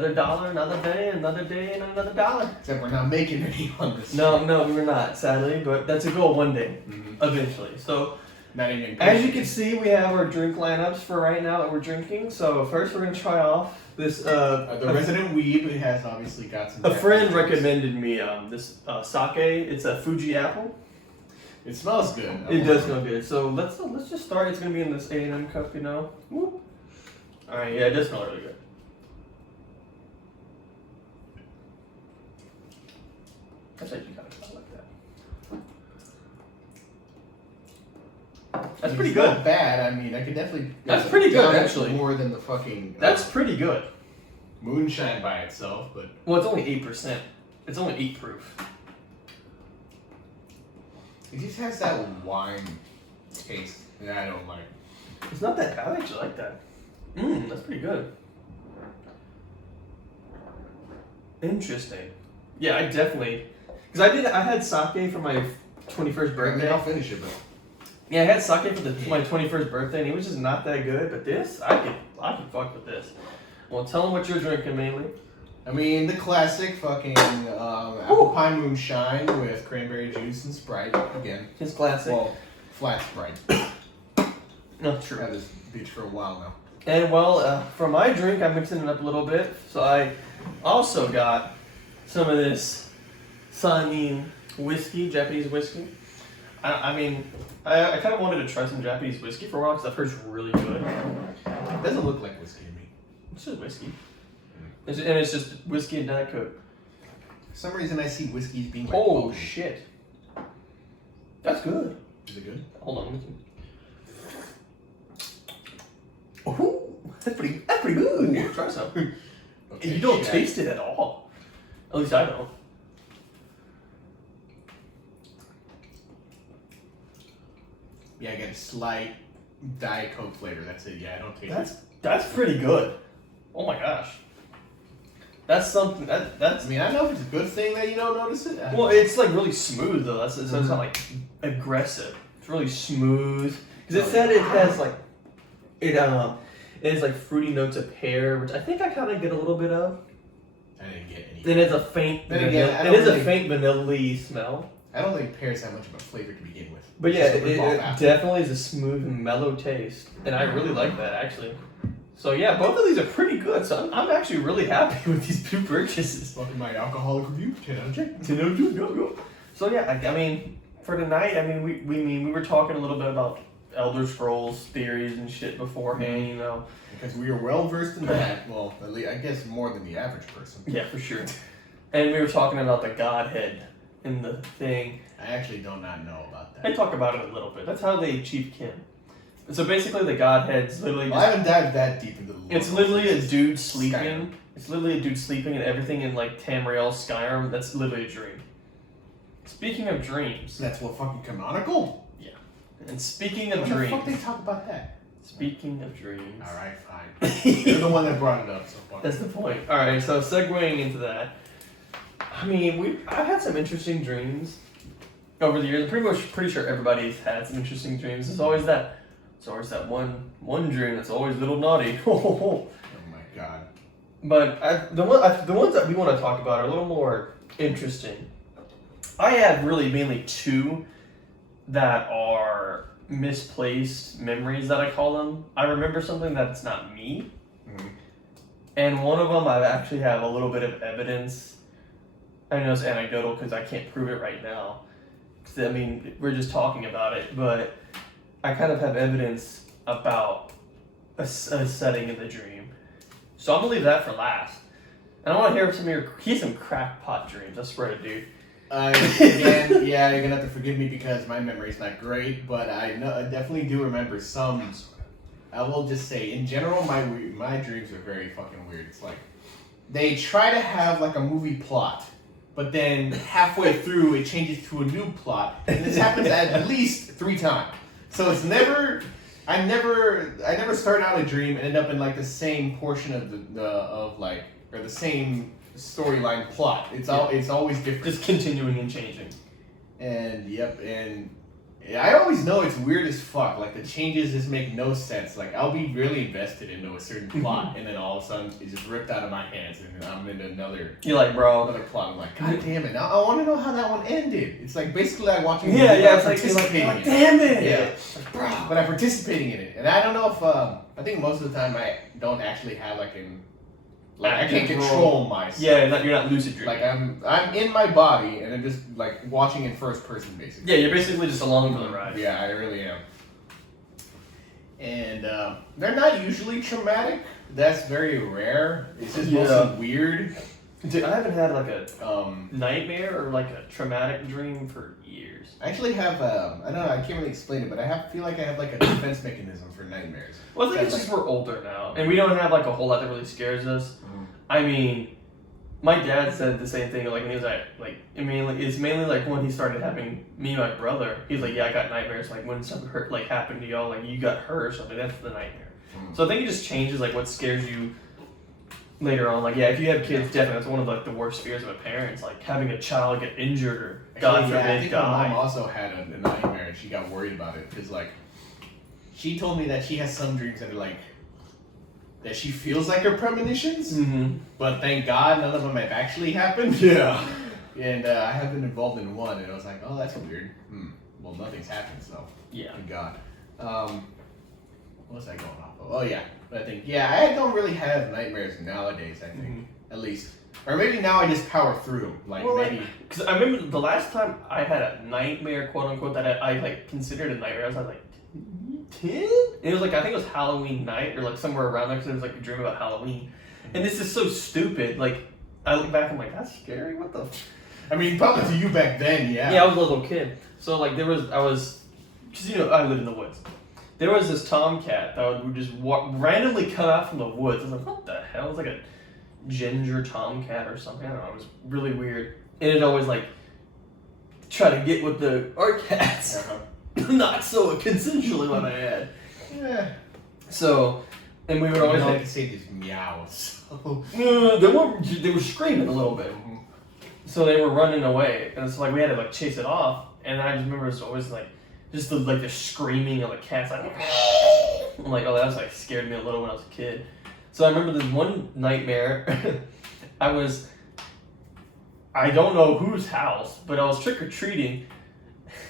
another dollar, another day, and another dollar. Except we're not making any on this. No, we're not, sadly, but that's a goal one day, eventually. So, not even. As you can see, we have our drink lineups for right now that we're drinking. So first, we're gonna try off this. The resident weeb has obviously got some. A friend recommended me this sake. It's a Fuji apple. It smells good. It does smell good. So let's just start. It's gonna be in this A&M cup, you know. Whoop. All right, yeah, it does smell really good. That's actually kind of smell like that. That's pretty good. Not bad. I mean, I could definitely. That's pretty good, actually. More than the fucking. That's pretty good. Moonshine by itself, but. Well, it's only 8%. It's only 8 proof. It just has that wine taste that I don't like. It's not that bad. I actually like that. That's pretty good. Interesting. Yeah, I definitely. Because I had sake for my 21st birthday. I'll finish it, but. Yeah, I had sake for my 21st birthday, and it was just not that good. But this, I can fuck with this. Well, tell them what you're drinking mainly. I mean, the classic fucking apple pie moonshine with cranberry juice and Sprite. Again. His classic. Well, flat Sprite. No, true. I've had this bitch for a while now. And well, for my drink, I'm mixing it up a little bit. So I also got some of this Sanin whiskey, Japanese whiskey. I mean, I kind of wanted to try some Japanese whiskey for a while because I've heard it's really good. It doesn't look like whiskey to me. It's just whiskey. It's just whiskey and Diet Coke. For some reason, I see whiskeys being like. Oh, shit. That's good. Is it good? Hold on, let me see. Oh, that's pretty good. Ooh, try some. Okay, You don't taste it at all. At least I don't. Yeah, I get a slight Diet Coke flavor. That's it. Yeah, I don't taste it. That's pretty good. Oh my gosh. That's something that's. I mean, I don't know if it's a good thing that you don't notice it. Well, it's like really smooth though. So it's not like aggressive. It's really smooth. Because it said it has like it has like fruity notes of pear, which I think I kind of get a little bit of. I didn't get any. Then it's a faint. Then it is a faint vanilla-y smell. I don't think pear's that much of a flavor to begin with. But yeah, it definitely is a smooth and mellow taste, and I really like that actually. So yeah, both of these are pretty good. So I'm actually really happy with these two purchases. Welcome to my alcoholic review. 10 out of 10. 10 out of 10. Go. So yeah, I mean, for tonight, I mean, we were talking a little bit about Elder Scrolls theories and shit beforehand, you know. Because we are well versed in that. Well, at least, I guess more than the average person. Yeah, for sure. And we were talking about the Godhead in the thing. I actually do not know about that. I talk about it a little bit. That's how they achieve kin. And so basically, the Godhead's literally. I haven't dived that deep into the lore. It's literally a dude sleeping. Skyrim. It's literally a dude sleeping, and everything in like Tamriel, Skyrim. That's literally a dream. Speaking of dreams. That's what fucking canonical. Yeah. And speaking of When dreams. the fuck they talk about that? Speaking of dreams. All right, fine. You're the one that brought it up so far. That's the point. All right, so segueing into that. I mean, I've had some interesting dreams over the years. Pretty sure everybody's had some interesting dreams. There's always that one dream that's always a little naughty. Oh my god. But the ones that we want to talk about are a little more interesting. I have really mainly two that are misplaced memories that I call them. I remember something that's not me. Mm-hmm. And one of them I actually have a little bit of evidence. I know it's anecdotal because I can't prove it right now. I mean, we're just talking about it, but I kind of have evidence about a setting in the dream. So I'm going to leave that for last. And I want to hear some crackpot dreams, I swear to dude. Again, yeah, you're going to have to forgive me because my memory's not great, but I definitely do remember some. I will just say, in general, my dreams are very fucking weird. It's like, they try to have like a movie plot, but then halfway through it changes to a new plot, and this happens at least 3 times. So it's never, I never start out a dream and end up in like the same portion of the same storyline plot. It's always different. Just continuing and changing. And yep, and Yeah, I always know it's weird as fuck. Like the changes just make no sense. Like I'll be really invested into a certain plot, and then all of a sudden it's just ripped out of my hands, and I'm in another. You're like, bro. Another plot. I'm like, God damn it! Now I want to know how that one ended. It's like basically like watching. Yeah, yeah. It's participating like, damn it. Yeah, like, bro. But I'm participating in it, and I don't know if I think most of the time I don't actually have like an. Like I can't control myself. Yeah, you're not lucid dreaming. Like I'm in my body and I'm just like watching in first person basically. Yeah, you're basically just along for the ride. Yeah, I really am. And they're not usually traumatic. That's very rare. It's just mostly weird. Dude, I haven't had like a nightmare or like a traumatic dream for years. I actually have I don't know, I can't really explain it, but I feel like I have like a defense mechanism for nightmares. Well, I think it's just we're older now, and we don't have like a whole lot that really scares us. I mean, my dad said the same thing. Like when he was it's mainly like when he started having me and my brother. He's like, yeah, I got nightmares. Like when something like happened to y'all, like you got hurt or something. That's the nightmare. So I think it just changes like what scares you later on. Like if you have kids, definitely that's one of like the worst fears of a parent. It's like having a child get injured or God forbid I think die. my mom also had a nightmare and she got worried about it because like she told me that she has some dreams that are like. That she feels like her premonitions, but thank God none of them have actually happened. Yeah. And I have been involved in one, and I was like, oh, that's weird. Well, nothing's happened, so yeah. Thank God. What was I going off of? Oh, yeah. But I think, I don't really have nightmares nowadays, I think. At least. Or maybe now I just power through them. Like, maybe. Because I remember the last time I had a nightmare, quote unquote, that I like considered a nightmare, I was like, 10? It was like, I think it was Halloween night or like somewhere around there because it was like a dream about Halloween. And this is so stupid. Like, I look back, I'm like, that's scary? What the? I mean, probably to you back then, yeah. Yeah, I was a little kid. So, like, because I live in the woods. There was this tomcat that would just randomly come out from the woods. I was like, what the hell? It was like a ginger tomcat or something. I don't know. It was really weird. And it always, like, try to get with our cats. Not so consensually what I had. Yeah. So, and we would always like to say these meows. they were screaming a little bit. So they were running away, and it's like we had to like chase it off. And I just remember it was always like just the screaming of the cats. Like, I'm like, oh, that was like scared me a little when I was a kid. So I remember this one nightmare. I don't know whose house, but I was trick or treating.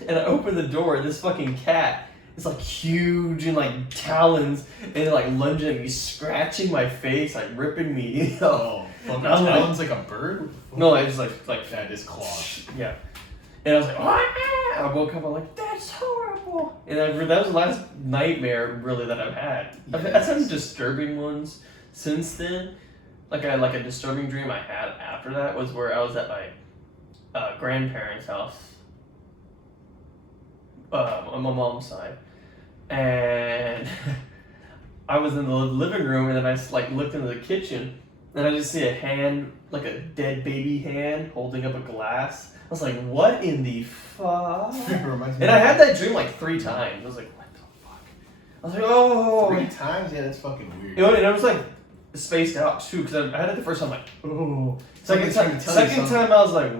And I opened the door, and this fucking cat is like huge and like talons, and like lunging at me, scratching my face, like ripping me. Oh, fucking talons like a bird? No, it's just like that is claws. Yeah. And I was like, ah! I woke up, I'm like, that's horrible. And that was the last nightmare really that I've had. I've had some disturbing ones since then. Like a disturbing dream I had after that was where I was at my grandparents' house. On my mom's side, and I was in the living room, and then I like looked into the kitchen, and I just see a hand, like a dead baby hand, holding up a glass. I was like, "What in the fuck?" And I had that dream like 3 times. I was like, "What the fuck?" I was like, "Oh." 3 times? Yeah, that's fucking weird. You know, and I was like spaced out too, because I had it the first time, like, "Oh." Second time, I was like,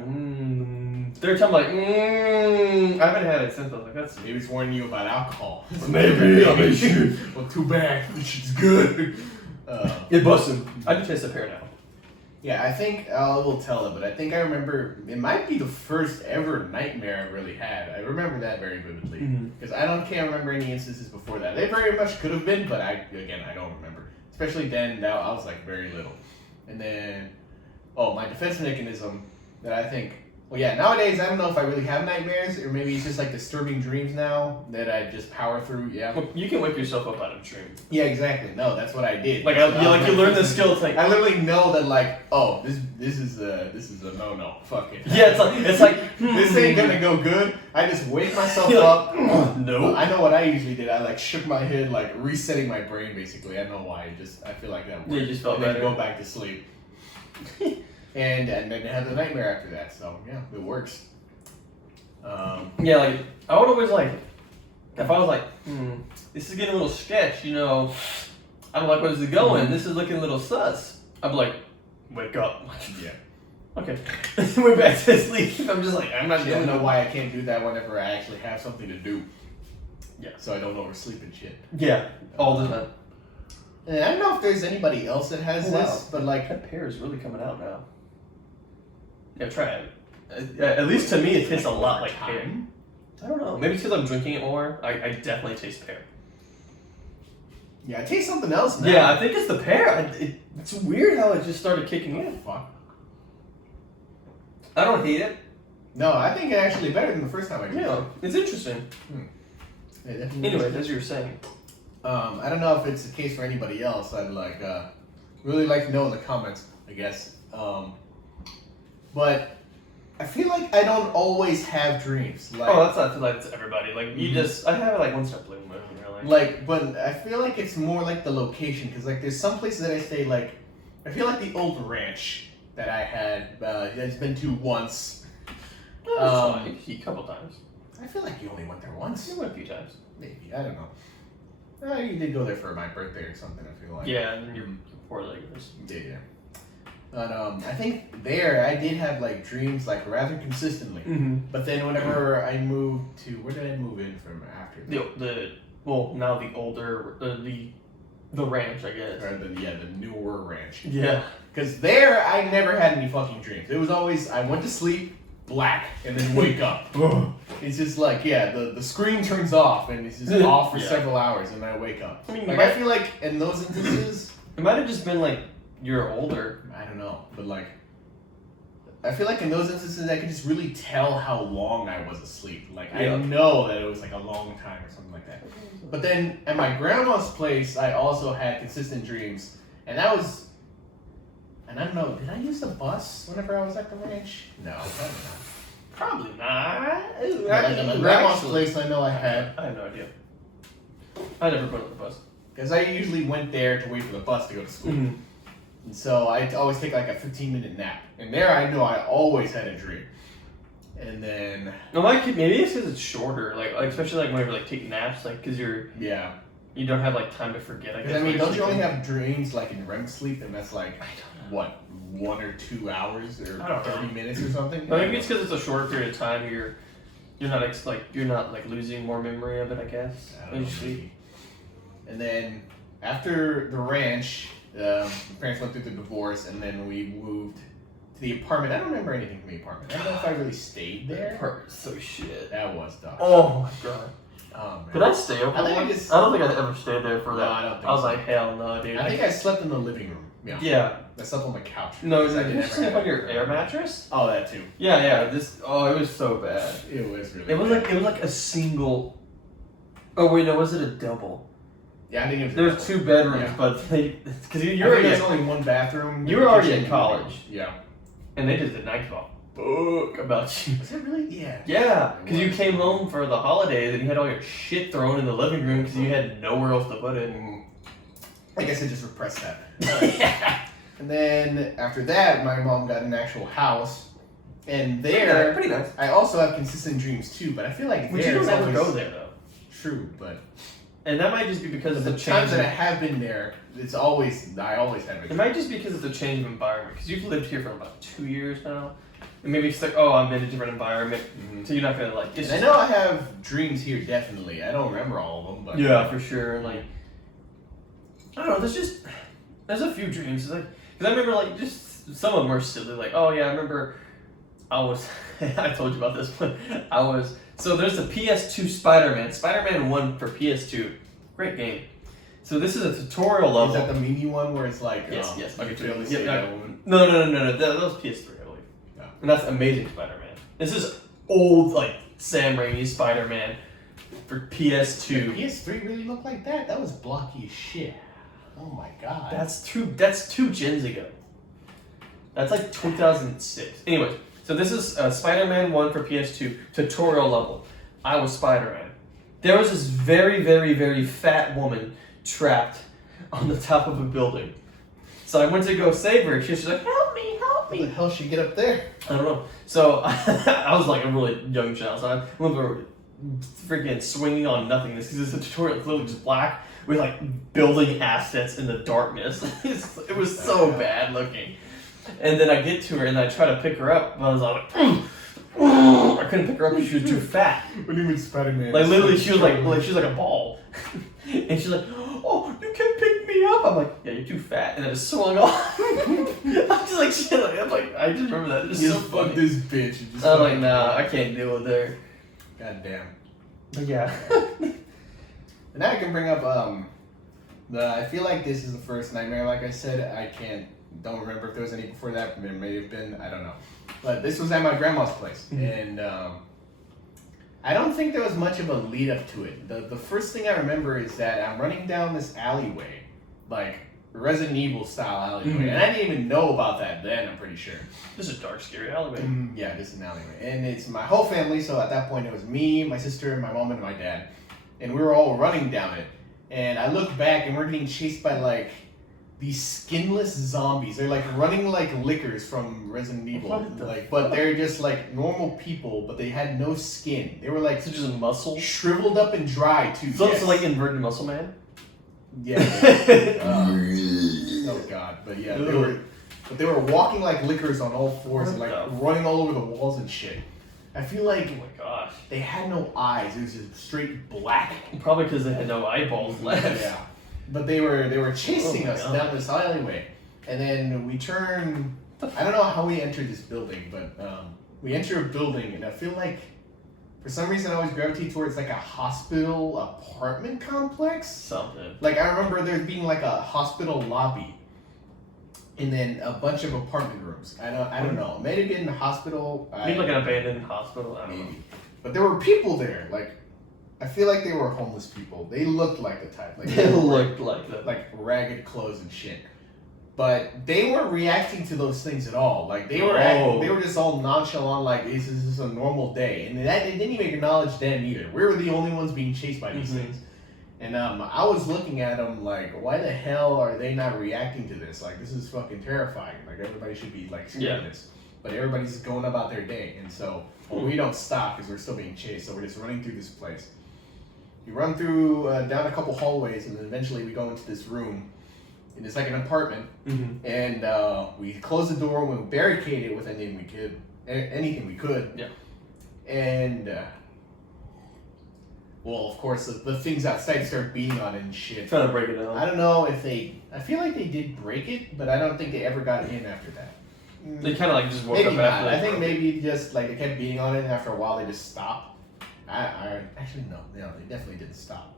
Third time, like, I haven't had it since. I was like, that's maybe it's warning you about alcohol. Maybe. I mean, shit. Well, too bad. This shit's good. It busted. I can taste the pear now. Yeah, I think I will tell it, but I think I remember it might be the first ever nightmare I really had. I remember that very vividly because can't remember any instances before that. They very much could have been, but I don't remember. Especially then, I was like very little, and then my defense mechanism that I think. Well, yeah, nowadays, I don't know if I really have nightmares, or maybe it's just like disturbing dreams now that I just power through, yeah. Well, you can wake yourself up out of a dream. Yeah, exactly. No, that's what I did. Like, you learn the skill. It's like, I literally know that, like, oh, this is a no-no. Fuck it. Yeah, it's like this ain't gonna go good. I just wake myself up. No. I know what I usually did. I, like, shook my head, like, resetting my brain, basically. I don't know why. I feel like that worked. Yeah, you just felt and better. Then go back to sleep. And then I had the nightmare after that, so, yeah, it works. Yeah, like, I would always, like, if I was like, this is getting a little sketch, you know, I don't like where's it going, this is looking a little sus, I'd be like, wake up. Yeah. Okay. Went back to sleep. I'm just like, I'm not I doing don't know no. why I can't do that whenever I actually have something to do. Yeah. So I don't oversleep and shit. Yeah, all the time. And I don't know if there's anybody else that has this, but like That pear is really coming out now. Yeah, try it. At least to me, it tastes a lot like pear. I don't know. Maybe it's because I'm drinking it more. I definitely taste pear. Yeah, I taste something else now. Yeah, I think it's the pear. It's weird how it just started kicking in. Fuck. I don't hate it. No, I think it's actually better than the first time I did it. Yeah, it's interesting. Yeah, definitely. Anyways, as you were saying. I don't know if it's the case for anybody else. I'd like really like to know in the comments, I guess. But I feel like I don't always have dreams. Like, I feel like it's everybody. Like, you just, I have it like once in a blue moon, really. like, but I feel like it's more like the location, because like there's some places that I stay, like, I feel like the old ranch that I had, it's been to once. A couple times. I feel like you only went there once. You went a few times. Maybe, I don't know. You did go there for my birthday or something, I feel like. Yeah, and then your poor leggers. Yeah. But I think there I did have like dreams like rather consistently. Mm-hmm. But then whenever I moved to, where did I move in from after that? Now the older, the ranch, I guess. Or the newer ranch. Yeah. Because there I never had any fucking dreams. It was always, I went to sleep, black, and then wake up. It's just like, the screen turns off and it's just off for several hours and I wake up. I mean, like, I feel like in those instances, it might have just been like you're older. I don't know, but like, I feel like in those instances I could just really tell how long I was asleep. Like, I know that it was like a long time or something like that. But then at my grandma's place, I also had consistent dreams, and that was, and I don't know, did I use the bus whenever I was at the ranch? No, probably not. Probably not. At my grandma's place, I know I had. I have no idea. I never put on the bus. Because I usually went there to wait for the bus to go to school. Mm-hmm. And so I'd always take like a 15-minute nap. And there I know I always had a dream. And then... No, maybe it's because it's shorter. Like especially like whenever like take naps, like because you don't have like time to forget. I guess. I mean, don't you only have dreams like in REM sleep, and that's like what, 1 or 2 hours or 30 minutes or something? Well, maybe it's because it's a shorter period of time. You're not like losing more memory of it. I guess. I don't know, and then after the ranch, my parents went through the divorce, and then we moved to the apartment. I don't remember anything from the apartment. I don't know if I really stayed there. The apartment's so shit. That was dumb. Oh my god. Oh, man. Did I stay over I there? think I don't think I ever stayed there for that. No, I don't think I was so. like, hell no, dude. I think I slept in the living room. Yeah. I slept on the couch. No, because I did you never sleep had on your a- air mattress? Oh, that too. Yeah. It was so bad. It was really It was bad. like a single. Oh wait, no, was it a double? Yeah, I think it was. There was 2 bedrooms, but because you were there's only one bathroom. You were already kitchen, in college. Yeah. and they just did not give a fuck about you. Is it really? Yeah. Yeah, because you came home for the holidays and you had all your shit thrown in the living room because you had nowhere else to put it. I guess I just repressed that. Yeah. And then after that, my mom got an actual house. And there, Pretty nice. I also have consistent dreams too, but I feel like But you there don't it's ever always go there though. true, but And that might just be because of the the times change. that I have been there, I always have It might just be because of the change of environment. Because you've lived here for about 2 years now. And maybe it's like, oh, I'm in a different environment. Mm-hmm. So you're not going to like... And I know I have dreams here, definitely. I don't remember all of them, but... Yeah, for sure. Like, I don't know, there's a few dreams. Like, because I remember, like, just some of them are silly. Like, oh, yeah, I remember I was... I told you about this one. So there's the PS2 Spider-Man. Spider-Man 1 for PS2. Great game. So this is a tutorial level. Is that the mini one where it's like... Yes. you Okay, can only yeah, say yeah. that one? No. That was PS3, I believe. Yeah. And that's Amazing Spider-Man. This is old, like, Sam Raimi Spider-Man for PS2. The PS3 really looked like that? That was blocky as shit. Oh my god. That's two gens ago. That's like 2006. Anyways, so this is Spider-Man 1 for PS2 tutorial level. I was Spider-Man. There was this very, very, very fat woman trapped on the top of a building. So I went to go save her. She's like, help me, help How the me. hell should she get up there? I don't know. So I was like a really young child. So I remember freaking swinging on nothingness because it's a tutorial. It's literally just black with like building assets in the darkness. It was so bad looking. And then I get to her and I try to pick her up, and I was like, I couldn't pick her up because she was too fat. What do you mean Spider-Man? Like literally, she was like a ball, and she's like, "Oh, you can pick me up." I'm like, "Yeah, you're too fat," and then it swung off. I'm just like, shit. I'm like, I just remember that. It's You so fuck funny. this bitch. And just I'm like, nah, I can't deal with her. God damn. But yeah. And now I can bring up I feel like this is the first nightmare. Like I said, don't remember if there was any before that. There may have been. I don't know. But this was at my grandma's place, and I don't think there was much of a lead up to it. The first thing I remember is that I'm running down this alleyway, like Resident Evil style alleyway, and I didn't even know about that then. I'm pretty sure. This is a dark, scary alleyway. Yeah, this is an alleyway, and it's my whole family. So at that point, it was me, my sister, my mom, and my dad, and we were all running down it. And I look back, and we're getting chased by like these skinless zombies. They're like running like lickers from Resident Evil, but they're just like normal people, but they had no skin. They were like So just muscle? shriveled up and dry too. So yes. it's like inverted muscle man? Yeah. Oh god, but yeah, they were walking like lickers on all fours and like running all over the walls and shit. I feel like Oh my gosh. they had no eyes. It was just straight black. Probably because they had no eyeballs left. Yeah. But they were chasing us God. down this alleyway, and then we turn. I don't know how we entered this building, but we enter a building, and I feel like for some reason I always gravitate towards like a hospital apartment complex. Something. Like I remember there being like a hospital lobby, and then a bunch of apartment rooms. I don't know. It may have been a hospital. Maybe like an abandoned hospital. I don't know. Maybe, but there were people there. Like I feel like they were homeless people. They looked like the type. Like They looked like that. like ragged clothes and shit. But they weren't reacting to those things at all. Like they were they were just all nonchalant, like this is just a normal day. And that it didn't even acknowledge them either. We were the only ones being chased by these things. And I was looking at them like, why the hell are they not reacting to this? Like this is fucking terrifying. Like everybody should be like scared of this. But everybody's going about their day, and so we don't stop because we're still being chased. So we're just running through this place. We run through down a couple hallways, and then eventually we go into this room. And it's like an apartment, and we close the door and we barricade it with anything we could. Yeah. And well, of course, the things outside start beating on it and shit. Trying to break it down. I don't know if I feel like they did break it, but I don't think they ever got in after that. They kind of like just woke Maybe up not. after that. I think maybe just like they kept beating on it, and after a while they just stopped. I actually no, they definitely didn't stop.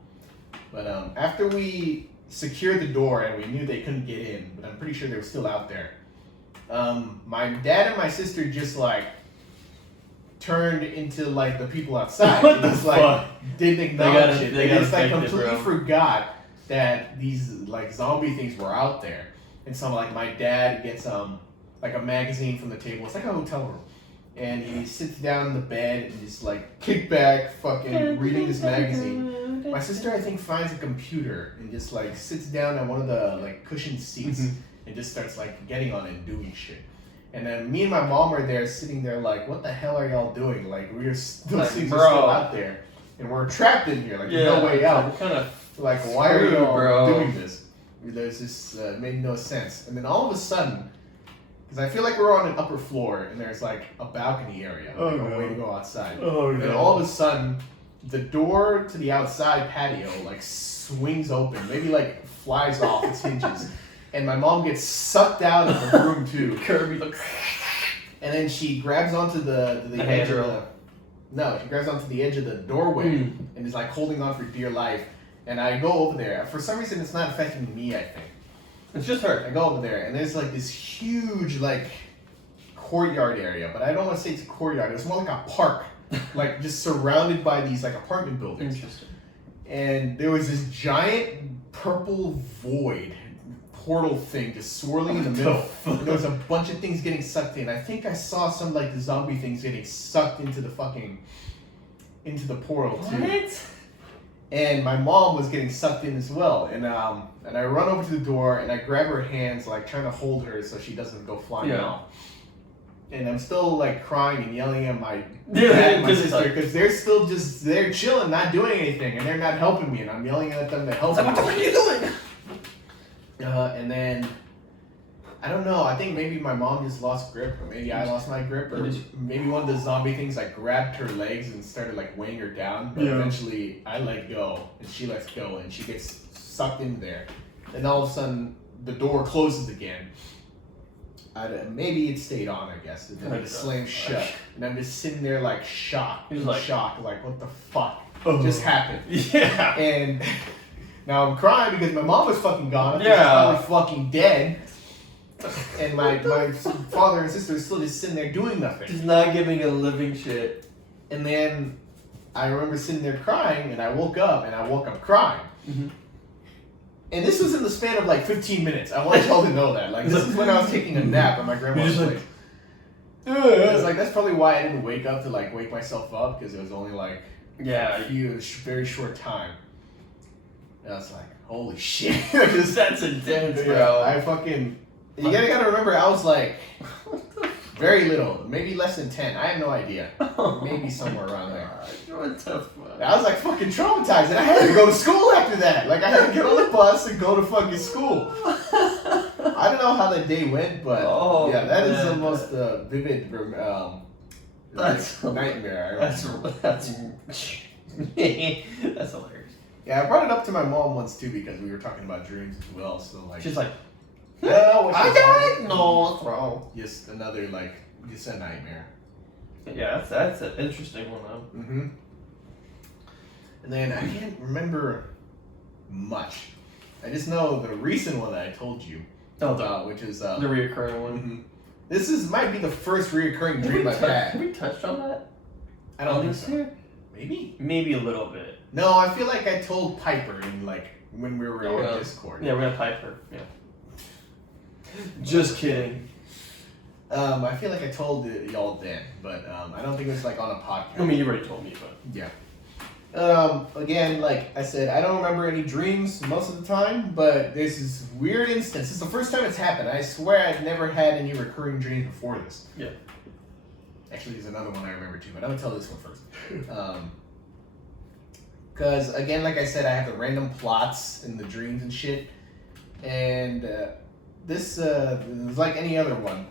But after we secured the door and we knew they couldn't get in, but I'm pretty sure they were still out there. My dad and my sister just like turned into like the people outside. What They the just fuck? like didn't acknowledge it. They They just like gotta fake it, completely bro. forgot that these like zombie things were out there. And so like my dad gets like a magazine from the table. It's like a hotel room. And he sits down in the bed and just like kick back, fucking reading this magazine. My sister, I think, finds a computer and just like sits down on one of the like cushioned seats and just starts like getting on it and doing shit. And then me and my mom are there sitting there like, what the hell are y'all doing? Like those things are still out there, and we're trapped in here. Like there's no way out. Kind of Like why are y'all bro. doing this? There's this made no sense. And then all of a sudden. Because I feel like we're on an upper floor and there's like a balcony area, like a way to go outside. And all of a sudden, the door to the outside patio like swings open, maybe like flies off its hinges, and my mom gets sucked out of the room too. Kirby looks. And then she grabs onto the edge of the. No, she grabs onto the edge of the doorway and is like holding on for dear life. And I go over there. For some reason, it's not affecting me. I think. It's just her. I go over there, and there's like this huge like courtyard area, but I don't want to say it's a courtyard. It's more like a park, like just surrounded by these like apartment buildings. Interesting. And there was this giant purple void portal thing just swirling in the middle. And there was a bunch of things getting sucked in. I think I saw some like the zombie things getting sucked into the portal too. What? And my mom was getting sucked in as well. And I run over to the door and I grab her hands, like trying to hold her so she doesn't go flying off. And I'm still like crying and yelling at my dad and my sister because they're still they're chilling, not doing anything, and they're not helping me. And I'm yelling at them to help me. What are you doing? And then I don't know. I think maybe my mom just lost grip, or maybe I lost my grip, or maybe one of the zombie things like grabbed her legs and started like weighing her down. But eventually, I let go, and she lets go, and she gets sucked in there. And all of a sudden, the door closes again. Maybe it stayed on, I guess. And then it slammed shut, and I'm just sitting there like shocked, like what the fuck just happened? Yeah. And now I'm crying because my mom was fucking gone. She's probably fucking dead. And my father and sister are still just sitting there doing nothing. Just not giving a living shit. And then I remember sitting there crying, and I woke up crying. Mm-hmm. And this was in the span of like 15 minutes. I want y'all to know that. Like, this is when I was taking a nap at my grandma's place. It's like, that's probably why I didn't wake up to like wake myself up, because it was only like a very short time. And I was like, holy shit. That's intense, bro. I fucking... You gotta remember, I was like very little, maybe less than 10. I have no idea. Maybe somewhere around there. What the fuck? I was like fucking traumatized, and I had to go to school after that. Like, I had to get on the bus and go to fucking school. I don't know how that day went, but that is the most vivid nightmare. That's hilarious. Yeah, I brought it up to my mom once too, because we were talking about dreams as well. So like, she's like, I don't know what I got it. No, what's wrong? Just another just a nightmare. Yeah, that's an interesting one though. Mm-hmm. And then I can't remember much. I just know the recent one that I told you about, which is the reoccurring one. Mm-hmm. This might be the first reoccurring dream I've had. Have we touched on that? I don't think so. Here? Maybe a little bit. No, I feel like I told Piper in when we were on Discord. Yeah, we're gonna Piper. Yeah. Just kidding. I feel like I told y'all then, but I don't think it was on a podcast. I mean, you already told me, but yeah. Again, like I said, I don't remember any dreams most of the time, but there's this weird instance. It's the first time it's happened. I swear I've never had any recurring dreams before this. Yeah. Actually, there's another one I remember too, but I'm gonna tell this one first. Because again, like I said, I have the random plots in the dreams and shit, and this was like any other one.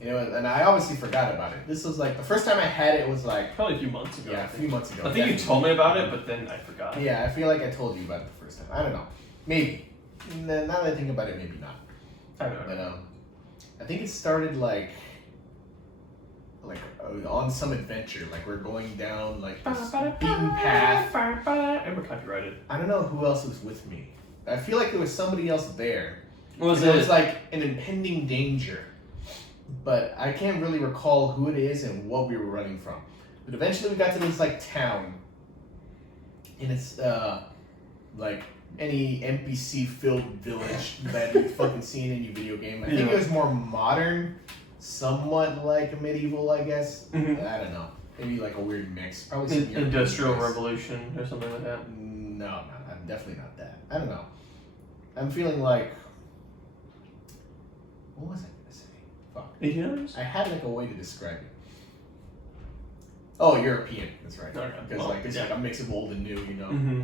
And I obviously forgot about it. This was the first time I had it was probably a few months ago. Yeah, a few months ago. I think you told me about it, but then I forgot. Yeah, I feel like I told you about it the first time. I don't know. Maybe. Now that I think about it, maybe not. I don't know. But I think it started on some adventure. We're going down this beaten path. And we're copyrighted. I don't know who else was with me. I feel like there was somebody else there. What was it? It was an impending danger. But I can't really recall who it is and what we were running from. But eventually we got to this town, and it's any NPC filled village that you've fucking seen in your video game. I think it was more modern, somewhat medieval, I guess. Mm-hmm. I don't know. Maybe a weird mix. Probably Industrial Revolution or something like that. No, I'm definitely not that. I don't know. I'm feeling what was I gonna say? Fuck. Injures? I had a way to describe it. Oh, European. That's right. Okay. Because it's a mix of old and new, Mm-hmm.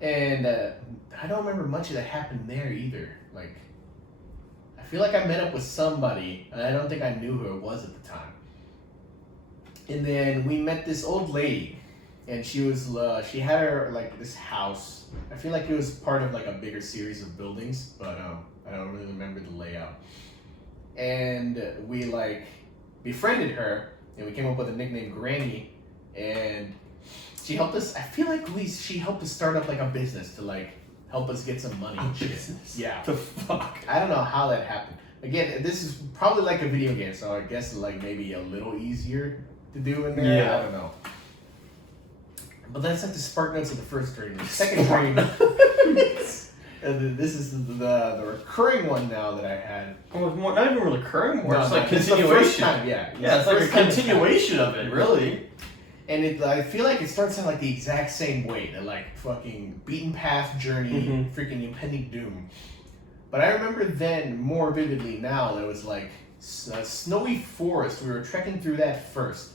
And I don't remember much that happened there either. I feel like I met up with somebody, and I don't think I knew who it was at the time. And then we met this old lady, and she had her this house. I feel like it was part of a bigger series of buildings, but I don't really remember the layout. And we befriended her, and we came up with a nickname Granny, and she helped us. I feel like she helped us start up a business to help us get some money and shit. Business? Yeah. The fuck? I don't know how that happened. Again, this is probably a video game, so I guess maybe a little easier to do in there. Yeah. I don't know. But that's the spark notes of the first dream. The second dream. This is the recurring one now that I had. Well, not even recurring, more. It's It's continuation. the first time, yeah. Yeah, it's a continuation of it, really. And I feel like it starts out the exact same way. The fucking beaten path journey, freaking impending doom. But I remember then more vividly now that it was a snowy forest. We were trekking through that first.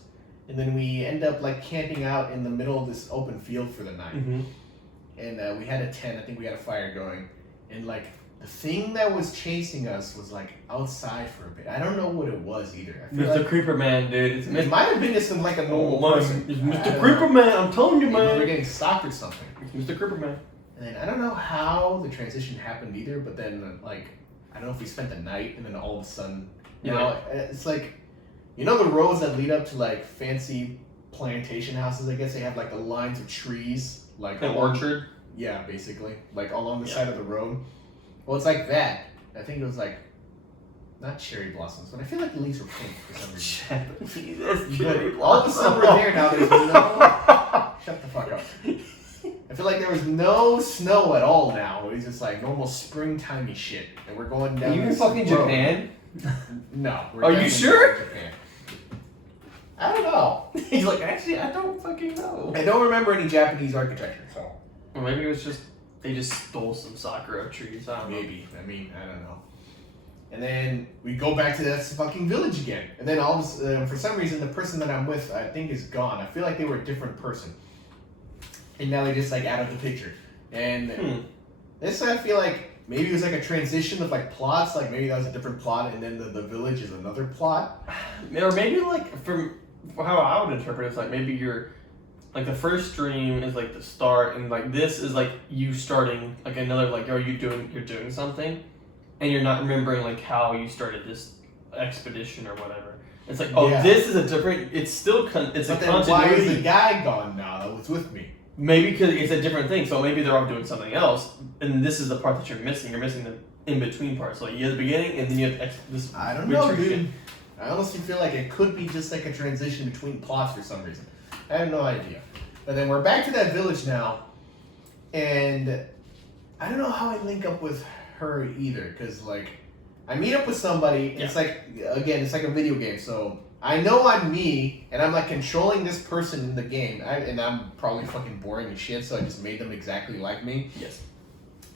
And then we end up camping out in the middle of this open field for the night. Mm-hmm. And we had a tent. I think we had a fire going. And the thing that was chasing us was like outside for a bit. I don't know what it was either. I feel Mr. like Creeper Man, dude. it might have been just like a normal person. It's I Mr. don't Creeper know. Man. I'm telling you, Maybe we were man. getting stalked or something. It's Mr. Creeper Man. And then I don't know how the transition happened either, but then like I don't know if we spent the night and then all of a sudden, you know, it's like, you know, the roads that lead up to like fancy plantation houses. I guess they have like the lines of trees, like An orchard. Yeah, basically, like along the side of the road. Well, it's like that. I think it was like not cherry blossoms, but I feel like the leaves were pink for some reason. Jesus, All of a sudden we're there now. There's no. Shut the fuck up. I feel like there was no snow at all now. It was just like normal springtimey shit, and we're going down. Are you in this fucking road. Japan? No. Are you definitely sure? not in Japan. I don't know. He's like, actually, I don't fucking know. I don't remember any Japanese architecture, so Or maybe it was just they just stole some Sakura trees. I don't know. maybe. I mean, I don't know. And then we go back to that fucking village again. And then all of a sudden, for some reason, the person that I'm with, I think, is gone. I feel like they were a different person. And now they just like out of the picture. And this, I feel like maybe it was like a transition of like plots. Like maybe that was a different plot, and then the village is another plot. Or maybe like from how I would interpret it, it's like maybe you're like the first stream is like the start, and like this is like you starting like another like you're doing something, and you're not remembering like how you started this expedition or whatever. It's like this is a different. It's still it's but a then continuity. why is the guy gone now that was with me? Maybe because it's a different thing. So maybe they're all doing something else, and this is the part that you're missing. You're missing the in between parts. So you have the beginning, and then you have this. I don't know, retreat. dude. I honestly feel like it could be just like a transition between plots for some reason. I have no idea. But then we're back to that village now, and I don't know how I link up with her either, because like I meet up with somebody. And it's like again, it's like a video game. So I know I'm me, and I'm like controlling this person in the game, and I'm probably fucking boring as shit. So I just made them exactly like me. Yes.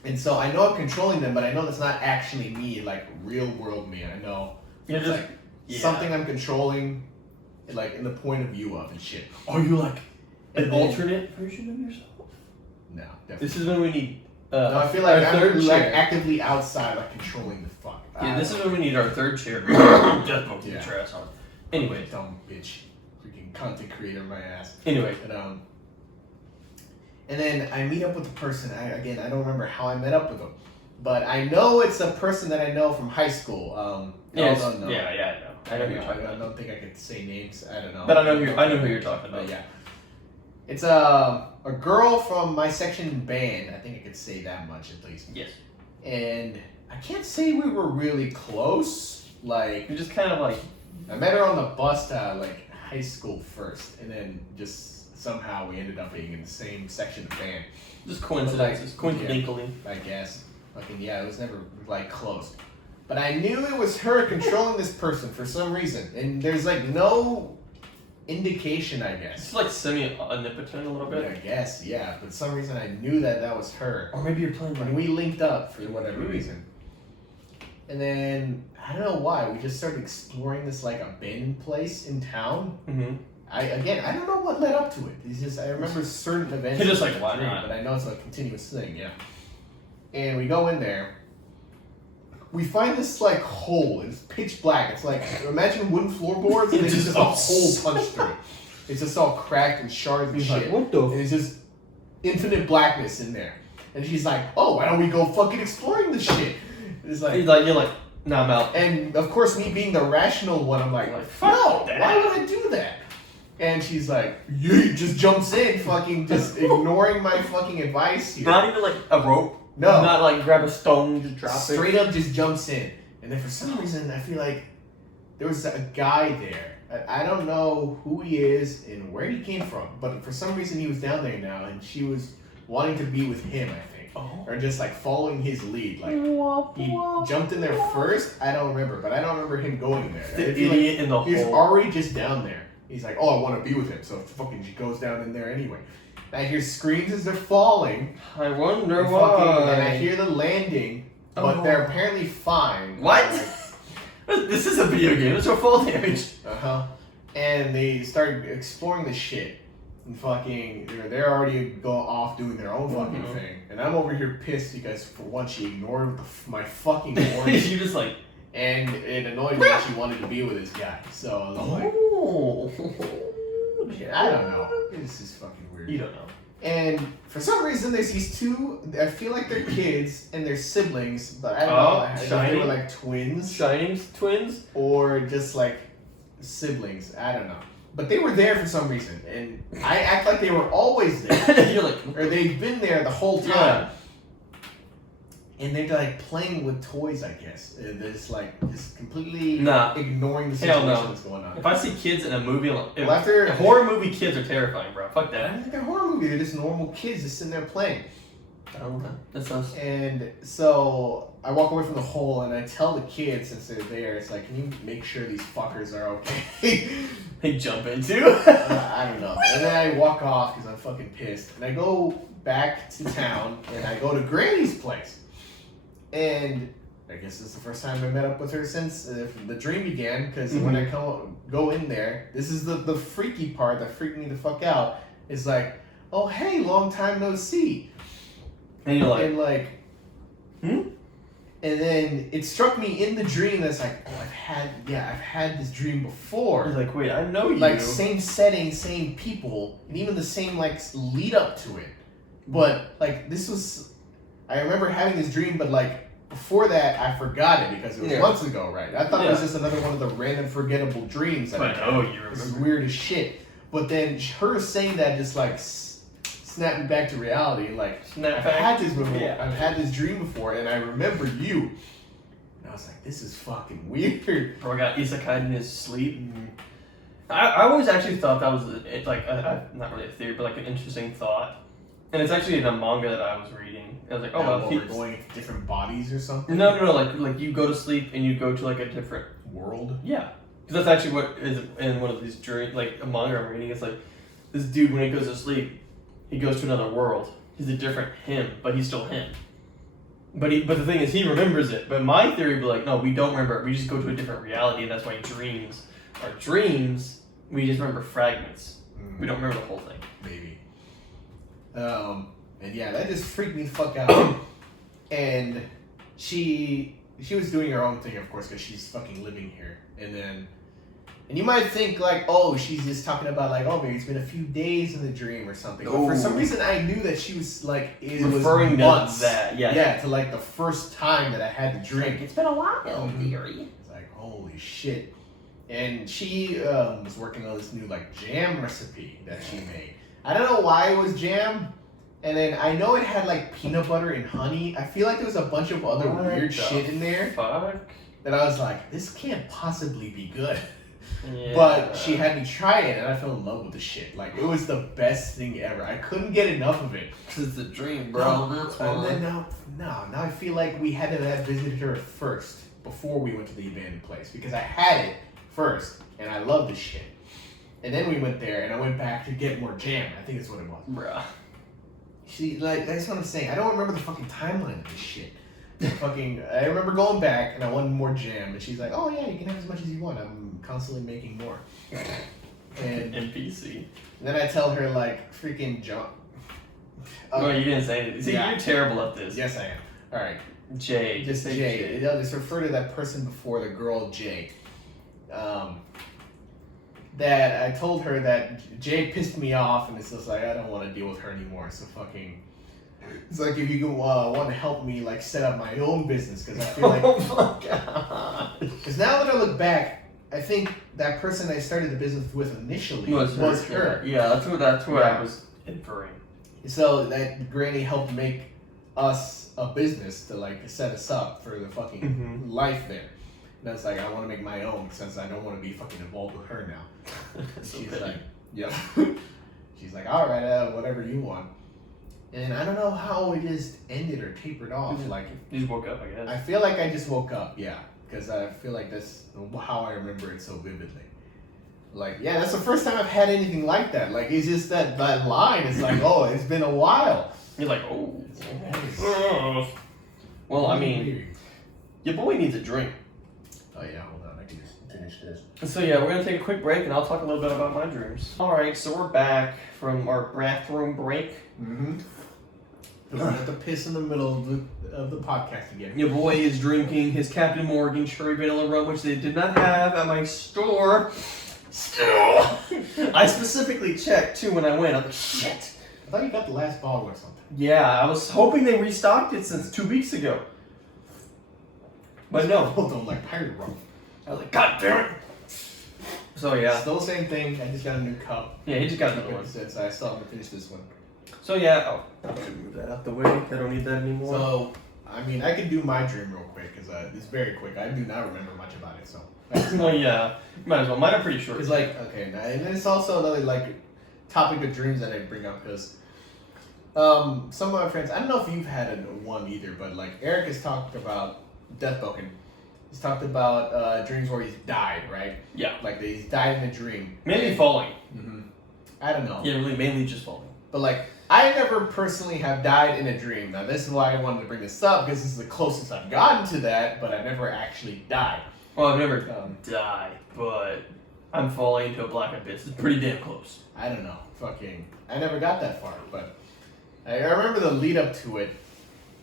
And so I know I'm controlling them, but I know that's not actually me, like real world me. I know You're it's just like something I'm controlling, like in the point of view of and shit. Are you like an And then- alternate version of yourself? No, definitely. This is when we need. No, I feel like our I'm third like chair. actively outside, like controlling the fuck. Yeah, this is when we need our third chair. Death book to Yeah. get your ass on. Anyway, dumb bitch, freaking content creator, my ass. anyway, And then I meet up with the person. I don't remember how I met up with them, but I know it's a person that I know from high school. yes, I know. yeah, I know. I know who you're talking I about. don't think I could say names. I don't know. But I know who you're talking about. But yeah, it's a girl from my section band. I think I could say that much at least. Yes. And I can't say we were really close. Like You're just kind of like. I met her on the bus to like high school first, and then just somehow we ended up being in the same section of band. Just coincidences. Coincidentally. I guess. Fucking yeah, it was never like close. But I knew it was her controlling this person for some reason, and there's like no indication, I guess. It's like semi-omnipotent a little bit. I guess, yeah. But for some reason I knew that was her. Or maybe you're playing And like. we linked up for whatever reason. And then, I don't know why, we just started exploring this like abandoned place in town. Mm-hmm. I don't know what led up to it. It's just, I remember certain events. You're just like, in why the dream, not? But I know it's a continuous thing, yeah. And we go in there. We find this like hole. It's pitch black. It's like, imagine wooden floorboards and there's just a hole punched through it. It's just all cracked and shards and shit. What the? And it's just infinite blackness in there. And she's like, oh, why don't we go fucking exploring this shit? It's like, You're like, nah, I'm out. and of course, me being the rational one, I'm like, Fuck no, that. why would I do that? And she's like, yeah, just jumps in, fucking just ignoring my fucking advice here. Not even like a rope. No. Not like grab a stone, just drop Straight up just jumps in. And then for some reason, I feel like there was a guy there. I don't know who he is and where he came from, but for some reason he was down there now, and she was wanting to be with him, I think. Oh. Or just like following his lead. Like, he jumped in there first, I don't remember, but I don't remember him going there. The I feel like idiot in the he was hole. already just down there. He's like, oh, I want to be with him, so fucking she goes down in there anyway. I hear screams as they're falling. I wonder And why. and I hear the landing, but they're apparently fine. What? This is a video game. It's a fall damage. And they start exploring the shit. and fucking, they're already going off doing their own fucking thing, and I'm over here pissed because for one she ignored my fucking warning. You just like, and it annoyed me that she wanted to be with this guy. So I was like, I don't know. This is fucking weird. You don't know. And for some reason, there's these two. I feel like they're kids and they're siblings, but I don't know. I don't know if they were like twins, Shining's twins, or just like siblings. I don't know. But they were there for some reason, and I act like they were always there. You're like, or they've been there the whole time. yeah. And they're like playing with toys, I guess. And they're just like just completely ignoring the Hell situation no. that's going on. If I see kids in a movie, after horror movie, kids are terrifying, bro. Fuck I that. don't think they're horror movie. They're just normal kids just sitting there playing. I don't know. That's us. And so I walk away from the hole and I tell the kids since they're there, it's like, can you make sure these fuckers are okay? They jump into. I don't know. And then I walk off because I'm fucking pissed. And I go back to town and I go to Granny's place. And I guess it's the first time I met up with her since the dream began. Because when I go in there, this is the freaky part that freaked me the fuck out. Is like, oh hey, long time no see. And you're like, And then it struck me in the dream that's like, oh, I've had this dream before. He's like, wait, I know you. Like same setting, same people, and even the same like lead up to it. But like this was, I remember having this dream, but like before that I forgot it because it was months ago, right? I thought it was just another one of the random forgettable dreams. But no, you remember. This is weird as shit. But then her saying that just like snapped me back to reality. Like I've had this before. Yeah. I've had this dream before, and I remember you. And I was like, this is fucking weird. Bro, I got isekai in his sleep. I always actually thought that was like not really a theory, but like an interesting thought. And it's actually in a manga that I was reading. I was like, oh, well, we're going into different bodies or something. No, like you go to sleep and you go to like a different world. Yeah, because that's actually what is in one of these dreams, like a manga I'm reading. It's like this dude when he goes to sleep, he goes to another world. He's a different him, but he's still him. But the thing is, he remembers it. But my theory would be like, no, we don't remember it. We just go to a different reality, and that's why dreams are dreams. We just remember fragments. We don't remember the whole thing. Maybe. And yeah, that just freaked me the fuck out. And she was doing her own thing, of course, because she's fucking living here. And you might think like, oh, she's just talking about like, oh, maybe it's been a few days in the dream or something. But for some reason, I knew that she was like, referring to that. Yeah, to like the first time that I had the dream. It's been a while, dearie. It's like, holy shit. And she was working on this new like jam recipe that she made. I don't know why it was jam. And then I know it had like peanut butter and honey. I feel like there was a bunch of other weird shit in there. Fuck. That I was like, this can't possibly be good. Yeah. But she had me try it and I fell in love with the shit. Like it was the best thing ever. I couldn't get enough of it. Cause it's a dream, bro. And then now I feel like we had to have visited her first before we went to the abandoned place because I had it first and I loved the shit. And then we went there and I went back to get more jam. I think that's what it was. Bruh. That's what I'm saying. I don't remember the fucking timeline of this shit. I remember going back and I wanted more jam, and she's like, "Oh yeah, you can have as much as you want. I'm constantly making more." And NPC. And then I tell her like, "Freaking John." No, you didn't say it. See, you're terrible at this. Yes, I am. All right. Jay. Just Jay. Just refer to that person before the girl Jay. That I told her that Jay pissed me off, and it's just like I don't want to deal with her anymore. So fucking, it's like if you want to help me like set up my own business because I feel like. Oh my god. Because now that I look back, I think that person I started the business with initially was her. Yeah, that's what I was inferring. So that Granny helped make us a business to like set us up for the fucking life there. And it's like, I want to make my own since I don't want to be fucking involved with her now. She's like, yep. She's like, all right, whatever you want. And I don't know how it just ended or tapered off. Like, you just woke up, I guess. I feel like I just woke up, yeah. Because I feel like that's how I remember it so vividly. Like, yeah, that's the first time I've had anything like that. Like, it's just that line. It's like, oh, it's been a while. You're like, oh. Well, I mean, your boy needs a drink. Oh yeah, hold on. I can just continue finish this. So yeah, we're gonna take a quick break, and I'll talk a little bit about my dreams. All right, so we're back from our bathroom break. Mm-hmm. We have to piss in the middle of the podcast again. Your boy is drinking his Captain Morgan Cherry Vanilla Rum, which they did not have at my store. Still, I specifically checked too when I went. I'm like, shit. I thought you got the last bottle or something. Yeah, I was hoping they restocked it since 2 weeks ago. But no. People don't like pirate rum. I was like, God damn it. So yeah. Still the same thing. I just got a new cup. Yeah, he just got another one. Since I still haven't finished this one. So yeah, I should move that out the way. I don't need that anymore. So, I mean, I can do my dream real quick because it's very quick. I do not remember much about it, so. Well, yeah, might as well. Mine are pretty short. It's like, okay, and it's also another like topic of dreams that I bring up because some of my friends, I don't know if you've had one either, but like Eric has talked about death booking. He's talked about dreams where he's died, right? Yeah. Like he's died in a dream. Mainly falling. Mm-hmm. I don't know. Yeah, really, mainly just falling. But like, I never personally have died in a dream. Now this is why I wanted to bring this up because this is the closest I've gotten to that, but I never actually died. Well, I've never died, but I'm falling into a black abyss. It's pretty damn close. I don't know. I never got that far, but I remember the lead up to it,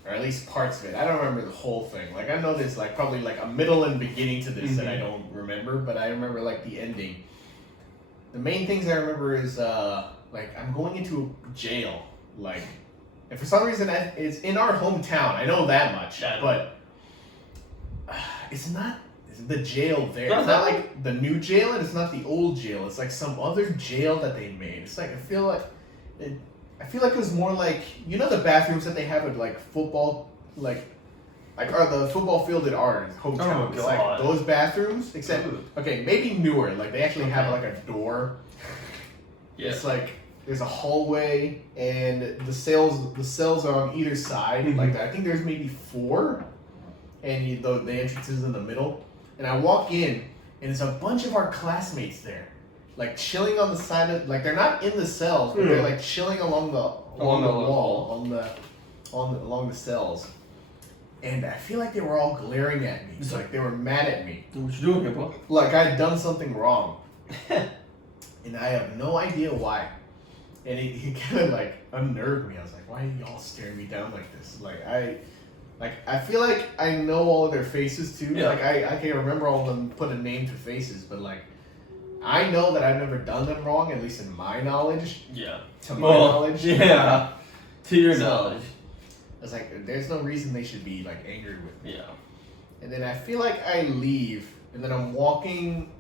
or at least parts of it. I don't remember the whole thing. Like, I know there's like probably like a middle and beginning to this that I don't remember, but I remember like the ending. The main things I remember is like I'm going into a jail, like, and for some reason it's in our hometown. I know that much, but it's not the jail there. It's not like the new jail, and it's not the old jail. It's like some other jail that they made. It's like I feel like it was more like, you know, the bathrooms that they have at like football, like are the football field at our hometown. Oh, it's like those bathrooms, except okay, maybe newer. Like they actually have like a door. Yeah. It's like there's a hallway, and the cells are on either side. Like I think there's maybe 4, and the entrance is in the middle. And I walk in, and it's a bunch of our classmates there, like chilling on the side of, like they're not in the cells, but they're like chilling along the wall, along the cells. And I feel like they were all glaring at me. It's like they were mad at me. What you doing, bro? Like I'd done something wrong. And I have no idea why. And it kind of like unnerved me. I was like, why are y'all staring me down like this? I feel like I know all of their faces too. Yeah. Like I can't remember all of them, put a name to faces, but like I know that I've never done them wrong, at least in my knowledge. Yeah. To my knowledge. Yeah. To your knowledge. I was like, there's no reason they should be like angry with me. Yeah. And then I feel like I leave, and then I'm walking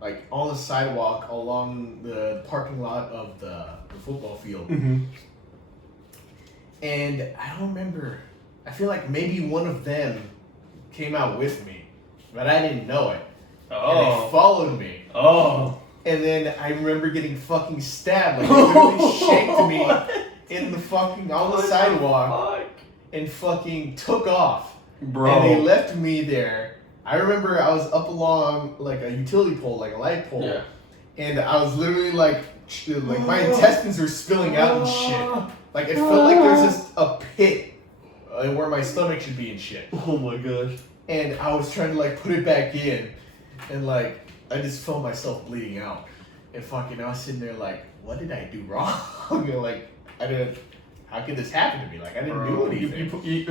like on the sidewalk along the parking lot of the football field. Mm-hmm. And I don't remember. I feel like maybe one of them came out with me, but I didn't know it. Oh. And they followed me. Oh. And then I remember getting fucking stabbed. Like they literally shaked me in the fucking on the sidewalk and fucking took off. Bro. And they left me there. I remember I was up along like a utility pole, like a light pole. Yeah. And I was literally like my intestines were spilling out and shit. Like it felt like there's just a pit where my stomach should be and shit. Oh my gosh. And I was trying to like put it back in, and like I just felt myself bleeding out. And fucking I was sitting there like, what did I do wrong? And like how could this happen to me? Like I didn't do anything. You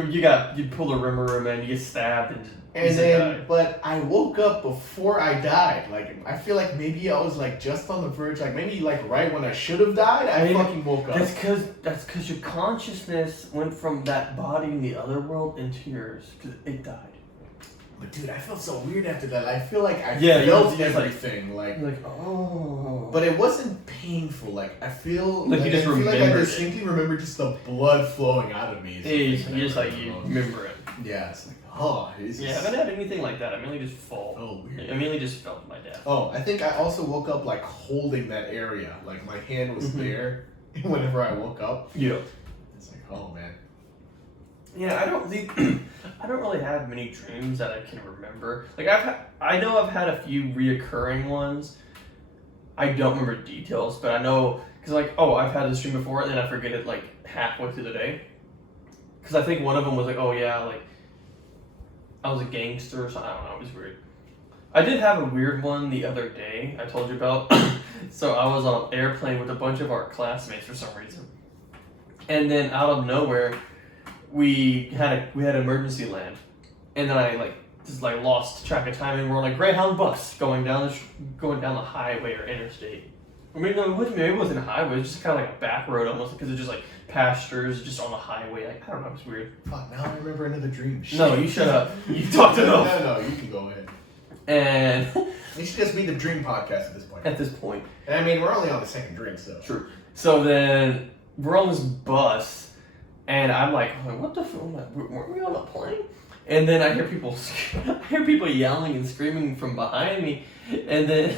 pull a rimmer and you get stabbed and then but I woke up before I died. Like I feel like maybe I was like just on the verge, like maybe like right when I should have died, I fucking woke up. That's cause your consciousness went from that body in the other world into yours, cause it died. But dude, I felt so weird after that. I feel like I felt everything. Like oh. But it wasn't painful. Like I feel like I distinctly remember just the blood flowing out of me. You remember it. Yeah, it's like oh. I haven't had anything like that. I mainly just fall. Oh, weird. I mainly just felt my death. Oh, I think I also woke up like holding that area. Like my hand was there whenever I woke up. Yeah. It's like oh man. Yeah, I don't really have many dreams that I can remember. Like I know I've had a few reoccurring ones. I don't remember details, but I know because like I've had this dream before, and then I forget it like halfway through the day. Because I think one of them was like I was a gangster or something. I don't know. It was weird. I did have a weird one the other day I told you about. So I was on an airplane with a bunch of our classmates for some reason. And then out of nowhere, we had emergency land. And then I just lost track of time and we're on a Greyhound bus going down the highway or interstate. I mean, no, maybe it wasn't a highway, it was just kind of like a back road almost because it's just like pastures just on the highway. I don't know, it's weird. Fuck, now I remember another dream. Shit. No, you shut up. You talked enough. No, you can go ahead. And it should just be the dream podcast at this point. And I mean, we're only on the second drink, so. True. So then we're on this bus, and I'm like, what the fuck? Weren't we on a plane? And then I hear people yelling and screaming from behind me, and then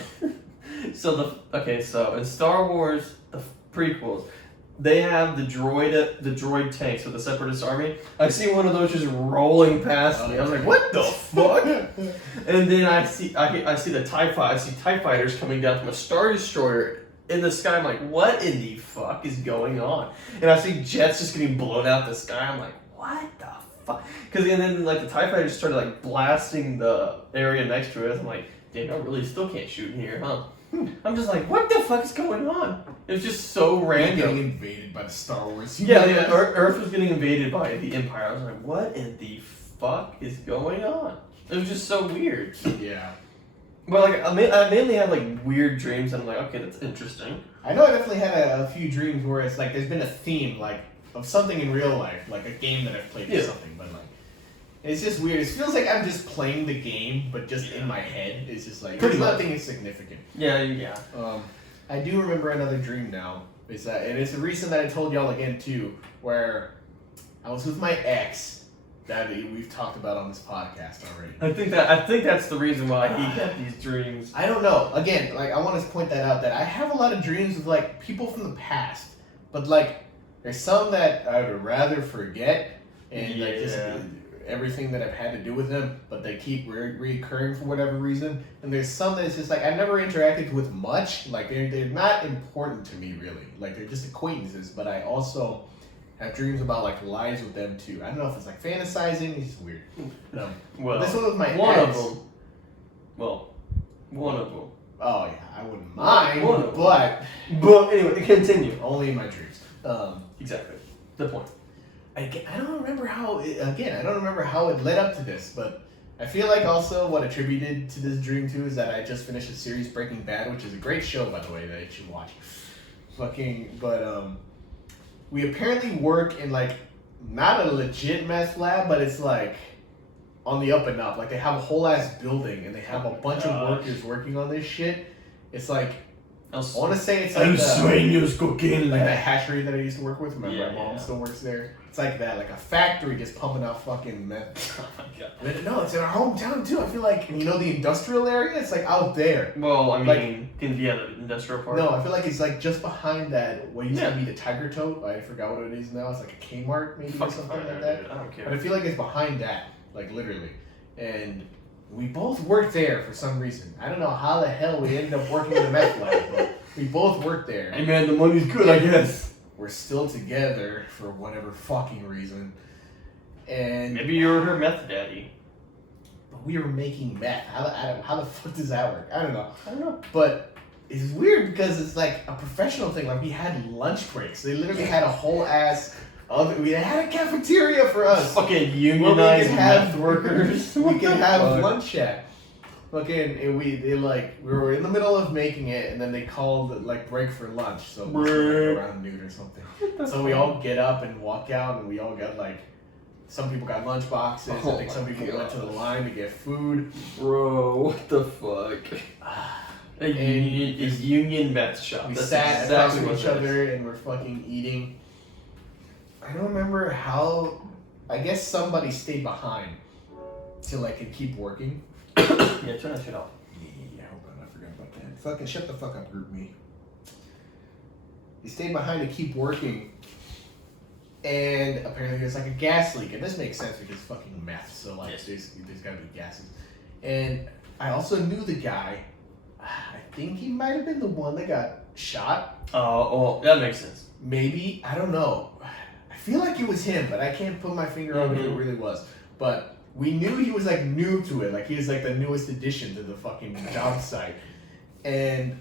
so in Star Wars, the prequels, they have the droid tanks with the Separatist army. I see one of those just rolling past me. I was like, what the fuck? And then I see the TIE fighters coming down from a Star Destroyer in the sky. I'm like, what in the fuck is going on? And I see jets just getting blown out the sky. I'm like, what the fuck? Because then the TIE fighters started blasting the area next to us. I'm like, damn, I really still can't shoot in here, huh? I'm just like, what the fuck is going on? It was just so random. Getting invaded by the Star Wars. Yeah. Earth was getting invaded by the Empire. I was like, what in the fuck is going on? It was just so weird. Yeah. But I mainly have weird dreams, and I'm like, okay, that's interesting. I know I definitely had a few dreams where it's there's been a theme of something in real life, like a game that I've played or something, but it's just weird. It feels like I'm just playing the game, but just in my head. It's just there's nothing insignificant. Yeah. I do remember another dream now. And it's the reason that I told y'all again too, where I was with my ex that we've talked about on this podcast already. I think that's the reason why he had these dreams. I don't know. Again, I want to point that out that I have a lot of dreams with people from the past, but there's some that I would rather forget and just everything that I've had to do with them, but they keep reoccurring for whatever reason. And there's some that it's just I've never interacted with much. They're not important to me really. They're just acquaintances, but I also have dreams about lives with them too. I don't know if it's fantasizing. It's just weird. Well, this one was my one ex. of them. Well, one of them. Oh yeah, I wouldn't mind. But anyway, continue. Only in my dreams. Exactly. The point. I don't remember how it led up to this, but I feel also what attributed to this dream too is that I just finished a series, Breaking Bad, which is a great show by the way that you should watch. We apparently work in not a legit meth lab, but it's on the up and up. They have a whole ass building and they have a bunch of workers working on this shit. It's I want to say it's cocaine like that hatchery that I used to work with. My mom still works there. It's like that, a factory just pumping out fucking meth. Oh my god. No, it's in our hometown too. I feel the industrial area. It's out there. Well, I mean, in the industrial part. No, I feel it's just behind that. What used to be the Tiger Tote. I forgot what it is now. It's a Kmart maybe or something like that. I don't care. But I feel it's behind that, literally. And we both worked there for some reason. I don't know how the hell we ended up working in the meth lab, but we both worked there. Hey man, the money's good, I guess. We're still together for whatever fucking reason. And maybe you're her meth daddy. But we were making meth. How the fuck does that work? I don't know. But it's weird because it's a professional thing. We had lunch breaks. They literally had a whole ass... we had a cafeteria for us. Fucking unionized meth workers. We could have lunch at. And we were in the middle of making it, and then they called break for lunch, so it was around noon or something. So we all get up and walk out, and we all got some people got lunch boxes. I think some people went to the line to get food. Bro, what the fuck? A union meth shop. We sat across from each other and we're fucking eating. I don't remember how. I guess somebody stayed behind to keep working. Yeah, turn that shit off. Yeah, hold on, I forgot about that. Fucking shut the fuck up, group me. He stayed behind to keep working, and apparently there's a gas leak, and this makes sense because it's fucking meth, so there's gotta be gases. And I also knew the guy. I think he might have been the one that got shot. Oh, that makes sense. Maybe, I don't know. I feel like it was him, but I can't put my finger on if it really was. But we knew he was like new to it, like he was like the newest addition to the fucking job site, and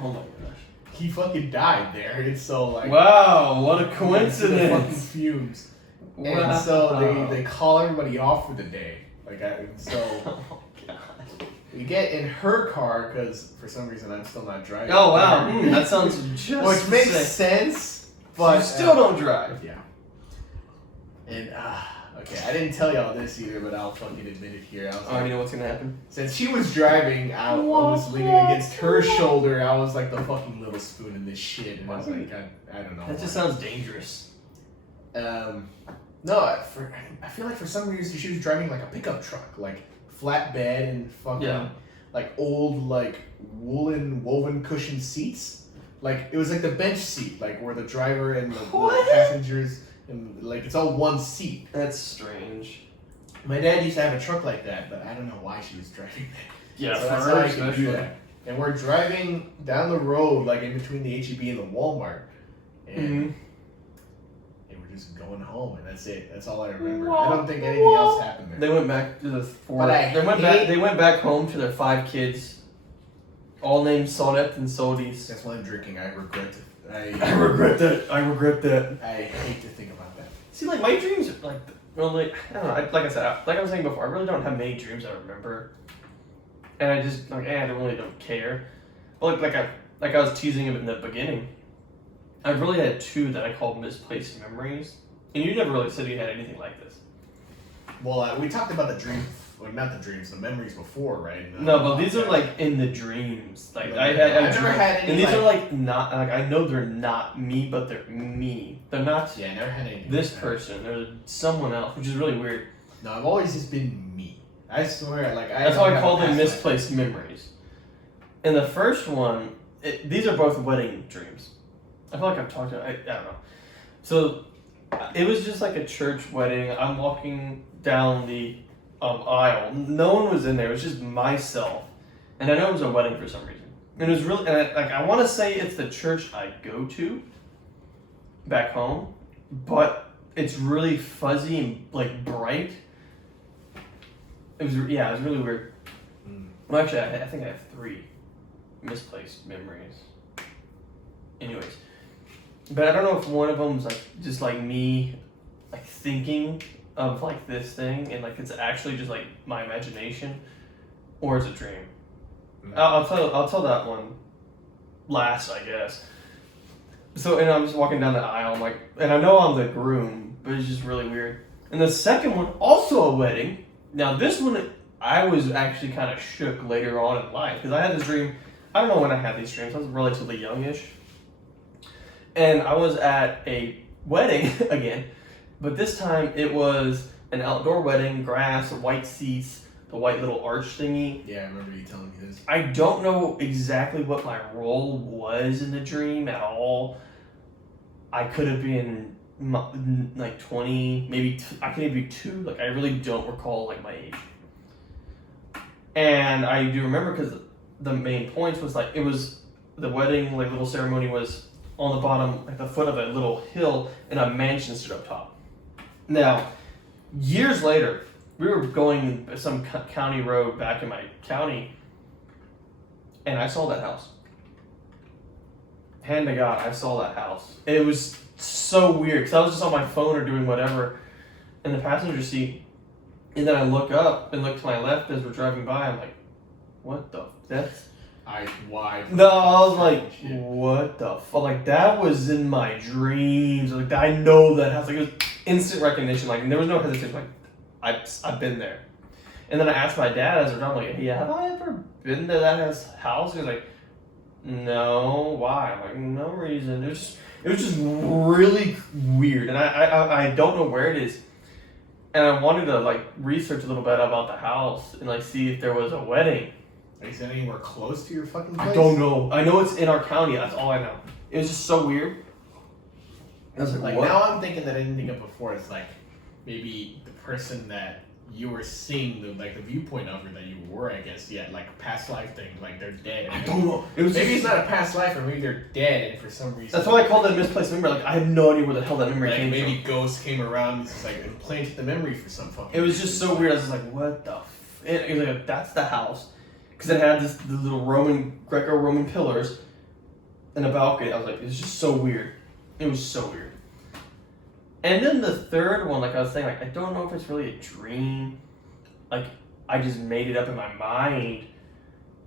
Oh my gosh. he fucking died there. And so like, Wow, what a the fucking coincidence. fumes. Wow. And so they call everybody off for the day. So Oh god. we get in her car because for some reason I'm still not driving. Oh wow, that sounds just Which makes sick. sense, But but you still don't drive. Yeah. And okay, I didn't tell y'all this either, but I'll fucking admit it here. I was I already like, know what's gonna happen. since she was driving, I was leaning against her shoulder. I was like the fucking little spoon in this shit, and I was like, I don't know. That just sounds dangerous. No, I feel like for some reason she was driving like a pickup truck, like flatbed and fucking like old like woolen woven cushion seats. Like it was like the bench seat, like where the driver and the passengers and like it's all one seat. That's strange. My dad used to have a truck like that, but I don't know why she was driving that. Yeah, So that's how I could do that. And we're driving down the road, like in between the HEB and the Walmart, and we're just going home, and that's it. That's all I remember. I don't think anything else happened there. They went back to the four. But They went back home to their 5 kids, all named Sonette and Sodis. That's why I'm drinking. I regret it. I regret that. I regret that. I hate to think about that. See, like my dreams, like really, I don't know. Like I said, like I was saying before, I really don't have many dreams I remember, and I just like, I really don't care. But like I was teasing him in the beginning. I really had 2 that I called misplaced memories, and you never really said you had anything like this. Well, we talked about the dreams, or not the dreams, the memories before, right? No, but these are like in the dreams. Like I never had any. and these are like not like I know they're not me, but they're me. They're not. Yeah, I never had anything. This like person. They're someone else, which is really weird. that. No, I've always just been me. I swear, like That's why I call them misplaced memories. And the first one, these are both wedding dreams. I feel like I've talked to. I don't know. So it was just like a church wedding. I'm walking down the aisle. No one was in there. It was just myself, and I know it was a wedding for some reason. And it was really, and I want to say it's the church I go to back home, but it's really fuzzy and like bright. It was really weird. Well, actually, I think I have 3 misplaced memories. Anyways, but I don't know if one of them's like just like me, like thinking of like this thing, and like it's actually just like my imagination, or it's a dream. I'll tell that one last, I guess. So, and I'm just walking down the aisle, I'm like, and I know I'm the groom, but it's just really weird. And the second one, also a wedding. Now this one, I was actually kind of shook later on in life because I had this dream. I don't know when I had these dreams. I was relatively youngish, and I was at a wedding again, but this time it was an outdoor wedding, grass, white seats, the white little arch thingy. Yeah, I remember you telling me this. I don't know exactly what my role was in the dream at all. I could have been like 20, maybe I could be 2. Like I really don't recall like my age. And I do remember because the main points was like it was the wedding like little ceremony was on the bottom like the foot of a little hill and a mansion stood up top. Now, years later, we were going some county road back in my county, and I saw that house. Hand to God, I saw that house. It was so weird because I was just on my phone or doing whatever in the passenger seat, and then I look up and look to my left as we're driving by. I'm like, "What the? That's." Why? No, I was like, "What the fuck?" Like that was in my dreams. Like I know that house. Like it was instant recognition. Like and there was no hesitation. Like I've been there. And then I asked my dad as we're done, like, "Yeah, have I ever been to that house?" He was like, "No, why?" I'm like, "No reason." It was just really weird, and I don't know where it is. And I wanted to like research a little bit about the house and like see if there was a wedding. Is it anywhere close to your fucking place? I don't know. I know it's in our county. That's all I know. It was just so weird. I was Like what? now I'm thinking that I didn't think of before. It's like maybe the person that you were seeing the viewpoint of her that you were, I guess, like past life thing, like they're dead. I don't know. It was maybe it's not a past life, or maybe they're dead, and for some reason. That's why I called it a misplaced memory. Like I have no idea where the hell that memory came maybe from. ghosts came around and just like implanted the memory for some fucking. It was just so weird. I was just like, what the? It was like, that's the house, because it had the little Greco-Roman pillars, and a balcony. I was like, it's just so weird. It was so weird. And then the third one, like I was saying, like I don't know if it's really a dream. Like, I just made it up in my mind.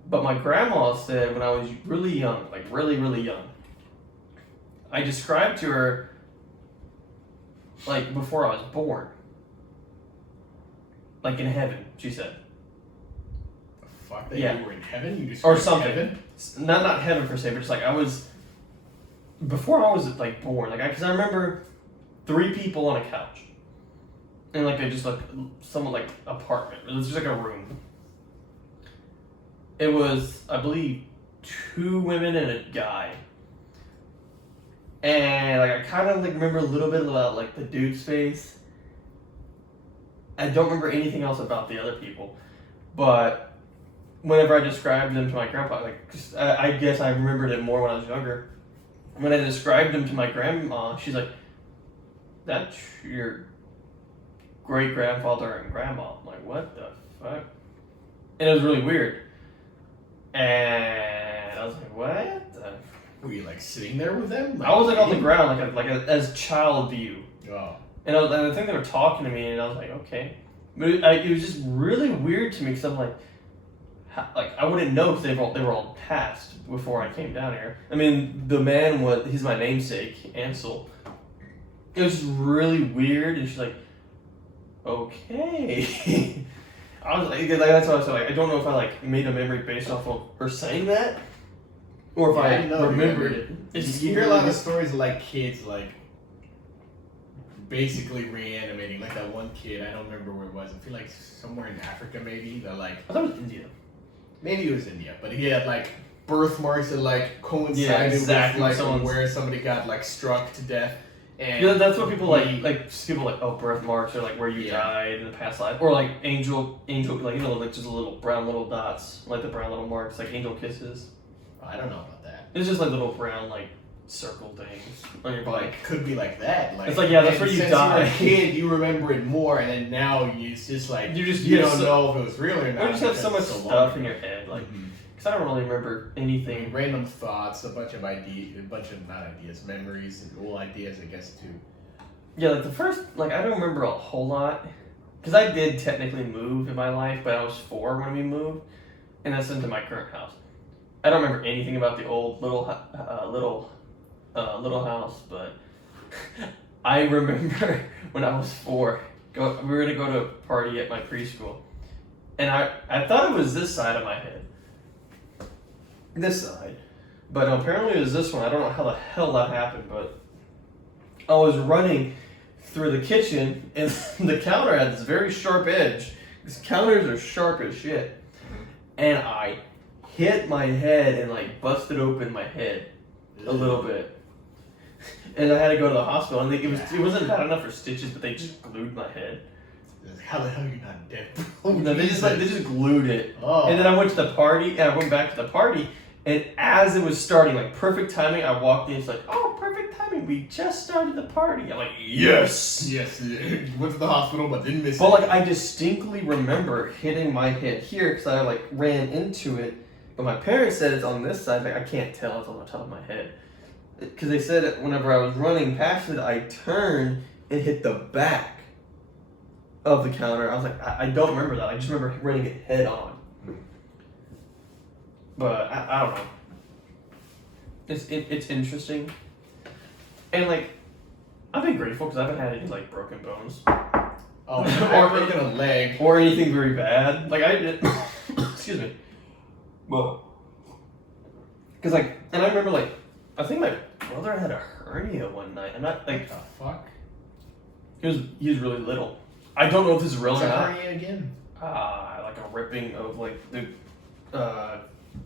But my grandma said when I was really young, like really, really young, I described to her, like, before I was born. Like, in heaven, she said. The fuck? That Yeah. you were in heaven? You Or something. Heaven? Not heaven per se, but just like I was, before I was, like, born. Like, because I remember 3 people on a couch. And like just like somewhat like apartment. It was just like a room. It was, I believe, 2 women and a guy. And like I kind of like remember a little bit about like the dude's face. I don't remember anything else about the other people, but whenever I described them to my grandpa, like 'cause I guess I remembered it more when I was younger. When I described them to my grandma, she's like, "That's your great grandfather and grandma." I'm like, what the fuck? And it was really weird. And I was like, what the? Were you like sitting there with them? I was like on the ground, as child view. Oh. And I think they were talking to me, and I was like, okay. But it was just really weird to me because I'm like, I wouldn't know because they were all passed before I came down here. I mean, the man he's my namesake, Ansel. It was just really weird, and she's like, okay. I was like, that's what I was like. I don't know if I like made a memory based off of her saying that, or if I remembered it. You hear a lot of stories of like kids like basically reanimating. Like that one kid, I don't remember where it was. I feel like somewhere in Africa maybe. That like I thought it was India. Maybe it was India, but he had like birthmarks that like coincided exactly. with like where somebody got like struck to death. And yeah, that's what people like people like, oh, birthmarks, or like where you died in the past life, or like angel, like, you know, like just little brown little dots, like the brown little marks, like angel kisses. Oh, I don't know about that. It's just like little brown like circle things on your body. Like, could be like that. Like, it's like, yeah, that's where you died. die. You were a kid, you remember it more, and then now it's just like you don't know if it was real or not. You just have so much stuff in your head, like. Because I don't really remember anything. I mean, random thoughts, a bunch of memories, and old ideas, I guess, too. Yeah, like the first, like I don't remember a whole lot. Because I did technically move in my life, but I was 4 when we moved. And that's into my current house. I don't remember anything about the old little house, but I remember when I was 4, we were going to go to a party at my preschool. And I thought it was this side of my head. This side. But apparently it was this one. I don't know how the hell that happened, but I was running through the kitchen and the counter had this very sharp edge. These counters are sharp as shit. And I hit my head and like busted open my head a little bit. And I had to go to the hospital, and it wasn't bad enough for stitches, but they just glued my head. How the hell are you not dead? No, they just glued it. Oh. And then I went to the party, and I went back to the party, and as it was starting, like perfect timing, I walked in. It's like, oh, perfect timing. We just started the party. I'm like, yes. Yes. Went to the hospital, but didn't miss it. But like, I distinctly remember hitting my head here because I like ran into it. But my parents said it's on this side. Like, I can't tell. It's on the top of my head. Because they said that whenever I was running past it, I turned and hit the back of the counter. I was like, I don't remember that. I just remember running it head on. But I don't know. It's interesting. And like, I've been grateful because I haven't had any like broken bones. Oh, or broken a leg. Or anything very bad. Like I did. Excuse me. Well, because like, and I remember like, I think my brother had a hernia one night. I'm not like, what the fuck? He was really little. I don't know if this is real or not. Hernia again? Like a ripping of like the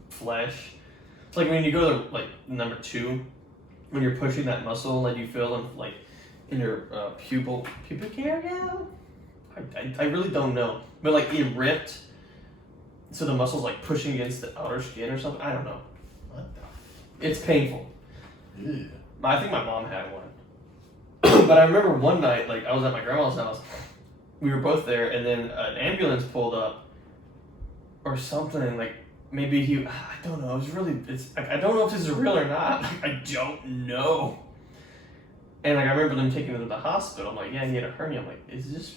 flesh. It's like when you go to like number 2, when you're pushing that muscle that you feel in like in your pubic area. I really don't know. But like it ripped, so the muscle's like pushing against the outer skin or something. I don't know. What It's painful. the? Ew. I think my mom had one. But I remember one night, like I was at my grandma's house. We were both there, and then an ambulance pulled up, or something. Like maybe I don't know. It's like I don't know if this is real or not. Like, I don't know. And like I remember them taking him to the hospital. I'm like, yeah, he had a hernia. I'm like, is this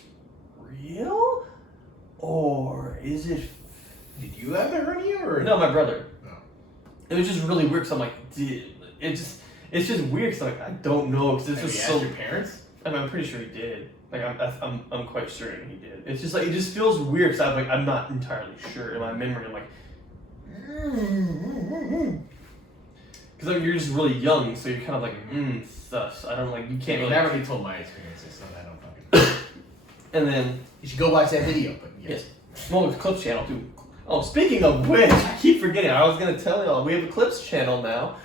real, or is it? Did you have the hernia or No, my brother. No. It was just really weird. So I'm like, it's just weird. Cause like I don't know. Cause it's Have just you so. asked your parents? I mean, I'm pretty sure he did. Like I'm quite certain he did. It's just like it just feels weird. Cause I'm not entirely sure. In my memory, I'm like. Because like, you're just really young, so you're kind of like, sus. I don't like, you can't You really. never really told my experiences, so I don't fucking. And then, You should go watch that video, but yes. Well, it's Clips channel too. Oh, speaking of which, I keep forgetting. I was gonna tell y'all, we have a Clips channel now.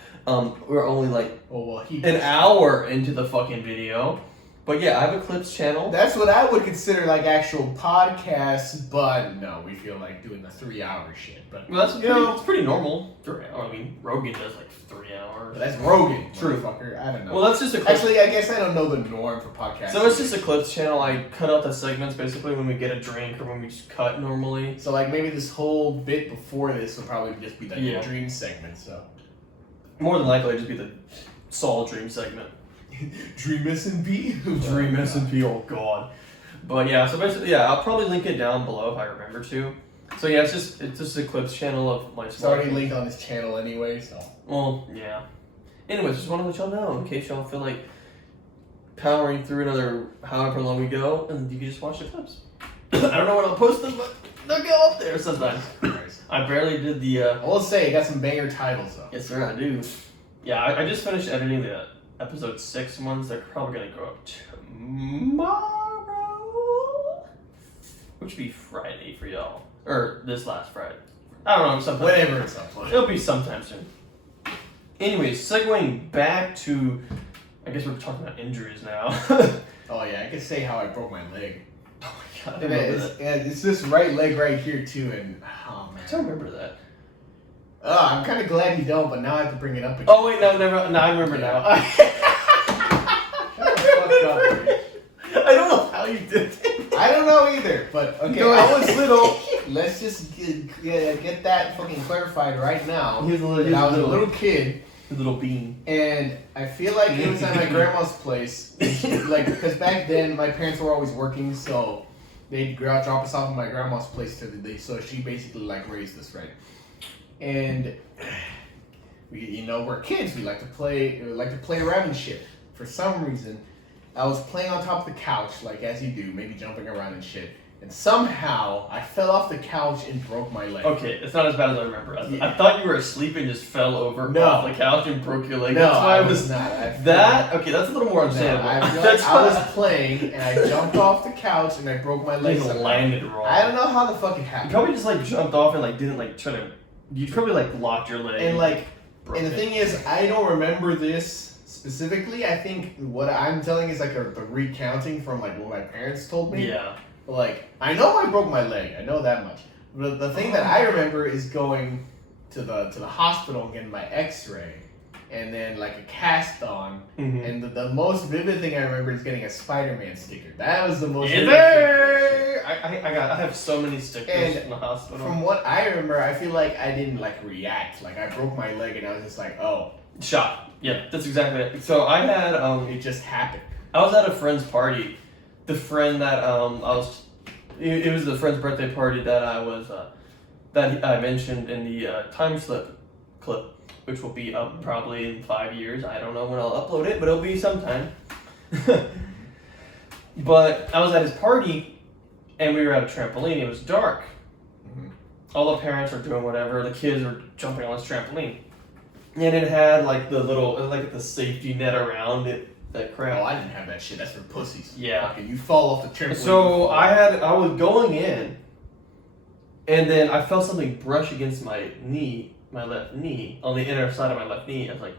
We're only like Oh well, an hour into the fucking video. But yeah, I have a Clips channel. That's what I would consider like actual podcasts, but no, we feel like doing the 3-hour shit. But Well, it's pretty normal. 3 hours. I mean, Rogan does like 3 hours. but that's Rogan, True. motherfucker. I don't know. Well, that's just a Clips. Actually, I guess I don't know the norm for podcasts. So it's just a Clips channel. I cut out the segments basically when we get a drink or when we just cut normally. So like maybe this whole bit before this will probably just be like Yeah. a dream segment. So More than likely, it'd just be the Saul Dream segment. Dream S&P. Dream S&P, oh god. But yeah, so basically, yeah, I'll probably link it down below if I remember to. So yeah, it's just a Clips channel of my. It's already linked on this channel anyway, so. Well, yeah. Anyways, just want to let y'all know in case y'all feel like powering through another however long we go, and you can just watch the clips. I don't know when I'll post them, but they'll go up there sometimes. I barely did the. I will say, it got some banger titles though. Yes, sir, I do. Yeah, I just finished editing the episode 6 ones. They're probably gonna go up tomorrow, which would be Friday for y'all, or this last Friday. I don't know, sometime. Whatever it's up. It'll be sometime soon. Anyways, segueing back to, I guess we're talking about injuries now. Oh yeah, I could say how I broke my leg. Oh my god, I And remember it's, that. and it's this right leg right here too, and oh man. I don't remember that. I'm kind of glad you don't, but now I have to bring it up again. Oh wait, no, I remember now. Shut the fuck up, Rich. I don't know how you did it. I don't know either, but okay, Go I ahead. was little. Let's just get that fucking clarified right now. He was a little, That I was a little kid, a little bean. and I feel like it was at my grandma's place. Like, because back then my parents were always working, so they'd drop us off at my grandma's place so she basically like raised us, right? And we, we're kids. We like to play around and shit. For some reason, I was playing on top of the couch, like as you do, maybe jumping around and shit. And somehow I fell off the couch and broke my leg. Okay, it's not as bad as I remember. I Yeah. thought you were asleep and just fell over No. off the couch and broke your leg. No, That's why I was not. Okay, that's a little more No, understandable. I feel That's like I was playing and I jumped off the couch and I broke my leg. Just somehow. landed wrong. I don't know how the fuck it You happened. probably just like jumped off and like didn't like try to. You probably like locked your leg. And like, broke and the it. thing is, I don't remember this specifically. I think what I'm telling is like the recounting from like what my parents told me. Yeah. Like, I know I broke my leg. I know that much. But the thing that I remember is going to the hospital and getting my X-ray, and then like a cast on. Mm-hmm. And the most vivid thing I remember is getting a Spider-Man sticker. That was the most. Is vivid there? I have so many stickers And in the hospital. From what I remember, I feel like I didn't like react. Like I broke my leg and I was just like, oh, Shock. Yeah, that's exactly it. So I had it just happened. I was at a friend's party. The friend that it was the friend's birthday party that I was that I mentioned in the time slip clip, which will be up probably in 5 years. I don't know when I'll upload it, but it'll be sometime. But I was at his party, and we were at a trampoline. It was dark. Mhm. All the parents are doing whatever. The kids are jumping on this trampoline, and it had like the safety net around it. That crap. Oh, I didn't have that shit. That's for pussies. Yeah. Fucking you fall off the trampoline. So I was going in, and then I felt something brush against my knee, my left knee, on the inner side of my left knee. I was like,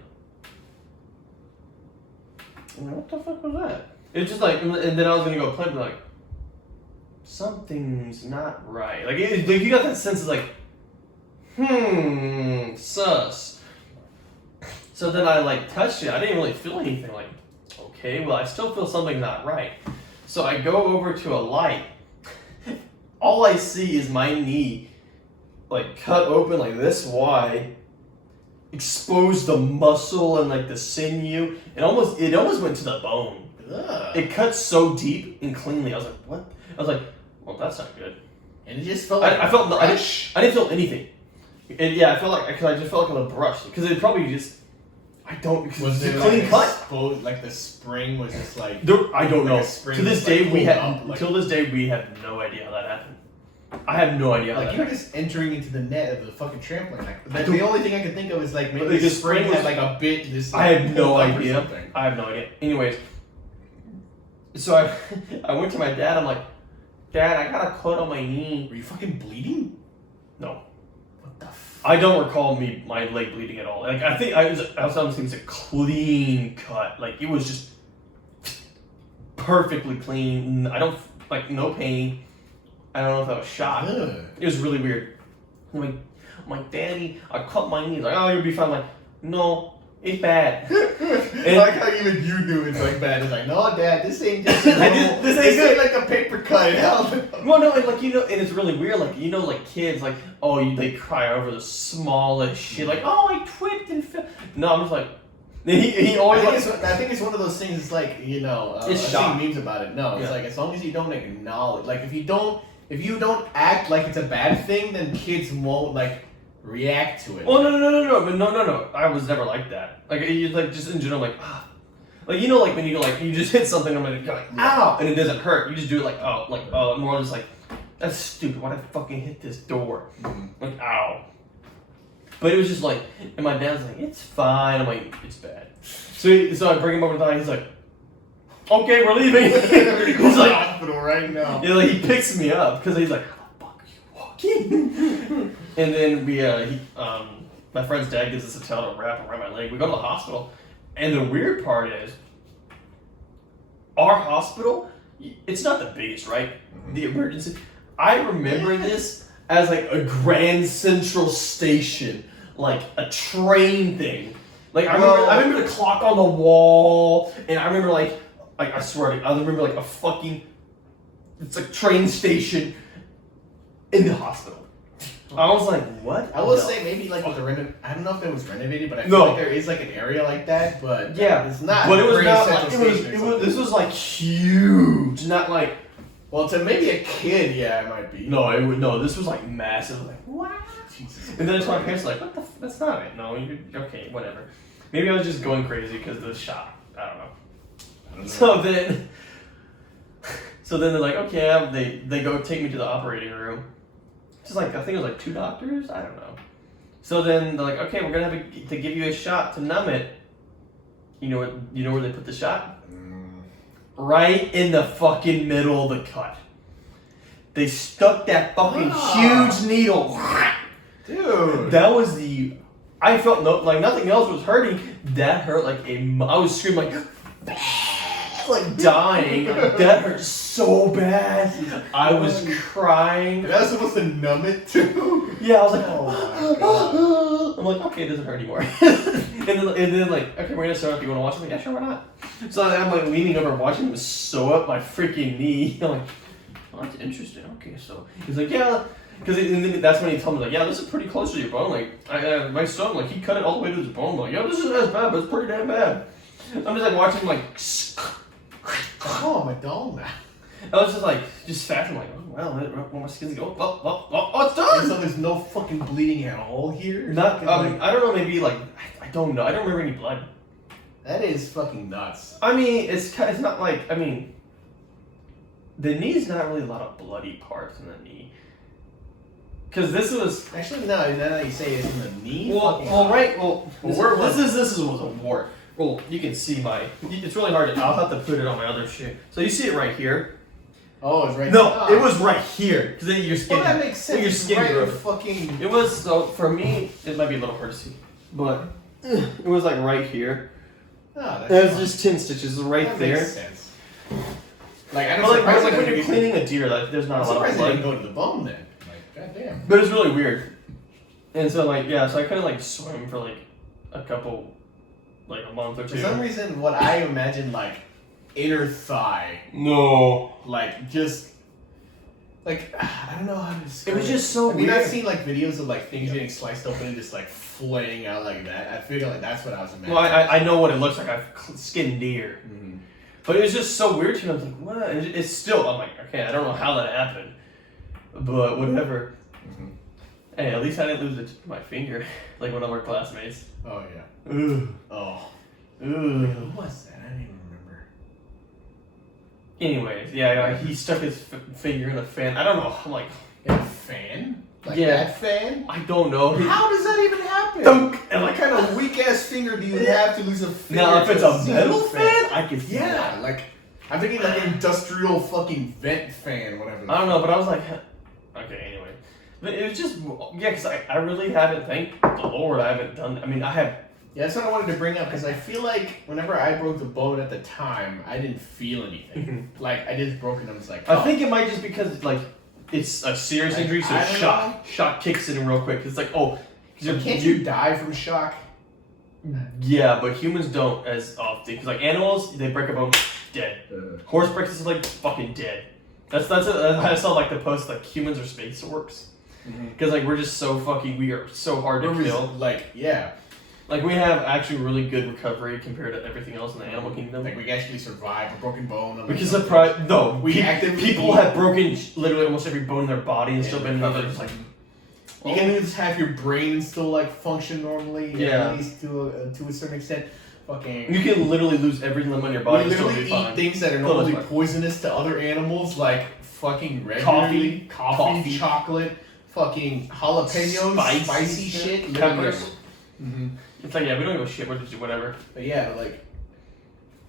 what the fuck was that? It was just like, and then I was gonna go play, like, something's not right. Like you got that sense of like, sus. So then I like touched it. I didn't really feel anything. Like, okay, well I still feel something's not right. So I go over to a light. All I see is my knee, like cut open like this wide, exposed the muscle and like the sinew. It almost went to the bone. Ugh. It cut so deep and cleanly. I was like, what? I was like, well, that's not good. And it just felt like I didn't feel anything. I felt like because I just felt like I was brushed because it probably just. I don't because was it's it a clean cut. Like the spring was just like I don't know. To this day we have no idea how that happened. I have no idea how like that you're happened. just entering into the net of the fucking trampoline. Like, the only thing I could think of is like maybe Like, the spring had like a bit. Just, like, I have no pulled up or idea. something. I have no idea. Anyways, so I went to my dad. I'm like, Dad, I got a cut on my knee. Were you fucking bleeding? No. What the fuck? I don't recall my leg bleeding at all. Like I think I was thinking it was a clean cut. Like it was just perfectly clean. I don't like no pain. I don't know if that was shock. Ugh. It was really weird. I'm like, Daddy, I cut my knee. He's like, oh, you'll be fine. I'm like, no, it's bad. I like how even you knew it's like bad. It's like, no, Dad, this ain't just normal. This ain't good. like a paper cut. Well, no, and like and it's really weird. Like like kids, like they cry over the smallest shit. Like, oh, I tripped and fell. No, I'm just like, he always. I think it's one of those things. It's like it's I've shock. seen memes about it. No, it's Yeah. like as long as you don't acknowledge, like if you don't act like it's a bad thing, then kids won't like react to it. Oh no! I was never like that. Like you like just in general, like like like when you just hit something, I'm like ow, and it doesn't hurt. You just do it like more just like that's stupid. Why'd I fucking hit this door? Mm-hmm. Like ow. But it was just like, and my dad's like, it's fine. I'm like, it's bad. So I bring him over to the house. He's like, okay, we're leaving. He's like, hospital right now. Yeah, like he picks me up because he's like, how the fuck are you walking? And then my friend's dad gives us a towel to wrap around my leg. We go to the hospital, and the weird part is, our hospital, it's not the biggest, right? The emergency. I remember this as like a Grand Central Station, like a train thing. Like I remember the clock on the wall, and I remember like I swear, I remember like a fucking, it's like train station in the hospital. I was like, what? I will say maybe like with the I don't know if it was renovated, but I feel like there is like an area like that, but yeah, it's not. But it was not Central like Station this was like huge, not like. Well, to maybe a kid, yeah, it might be. No, this was like massive. Like what? Jesus. And then it's my parents were like, what the? That's not it. No, you okay? Whatever. Maybe I was just going crazy because of the shock. I don't know. So then they're like, okay, they go take me to the operating room. Just like I think it was like 2 doctors. I don't know. So then they're like, okay, we're gonna have to give you a shot to numb it. You know where they put the shot? Right in the fucking middle of the cut. They stuck that fucking huge needle. Dude. That was I felt like nothing else was hurting. That hurt like I was screaming like dying. Like, that hurt so bad. I was crying. That was supposed to numb it too? Yeah, I was like, oh my god. I'm like, okay, it doesn't hurt anymore. and then like, okay, we're gonna sew up. You wanna watch it? I'm like, yeah, sure, why not? So I'm like leaning over watching him sew up my freaking knee. I'm like, oh, that's interesting. Okay, so he's like, yeah, because that's when he told me like, yeah, this is pretty close to your bone. Like, my son, like, he cut it all the way to his bone. I'm like, yeah, this isn't as bad, but it's pretty damn bad. I'm just like watching him like, oh my dog. I was just like, fast. I'm like, oh, well, when my skin's going, oh, it's done. And so there's no fucking bleeding at all here. Not, I don't know, maybe like, I don't know. I don't remember any blood. That is fucking nuts. I mean, it's not like, I mean, the knee's not really a lot of bloody parts in the knee. Because this was... Actually, no, now that you say it's in the knee. This was a wart. Well, you can see it's really hard to, I'll have to put it on my other shoe. So you see it right here. Oh, it's right No, it was right here. Because then your skin... Well, that makes sense. Your skin right grew. Fucking... It was, so for me, it might be a little hard to see. But it was like right here. Oh, There's just 10 stitches right that there. Makes sense. Like I'm But like, surprised when that you're cleaning a deer, like there's not I'm a lot of surprised they didn't blood. go to the bone then. Like goddamn. But it's really weird. And so like yeah, so I couldn't like swim for like a couple, like a month or two. For some reason, what I imagine like inner thigh, No. like just like I don't know how to describe It was just so I mean, weird. I've seen like videos of like things getting sliced open and just like flaying out like that. I feel like that's what I was imagining. Well, I know what it looks like. I've skinned deer. Mm-hmm. But it was just so weird to me. I was like, what? It's still, I'm like, okay, I don't know how that happened. But whatever. Mm-hmm. Hey, at least I didn't lose my finger like one of our classmates. Oh yeah. Ugh. Oh. Ugh. Who was that? I don't even remember. Anyways, yeah, he stuck his finger in a fan. I don't know. I'm like, In a fan? Like Yeah. that fan? I don't know. How does that even happen? Dunk! And What like, kind of weak ass finger do you have to lose a finger? now if it's to a metal fan, I can see Yeah, that. like I'm thinking like industrial fucking vent fan, whatever. I don't know, but I was like, okay, anyway. But it was just, yeah, because I really haven't, thank the Lord, I haven't done, I mean, I have. Yeah, that's what I wanted to bring up because I feel like whenever I broke the bone at the time, I didn't feel anything. Like I just broke it. I was like, I think it might just because like it's a serious injury, so I don't shock kicks in real quick. It's like So can't you die from shock? Yeah, but humans don't as often because like animals they break a bone dead. Horse breaks is like fucking dead. I saw like the post like humans are space orcs because like we're just so fucking we are so hard to kill. Like yeah, Like we have actually really good recovery compared to everything else in the animal kingdom. like we can actually survive a broken bone. Because of people have broken literally almost every bone in their body and still been another just like. You can just have your brain still like function normally. Yeah. At least to a certain extent. Fucking. You can literally lose every limb on your body We and still literally be eat fine. things that are normally poisonous to other animals, like fucking regularly, coffee, chocolate, fucking jalapenos, spicy shit, peppers. Mm-hmm. It's like yeah, we don't give a shit. We're just whatever. But yeah, but like,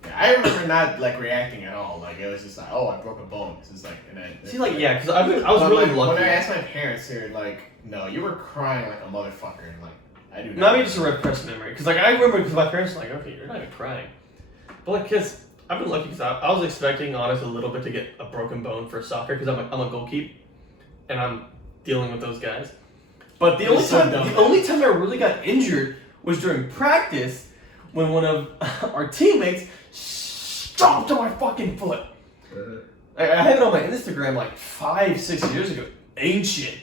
yeah, I remember not like reacting at all. Like it was just like, oh, I broke a bone. It's just like, and I See, like yeah, because I was really lucky. When I asked my parents, they were like, no, you were crying like a motherfucker, and like I do. Not maybe just a repressed memory. Because like I remember because my parents were like, okay, you're not even crying. But like, because I've been lucky because I was expecting honestly a little bit to get a broken bone for soccer because I'm a goalkeeper, and I'm dealing with those guys. But the only time I really got injured was during practice when one of our teammates stomped on my fucking foot. I had it on my Instagram like 5-6 years ago. Ancient.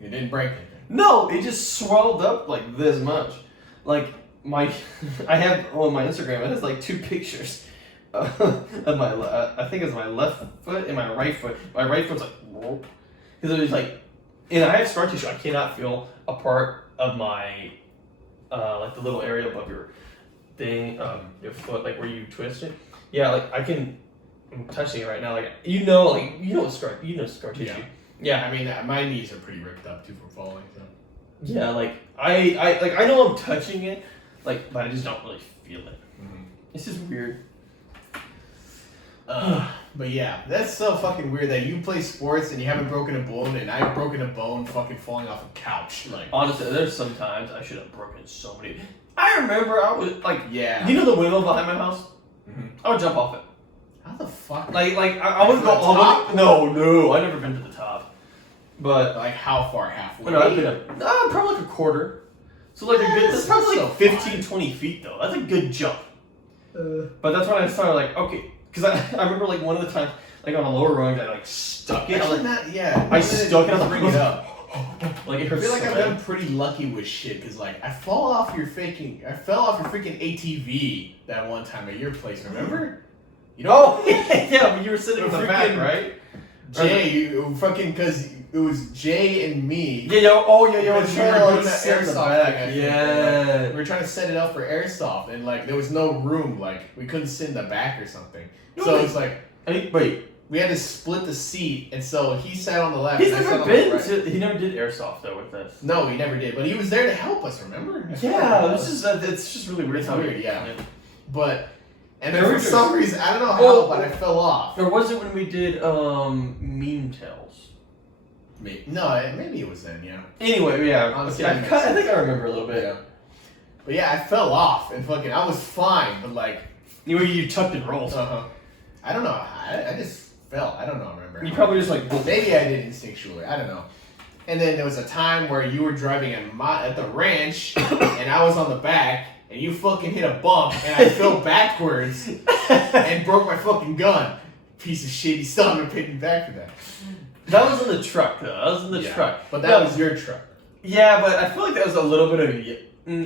It didn't break anything. No, it just swelled up like this much. Like my, I have on my Instagram. It has like 2 pictures of my. I think it's my left foot and my right foot. My right foot's like because it was like, and I have scar tissue. I cannot feel a part of my. Like the little area above your thing, your foot, like where you twist it. Yeah, like I'm touching it right now. Like scar tissue. Yeah. I mean, my knees are pretty ripped up too from falling. So. Yeah, like I know I'm touching it, like, but I just don't really feel it. Mm-hmm. It's just weird. But yeah, that's so fucking weird that you play sports and you haven't broken a bone, and I've broken a bone fucking falling off a couch. Like honestly, there's some times I should have broken so many. I remember I was like, yeah. you know the windmill behind my house? Mm-hmm. I would jump off it. How the fuck? Like I would go all the No, I've never been to the top. But like how far? Halfway? I've been probably like a quarter. So like that's probably like 15, 20 feet though. That's a good jump. But that's when I started like, okay. Because I remember like one of the times, like on a lower rung, I like stuck it. Actually, I stuck it. I was bring it up. Like it I hurts. feel like so I've bad. done pretty lucky with shit because like I fell off your freaking ATV that one time at your place. Remember? You know? Oh yeah, but you were sitting in the back, right? Jay, you fucking because it was Jay and me. Yeah, yo. Oh yeah, yo. We You were were on going the to sit in the airsoft back. thing, I think. Yeah. We were trying to set it up for airsoft, and like there was no room. Like we couldn't sit in the back or something. So it's like. Wait. We had to split the seat, and so he sat on the left. He's and I never sat on been. the right. He never did airsoft though with us. No, he never did. But he was there to help us. Remember? Yeah, it's just really weird. It's weird, yeah. But and then There for was- some reason I don't know how, but I fell off. Or was it when we did meme tales? Maybe it was then. Yeah. Anyway, yeah. Honestly, I that makes think I remember a little bit. Yeah. But yeah, I fell off and fucking I was fine, but like You tucked and rolled. I don't know. I just felt. I don't know. I remember. You probably just like. Maybe I did instinctually. I don't know. And then there was a time where you were driving at the ranch, and I was on the back, and you fucking hit a bump, and I fell backwards and broke my fucking gun. Piece of shit. You still haven't paid me back for that. That was in the truck, though. That was in the truck. But that was your truck. Yeah, but I feel like that was a little bit of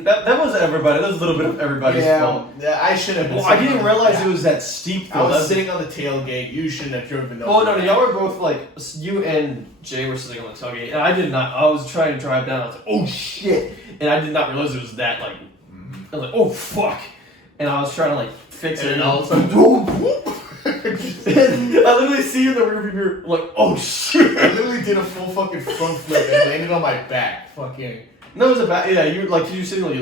that was everybody. That was a little bit of everybody's fault. Yeah, I should have. Well, I didn't realize it was that steep. Though. I was sitting on the tailgate. You shouldn't have driven over. Oh no, y'all were both like you and Jay were sitting on the tailgate, and I did not. I was trying to drive down. I was like, oh shit, and I did not realize it was that like. I was like, oh fuck, and I was trying to like fix it, and all of a sudden. I literally see you in the rearview mirror, like, oh shit! I literally did a full fucking front flip and landed on my back. Fucking. No, it was a bad. Yeah, you like you sitting like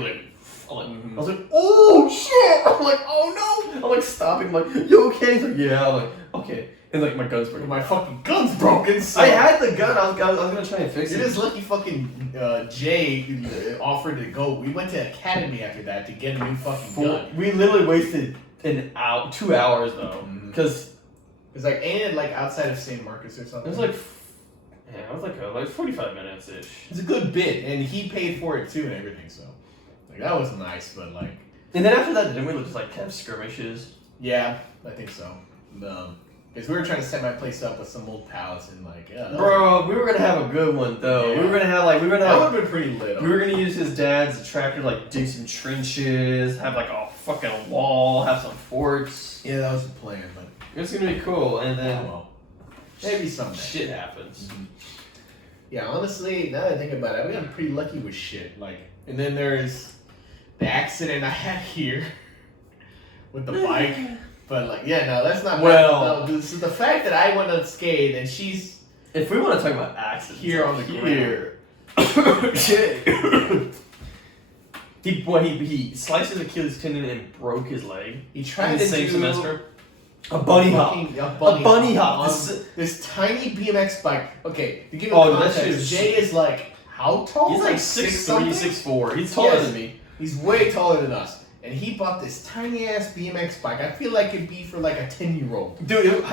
I was like, oh shit! I'm like, oh no! I'm like stopping, like, you okay? He's like, yeah. I'm like, okay. And like my gun's broken. My fucking gun's broken. So I had the gun. I was gonna try and fix it. It is lucky fucking Jay offered to go. We went to Academy after that to get a new fucking gun. We literally wasted 2 hours though, because it was like and like outside of St. Marcus or something. It was like. Yeah, it was like 45 minutes ish. It's a good bit, and he paid for it too and everything. So, like that was nice, but like. And then after that, didn't we just like have skirmishes? Yeah, I think so. Because we were trying to set my place up with some old pals and like. Bro, we were gonna have a good one though. Yeah. We were gonna have that would have been pretty lit. We were gonna use his dad's tractor to like dig some trenches, have like a fucking wall, have some forts. Yeah, that was the plan, but it was gonna be cool. And then maybe someday shit happens. Mm-hmm. Yeah, honestly, now that I think about it, we got pretty lucky with shit. Like, and then there's the accident I had here with the bike. But like, yeah, no, that's not. Well, this is the fact that I went unscathed and she's. If we want to talk about accidents here on the ground. He sliced his Achilles tendon and broke his leg. He tried in to the same do semester. A bunny hop. A bunny hop. This tiny BMX bike. Okay, to give you context, Jay is like how tall? He's like 6'3", 6'4". He's taller than me. He's way taller than us. And he bought this tiny ass BMX bike. I feel like it'd be for like a 10-year-old. Dude,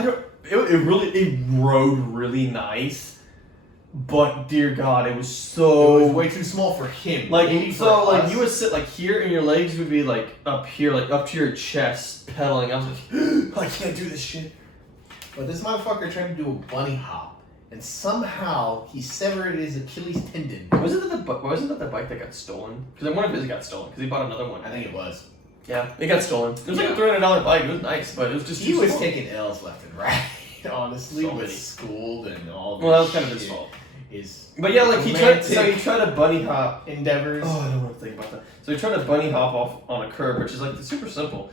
it rode really nice, but dear God, it was so. It was way too small for him. Like you would sit like here, and your legs would be like up here, like up to your chest, pedaling. I was like, I can't do this shit. But this motherfucker tried to do a bunny hop, and somehow he severed his Achilles tendon. Wasn't that the bike that got stolen? Because one of his got stolen because he bought another one. I think it was. Yeah, it got stolen. It was like a $300 bike. It was nice, but it was just. He was taking L's left and right. Honestly, so with schooled and all. Well, that was kind of his fault. But yeah, like he tried to bunny hop endeavors. Oh, I don't want to think about that. So he tried to bunny hop off on a curb, which is like super simple.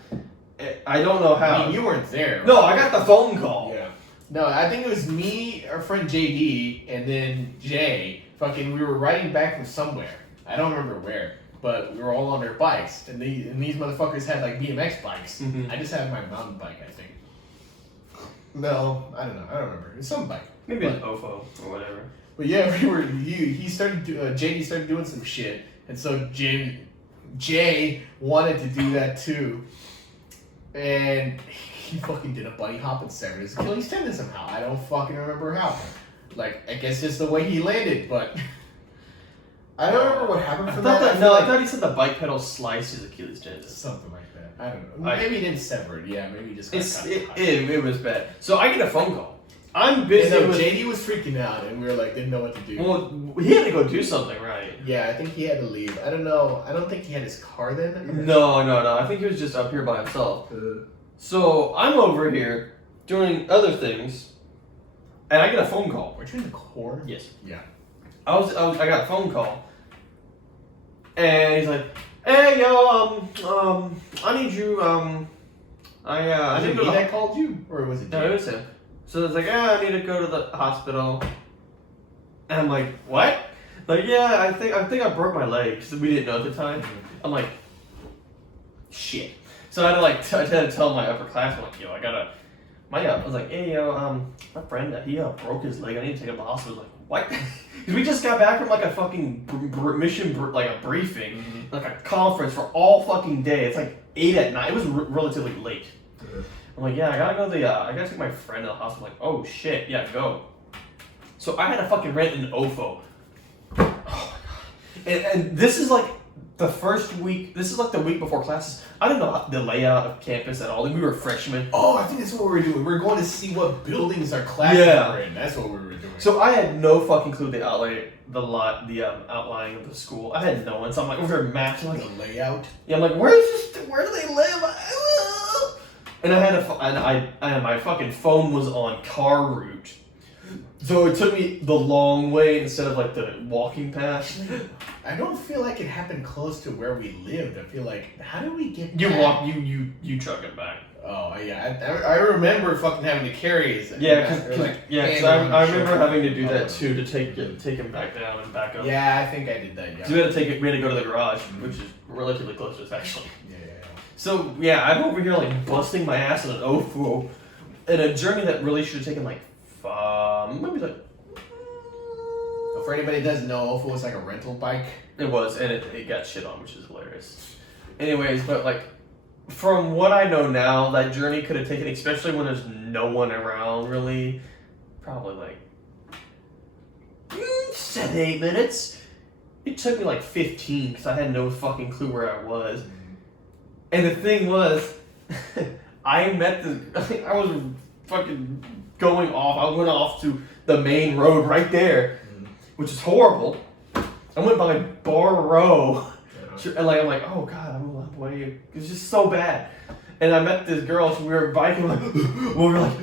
I don't know how. I mean, you weren't there. Right? No, I got the phone call. Yeah. No, I think it was me, our friend JD, and then Jay. Fucking, we were riding back from somewhere. I don't remember where, but we were all on their bikes, and these motherfuckers had like BMX bikes. Mm-hmm. I just had my mountain bike, I think. No, I don't know. I don't remember. It was some bike. Maybe an OFO or whatever. But yeah, JD started doing some shit, and so Jay wanted to do that too, and he fucking did a bunny hop and severed his Achilles tendon somehow. I don't fucking remember how. Like, I guess just the way he landed, but I don't remember what happened from that. I thought he said the bike pedal sliced his Achilles tendon. Something like that. I don't know. Maybe he didn't sever it. Yeah, maybe he just got it was bad. So I get a phone call. I'm busy. JD was freaking out, and we were like, didn't know what to do. Well, he had to go do something, right? Yeah, I think he had to leave. I don't know. I don't think he had his car then. No. I think he was just up here by himself. So I'm over here doing other things, and I get a phone call. We're doing the core. Yes. Yeah. I got a phone call, and he's like, "Hey, yo, I need you, I think that called you, or was it? No, it was him. So it's like, I need to go to the hospital. And I'm like, what? Like, yeah, I think I broke my leg because we didn't know at the time. I'm like, shit. So I had to tell my upperclassmen, like, yo, I was like, hey, yo, my friend, he broke his leg. I need to take him to the hospital. Like, what? Because we just got back from like a fucking like a briefing, like a conference for all fucking day. It's like 8 at night. It was relatively late. I'm like, yeah, I gotta go to the, I gotta take my friend to the hospital. I'm like, oh shit, yeah, go. So I had to fucking rent an OFO. Oh my god. And this is like the first week, this is like the week before classes. I didn't know the layout of campus at all. Like, we were freshmen. Oh, I think that's what we were doing. We were going to see what buildings our classes were in. That's what we were doing. So I had no fucking clue the outlining of the school. I had no one. So I'm like over here mapping like the layout. Yeah, I'm like, where do they live? And I had and my fucking phone was on car route. So it took me the long way instead of like the walking path. I don't feel like it happened close to where we lived. I feel like, how do we get You back? you truck it back. Oh yeah, I remember fucking having to carry it. Yeah, because I remember having to do that too, to take him back down and back up. Yeah, I think I did that. Yeah. So we had to go to the garage, which is relatively close to us actually. Yeah. So yeah, I'm over here like busting my ass in an OFO, in a journey that really should have taken like maybe like. So for anybody that doesn't know, OFO was like a rental bike. It was, and it got shit on, which is hilarious. Anyways, but like, from what I know now, that journey could have taken, especially when there's no one around, really, probably like 7, 8 minutes. It took me like 15 because I had no fucking clue where I was. And the thing was, I was fucking going off. I went off to the main road right there, which is horrible. I went by Bar Row. And like I'm like, oh god, I'm a boy. It was just so bad. And I met this girl, so we were biking like we were like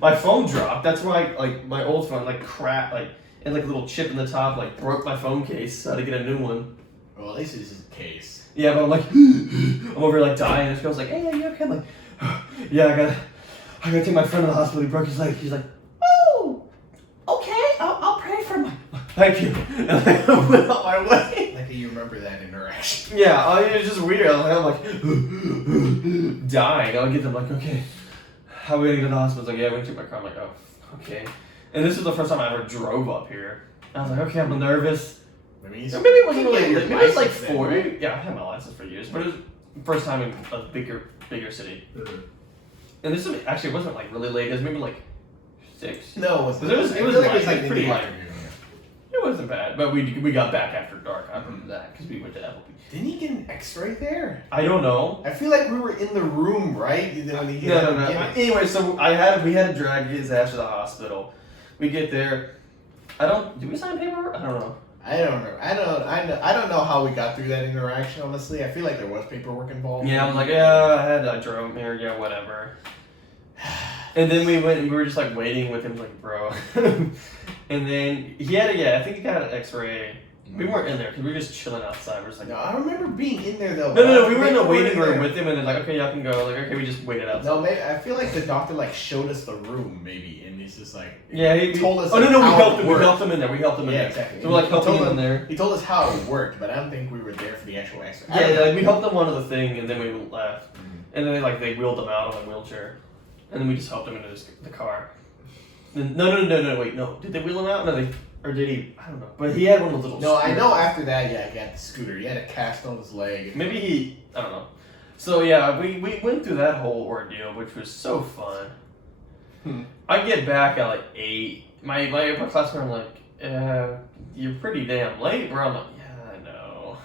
my phone dropped. That's why like my old phone like cracked, like and like a little chip in the top, like broke my phone case, so I had to get a new one. Well, at least this is the case. Yeah, but I'm like I'm over here like dying, and this girl's like, hey, are you okay? I'm like, yeah, I gotta take my friend to the hospital, he broke his leg. He's like, oh, okay, I'll pray for him. Thank you. And I went on my way. Like you remember that interaction. Yeah, I mean, it's just weird. I'm like dying. I'll get them like, okay, how are we gonna get to the hospital? It's like, yeah, we took my car. I'm like, oh, okay. And this was the first time I ever drove up here. I was like, okay, I'm nervous. Maybe it wasn't really. Maybe it was like 4. Yeah, I had my license for years, but it was the first time in a bigger city. And this actually wasn't like really late. It was maybe like 6. No, it wasn't. It was like pretty light. It wasn't bad, but we got back after dark. I remember that because we went to Applebee's. Didn't he get an X-ray there? I don't know. I feel like we were in the room, right? No. Anyway, so we had to drag his ass to the hospital. We get there. Did we sign paperwork? I don't know. I don't know. I don't know how we got through that interaction. Honestly, I feel like there was paperwork involved. Yeah, I was like, yeah, I drove here. Yeah, whatever. And then we went and we were just like waiting with him, like, bro. And then he had I think he got an X-ray. We weren't in there because we were just chilling outside. We're just like, no, I remember being in there though. No, we were in the waiting room with him, and then like, okay, y'all can go. Like, okay, we just waited outside. No, maybe I feel like the doctor like showed us the room, maybe, and he's just like, yeah, he told us. Oh no, we helped him. We helped him in there. Yeah, exactly. So we're like helping him in there. He told us how it worked, but I don't think we were there for the actual X-ray. Yeah, like we helped him onto the thing, and then we left, and then they wheeled him out on a wheelchair, and then we just helped him into the car. And, no, wait, no. Did they wheel him out? No, or did he? I don't know. But he had one of those little. No, scooters. I know. After that, yeah, he had the scooter. He had a cast on his leg. Maybe I don't know. So yeah, we went through that whole ordeal, which was so fun. I get back at like 8. My classmate, I'm like, you're pretty damn late, bro. I'm like, yeah, I know.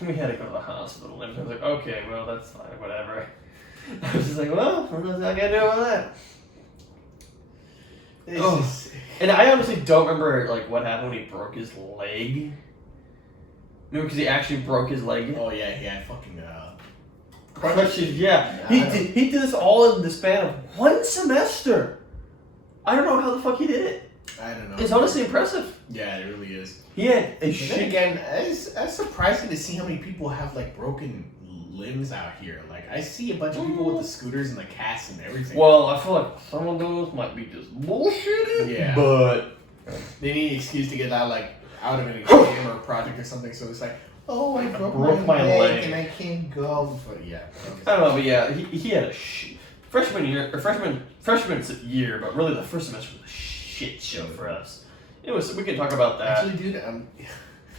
We had to go to the hospital, and I was like, okay, well, that's fine, whatever. I was just like, well, what else I gotta do with that? And I honestly don't remember like what happened when he broke his leg. Maybe because he actually broke his leg. Oh yeah, he had fucking crutches. Yeah, he did this all in the span of 1 semester. I don't know how the fuck he did it. I don't know. It's honestly impressive. Yeah, it really is. He had a shit. Then again, it's surprising to see how many people have like broken limbs out here. Like I see a bunch of people with the scooters and the casts and everything. Well, I feel like some of those might be just bullshitted. Yeah. But they need an excuse to get out of an exam or a project or something. So it's like, oh, I broke my leg and I can't go. But yeah. I don't know, but yeah, he had a freshman year, but really the first semester was a shit show for us. We can talk about that. Actually, dude,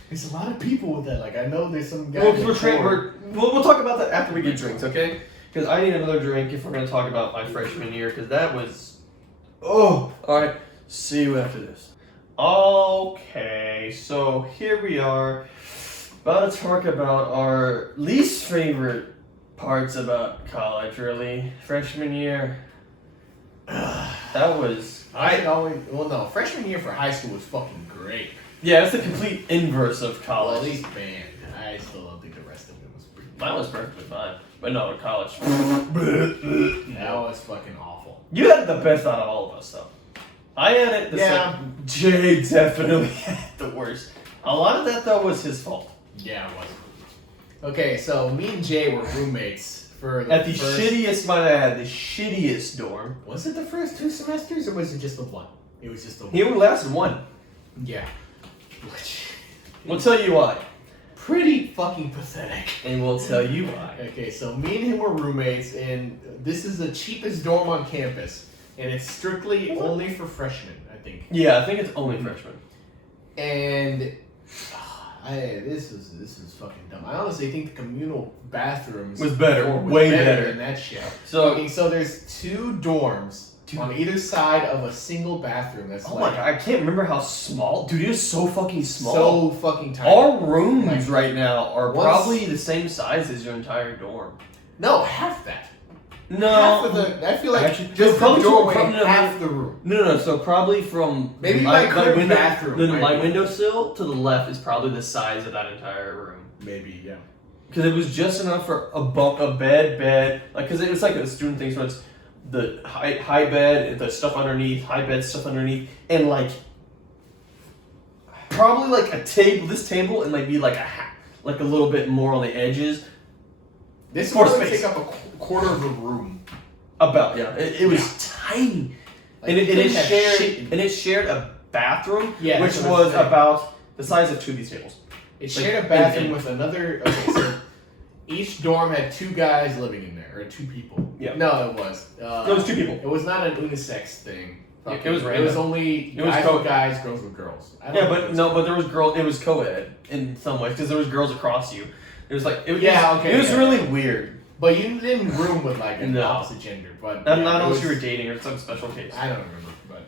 there's a lot of people with that. Like, I know there's some guys. We'll talk about that after we get drinks, okay? because I need another drink if we're gonna talk about my freshman year, because that was. Oh, all right. See you after this. Okay, so here we are, about to talk about our least favorite parts about college. Really, freshman year. That was. Freshman year for high school was fucking great. Yeah, it's the complete inverse of Well, college. at least band. I still don't think the rest of it was pretty. Mine was perfectly fine, but no, in college. That was fucking awful. You had the best out of all of us, though. I had it. Jay definitely had the worst. A lot of that though was his fault. Yeah, it was. Okay, so me and Jay were roommates for At the shittiest, might I add, the shittiest dorm. Was it the first 2 semesters or was it just the one? It was just the one. He only lasted one. Yeah. We'll tell you why. Pretty fucking pathetic. And we'll tell you why. Okay, so me and him were roommates, and this is the cheapest dorm on campus, and it's strictly only for freshmen, I think. Yeah, I think it's only freshmen. And this is fucking dumb. I honestly think the communal bathrooms was better, way better than that shit. So there's 2 dorms on either side of a single bathroom. That's my god, I can't remember how small. Dude, it is so fucking small. So fucking tiny. Our rooms right now are probably the same size as your entire dorm. No, half that. No, half of the. I feel like actually, just probably the doorway, from half the room. No. So probably from maybe my window, bathroom. My windowsill to the left is probably the size of that entire room. Maybe, yeah. Because it was just enough for a bed, like because it was like a student thing, so it's the high bed, the stuff underneath, high bed stuff underneath, and like probably like a table. This table and like be like a little bit more on the edges. This would probably take up a quarter of a room. About it was tiny, like, and it shared a bathroom, which was about the size of 2 of these tables. It shared a bathroom with another. Okay, so each dorm had 2 guys living in there, or 2 people. Yeah. No, it was. It was 2 people. It was not an unisex thing. It was random. It was only guys with guys, girls with girls. But there was girls. It was co-ed in some ways because there was girls across you. It was like it was really weird. But you didn't room with like an opposite gender. But not unless you were dating or some special case. I don't remember, but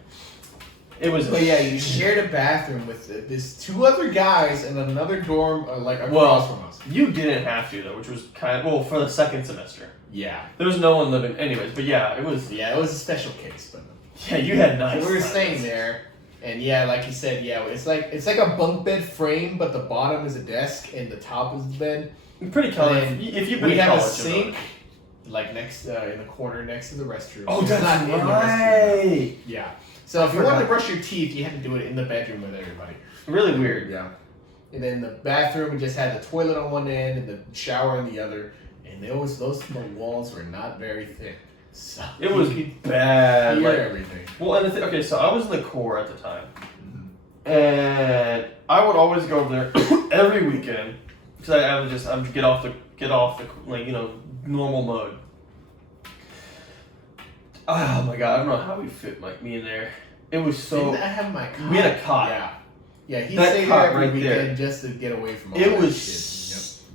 it was. But yeah, you shared a bathroom with these 2 other guys and another dorm like across from us. You didn't have to though, which was kind of for the second semester. Yeah. There was no one living, anyways. But yeah, it was. Yeah, it was a special case, but. Yeah, you had nice. So we were staying there, and yeah, like you said, it's like a bunk bed frame, but the bottom is a desk and the top is the bed. Pretty common. If you've been we in had college, a sink, like next in the corner next to the restroom. Oh, that's not right. in the restroom, yeah. So if you wanted to brush your teeth, you had to do it in the bedroom with everybody. Really weird. Yeah. And then the bathroom just had the toilet on one end and the shower on the other, and the walls were not very thick. So it was bad. Hear everything. Well, and okay, so I was in the core at the time, and I would always go over there every weekend because I would get off the like normal mode. Oh my god, I don't know how we fit me in there. It was so. Didn't I have my cot? We had a cot. Yeah. He stayed there every weekend there. just to get away from all it that was shit.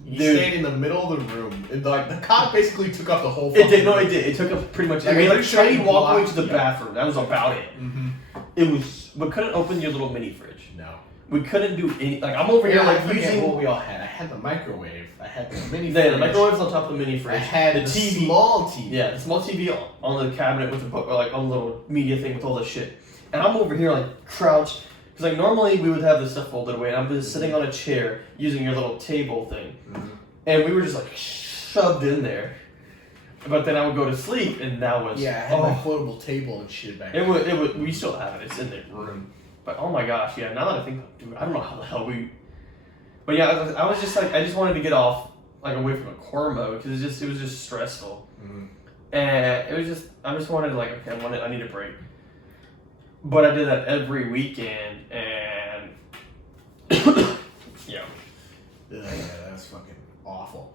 He stayed in the middle of the room. Like the cot basically took up the whole. It did. No, it did. It took up pretty much. I mean, like tiny walkway to the bathroom. That was about it. Mm-hmm. It was. We couldn't open your little mini fridge. No. We couldn't do any. Like I'm over here using what we all had. I had the microwave. I had the mini. The microwave's on top of the mini fridge. I had the TV. Small TV. Yeah, the small TV on the cabinet with the book, or like on the little media thing with all this shit. And I'm over here like crouched because like normally we would have this stuff folded away, and I'm just sitting on a chair using your little table thing, and we were just like shoved in there. But then I would go to sleep, and that was I had my floatable table and shit back. It was. We still have it. It's in the room. But oh my gosh, yeah. Now that I think, dude, I don't know how the hell we. But yeah, I was just like, I just wanted to get off, like away from a core mode because it was just stressful, and it was just I just wanted to like okay, I need a break. But I did that every weekend, and yeah, that was fucking awful.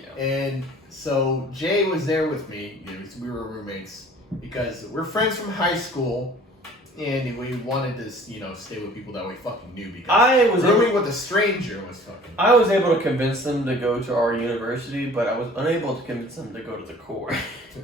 Yeah. And so Jay was there with me. We were roommates because we're friends from high school. And we wanted to, stay with people that we fucking knew because I was rooming with a stranger was fucking. I was able to convince them to go to our university, but I was unable to convince them to go to the core.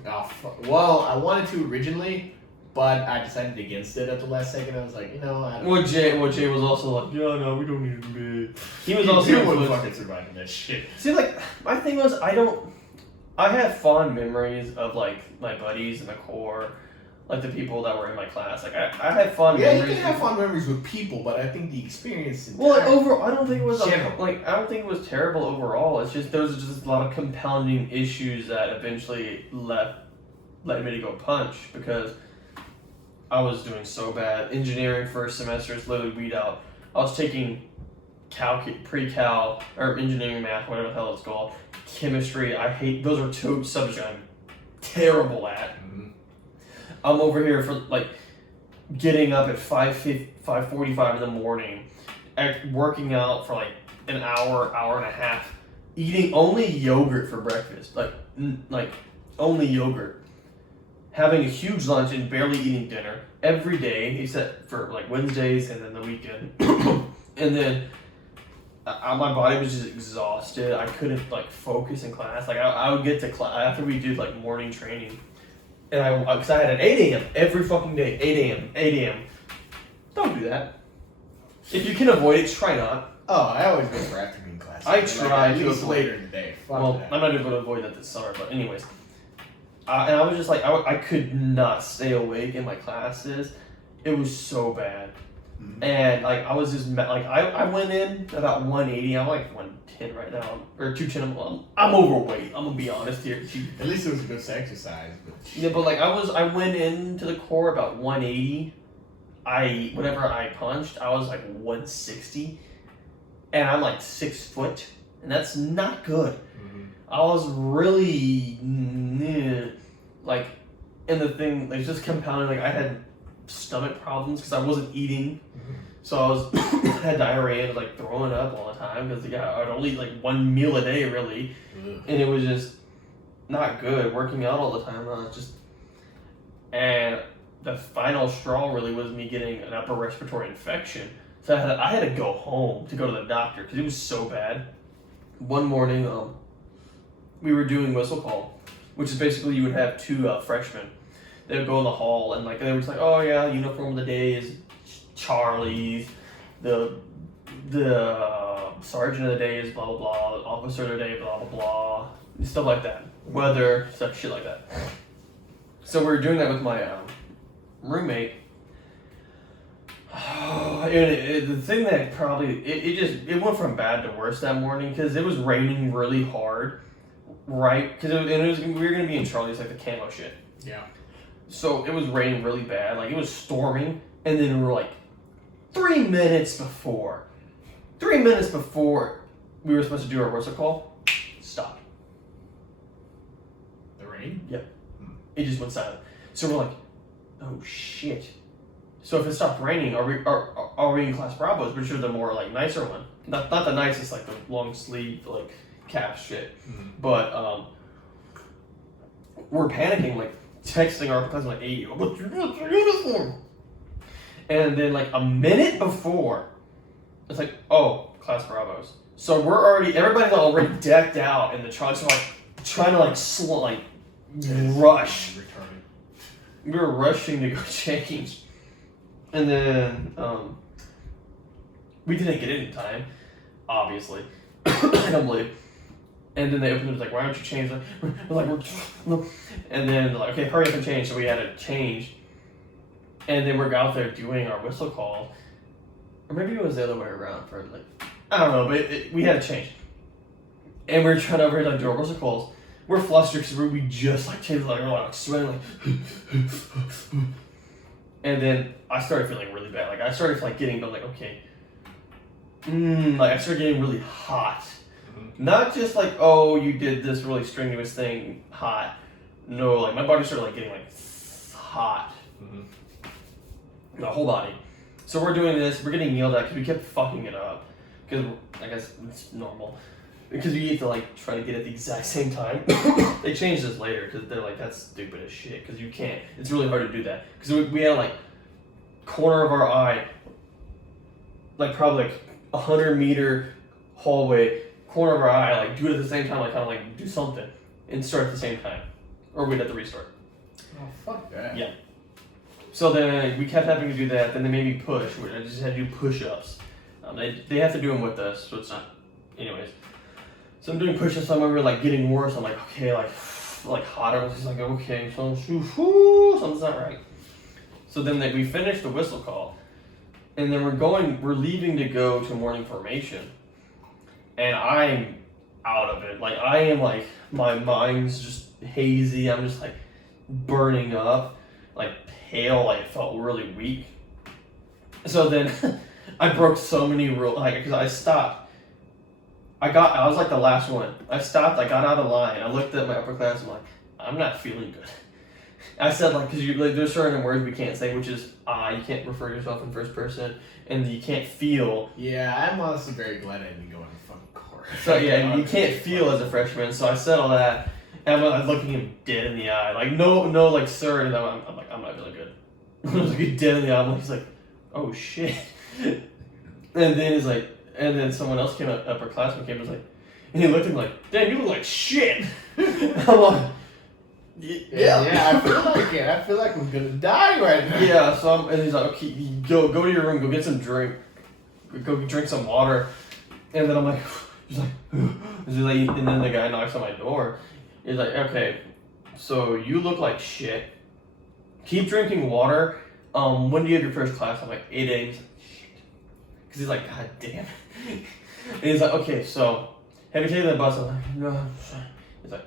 Oh, fuck. Well, I wanted to originally, but I decided against it at the last second. I was like, I don't. Well, Jay was also like, yeah, no, we don't need to be. He was You also wouldn't influenced. fucking survive in that shit. See, like, my thing was, I have fond memories of, like, my buddies in the core, like, the people that were in my class. Like, I had fond memories. Yeah, you can have fond memories with people, but I think the experience. Well, like, overall, I don't think it was, General. I don't think it was terrible overall. It's just, there was just a lot of compounding issues that eventually led me to go punch, because I was doing so bad. Engineering first semester is literally weed out. I was taking pre-cal, or engineering math, whatever the hell it's called. Chemistry, I hate, those are two subjects I'm terrible at. Mm-hmm. I'm over here for, like, getting up at 5:45 in the morning, working out for, like, an hour and a half, eating only yogurt for breakfast. Like only yogurt. Having a huge lunch and barely eating dinner every day, except for, like, Wednesdays and then the weekend. And then my body was just exhausted. I couldn't, like, focus in class. Like, I would get to class after we did, like, morning training, and because I had an 8 a.m. every fucking day. 8 a.m. Don't do that. If you can avoid it, try not. Oh, I always go for afternoon classes. I try at to least avoid later in the day. Fuck Well, that. I'm not able to avoid that this summer, but anyways. And I was just like, I could not stay awake in my classes. It was so bad. Mm-hmm. And, like, I was just, like, I went in about 180. I'm like 110 right now. Or 210. I'm overweight. I'm going to be honest here. At least it was a good exercise. But Yeah, but, like, I went into the core about 180. Whenever I punched, I was like 160. And I'm like 6 foot. And that's not good. mm-hmm. I was really, like, and the thing, like, just compounding, like, I had stomach problems because I wasn't eating. Mm-hmm. So I was, had diarrhea and was, like, throwing up all the time because, I'd only eat, like, one meal a day, really. Ugh. And it was just not good, working out all the time. I was just, and the final straw really was me getting an upper respiratory infection. So I had to go home to go to the doctor because it was so bad. One morning, we were doing whistle call, which is basically you would have two freshmen. They would go in the hall and, like, they were just like, oh yeah, uniform of the day is Charlie's, the sergeant of the day is blah blah blah, the officer of the day blah blah blah, stuff like that, weather stuff, shit like that. So we were doing that with my roommate. And the thing that probably it went from bad to worse that morning because it was raining really hard, right? Because we were gonna be in Charlie's, like, the camo shit. Yeah. So it was raining really bad, like, it was storming, and then we were like 3 minutes before we were supposed to do our whistle call, stop. The rain? Yep. It just went silent. So we're like, oh shit. So if it stopped raining, are we in class Bravos, which are the more, like, nicer one? Not the nicest, like, the long sleeve, like, cap shit. Mm-hmm. But we're panicking, like, texting our class, like, hey, what's your uniform? And then, like, a minute before, it's like, oh, class Bravos. So everybody's already decked out in the trunks, so, like, trying to, like, rush. Retarded. We were rushing to go change. And then, we didn't get it in time, obviously. I don't believe. And then they opened it, like, why don't you change? And then they're like, okay, hurry up and change. So we had to change. And then we're out there doing our whistle call. Or maybe it was the other way around for, like, I don't know, but we had to change. And we were trying to over here, like, do our whistle calls. We're flustered because we just, like, changed, like, we're, like, sweating, like, and then I started feeling really bad. Like, I started, like, getting, like, okay. Like, I started getting really hot. Mm-hmm. Not just, like, oh, you did this really strenuous thing hot. No, like, my body started, like, getting, like, hot. Mm-hmm. The whole body. So we're doing this. We're getting yelled at because we kept fucking it up. Because, I guess, it's normal. Because you need to, like, try to get at the exact same time. They changed this later because they're like, that's stupid as shit. Because you can't. It's really hard to do that. Because we had to, like, corner of our eye, like probably like 100-meter hallway, corner of our eye, like do it at the same time, like kind of like do something and start at the same time, or we'd have to restart. Oh, fuck that. Yeah. So then we kept having to do that. Then they made me push. I just had to do push-ups. They have to do them with us, so it's not. Anyways, so I'm doing push-ups. I remember like getting worse. I'm like, okay, like hotter. I was just like, okay, so something's not right. So then we finished the whistle call, and then we're leaving to go to morning formation, and I'm out of it. Like I am like my mind's just hazy. I'm just like burning up, like pale. Like it felt really weak. So then I broke so many rules, like because I stopped. I was like the last one. I stopped. I got out of line. I looked at my upper class. I'm like, I'm not feeling good. I said like because there's certain words we can't say, which is you can't refer yourself in first person, and you can't feel. Yeah, I'm honestly very glad I didn't go in the fucking court. So yeah, you can't feel as a freshman. So I said all that, and I'm looking him dead in the eye, like no, like sir, and I'm like I'm not feeling good. I was like dead in the eye. He's like, oh shit, and then he's like, and then someone else came up, upperclassman came, and was like, and he looked at me like, damn, you look like shit. I'm like. Yeah, I feel like it. I feel like I'm gonna die right now. Yeah, so and he's like, okay, go to your room, go get some drink, go drink some water, and then I'm like, he's like, and then the guy knocks on my door. He's like, okay, so you look like shit. Keep drinking water. When do you have your first class? I'm like 8 a.m. He's like, shit, because he's like, god damn. And he's like, okay, so have you taken the bus? I'm like, no. He's like,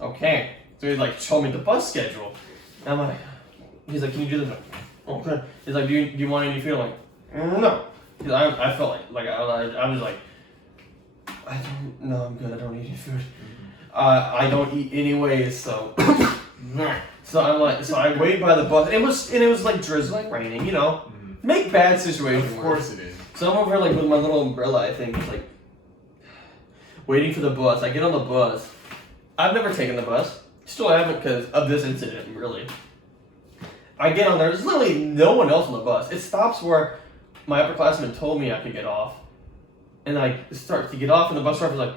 okay. So he like told me the bus schedule. And I'm like, he's like, can you do this? I'm like, okay. He's like, do you want any food? I'm like, no. Because I felt like I was like, I don't, no, I'm good. I don't eat any food. I don't eat anyways, so. So I'm like, so I wait by the bus. And it was like drizzling, raining, you know. Make bad situations Of course it is. So I'm over here like with my little umbrella, I think, just like waiting for the bus. I get on the bus. I've never taken the bus. Still haven't because of this incident, really. I get on there. There's literally no one else on the bus. It stops where my upperclassman told me I could get off. And I start to get off, and the bus driver's like,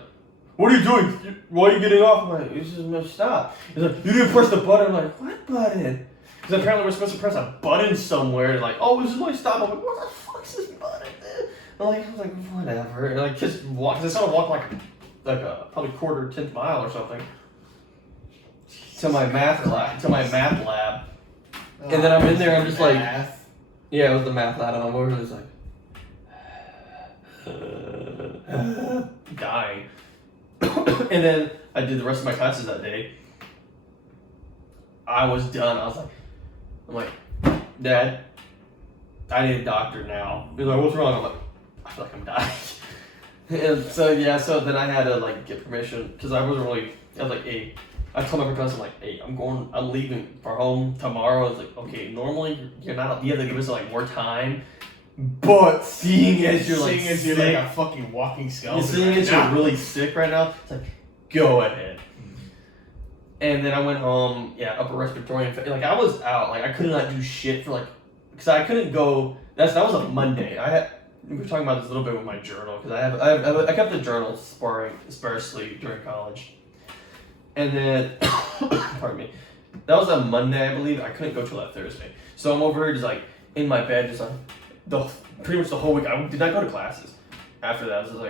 what are you doing? Why are you getting off? I'm like, it's just no stop. He's like, you didn't press the button. I'm like, what button? Because apparently we're supposed to press a button somewhere. Like, oh, this is my stop. I'm like, what the fuck's this button? I was like, whatever. And I just walk. I started walking like a probably 10th mile or something to my math lab. And then I'm in there. I'm just like, yeah, it was the math lab, and I'm over just like dying. And then I did the rest of my classes that day. I was done. I'm like, Dad, I need a doctor now. He's like, what's wrong? I'm like, I feel like I'm dying. And so yeah, so then I had to like get permission because I was like, hey, I told my professor, I'm like, hey, I'm leaving for home tomorrow. I was like, okay, normally you have to give us like more time. But seeing as you're like a fucking walking skeleton, seeing as you're really sick right now, it's like, go ahead. And then I went home, upper respiratory infection. Like I was out, like I could not do shit for like, because I couldn't go. That was a Monday. We were talking about this a little bit with my journal because I kept the journal sparsely during college. And then, pardon me, that was a Monday, I believe. I couldn't go till that Thursday. So I'm over here just like in my bed, just like pretty much the whole week. I did not go to classes. After that, I was just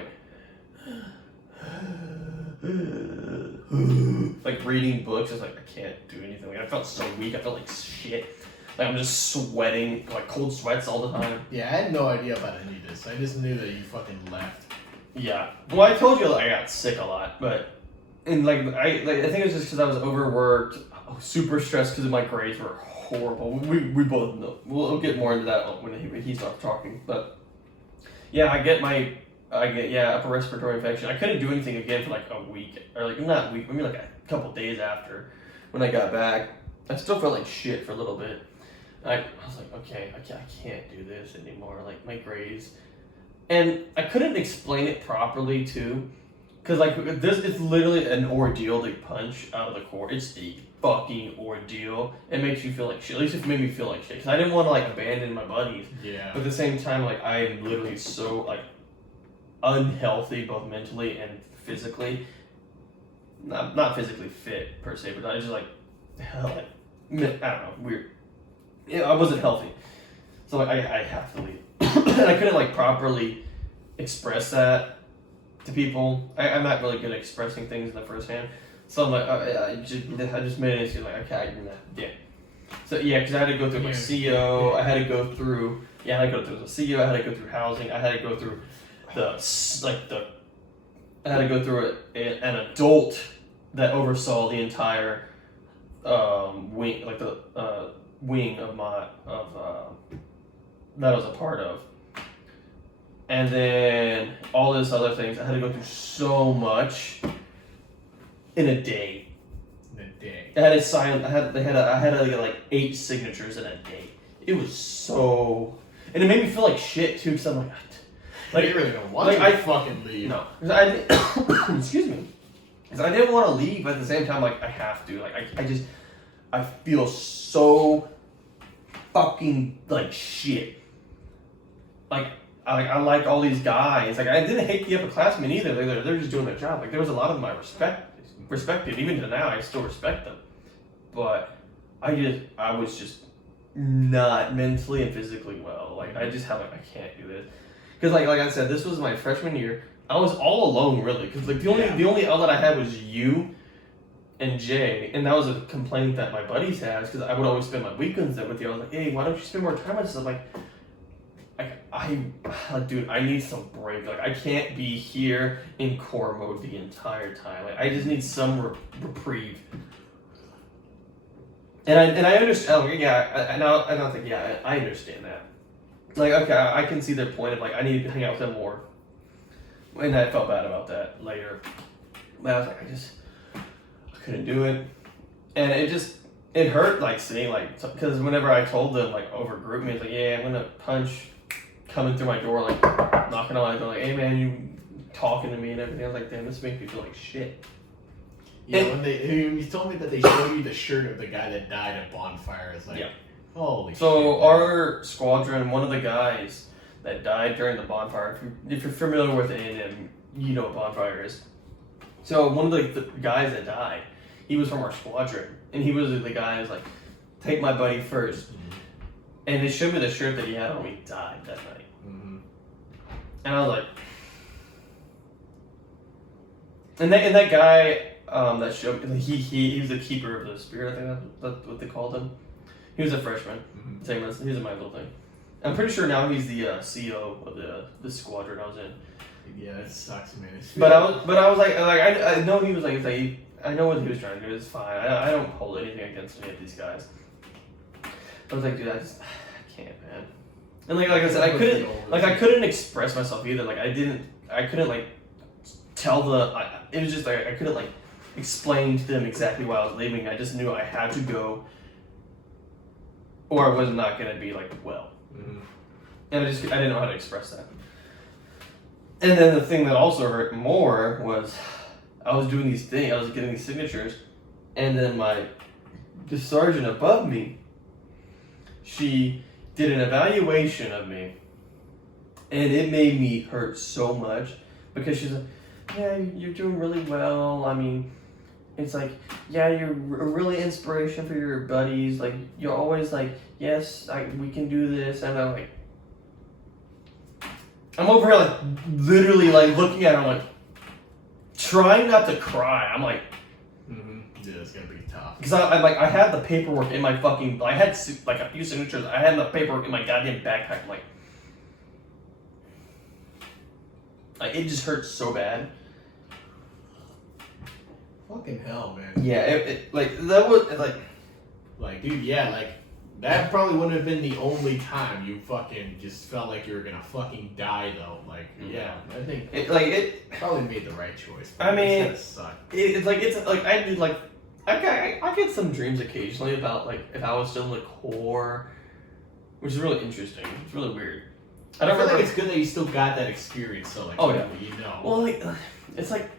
like reading books. Just like I can't do anything. Like I felt so weak. I felt like shit. Like I'm just sweating, like cold sweats all the time. Yeah, I had no idea about any of this. I just knew that you fucking left. Yeah. Well, I told you I got sick a lot, but and I think it was just because I was overworked, super stressed because my grades were horrible. We both know. We'll get more into that when he starts talking. But yeah, I get upper respiratory infection. I couldn't do anything again for like a week, or like not a week, maybe like a couple days after when I got back. I still felt like shit for a little bit. I was like, okay, I can't do this anymore. Like my grades, and I couldn't explain it properly too, Cause like this, it's literally an ordeal to punch out of the court. It's a fucking ordeal. It makes you feel like shit. At least it made me feel like shit. Cause I didn't want to like abandon my buddies. Yeah. But at the same time, like I'm literally so like unhealthy, both mentally and physically. Not physically fit per se, but I just like I don't know, weird. Yeah, I wasn't healthy, so like I have to leave, and I couldn't like properly express that to people. I'm not really good at expressing things in the first hand, so I'm like I just made it seem like okay, yeah. So yeah, because I had to go through my CO, I had to go through I had to go through the CO, I had to go through housing, I had to go through I had to go through an adult that oversaw the entire wing, like the wing of that I was a part of, and then all this other things. I had to go through so much in a day. I had to sign. I had to get like 8 signatures in a day. It was so, and it made me feel like shit too. Cause I'm like you really don't want to fucking leave. No, excuse me. Because I didn't want to leave, but at the same time, like, I have to. Like, I feel so fucking, like, shit. Like, I like all these guys. Like, I didn't hate the upperclassmen either. They're just doing their job. Like, there was a lot of them I respected. Even to now, I still respect them. But I was just not mentally and physically well. Like, I just had, like, I can't do this. Because, like I said, this was my freshman year. I was all alone, really, because like the only outlet I had was you and Jay, and that was a complaint that my buddies had, because I would always spend my weekends there with you. I was like, hey, why don't you spend more time with us? I'm like, dude, I need some break. Like, I can't be here in core mode the entire time. Like, I just need some reprieve. And I understand. Oh, yeah, I understand that. Like, okay, I can see their point of like, I need to hang out with them more. And I felt bad about that later. But I was like, I couldn't do it. And it hurt, like, seeing, like, because whenever I told them, like, over group me, it's like, yeah, I'm gonna punch coming through my door, like, knocking on my door, like, hey, man, you talking to me and everything. I was like, damn, this makes me feel like shit. Yeah, when you told me that they showed you the shirt of the guy that died at Bonfire, it's like, holy shit. So, our squadron, one of the guys that died during the bonfire. If you're familiar with A&M, you know what bonfire is. So one of the guys that died, he was from our squadron, and he was the guy who was like, take my buddy first. Mm-hmm. And they showed me the shirt that he had on when he died that night. Mm-hmm. And I was like, and that guy that showed, he was the keeper of the spirit, I think that's what they called him. He was a freshman, same as he was in my little thing. I'm pretty sure now he's the CO of the squadron I was in. Yeah, it sucks, man. But I was like I know he was like I know what he was trying to do. It's fine. I don't hold anything against any of these guys. I was like, dude, I can't, man. And like I said, I couldn't express myself either. Like I couldn't like tell it was just like I couldn't like explain to them exactly why I was leaving. I just knew I had to go, or I was not gonna be like well. Mm-hmm. And I didn't know how to express that. And then the thing that also hurt more was I was doing these things, I was getting these signatures, and then the sergeant above me, she did an evaluation of me, and it made me hurt so much, because she's like, yeah, you're doing really well. I mean, it's like, yeah, you're a really inspiration for your buddies. Like, you're always like, yes, we can do this. And I'm like, I'm over here like literally like looking at her like trying not to cry. I'm like, yeah, it's gonna be tough. Because I had the paperwork in my fucking, I had like a few signatures. I had the paperwork in my goddamn backpack. I'm like, it just hurts so bad. Fucking hell, man. Yeah, that was like, dude, yeah, like, that probably wouldn't have been the only time you fucking just felt like you were gonna fucking die, though. Like, yeah, I think it probably made the right choice. I mean, it's gonna suck. I do like, I get some dreams occasionally about like if I was still in the Corps, which is really interesting. It's really weird. I feel like it's good that you still got that experience. So like, oh yeah, you know. Well, like, it's like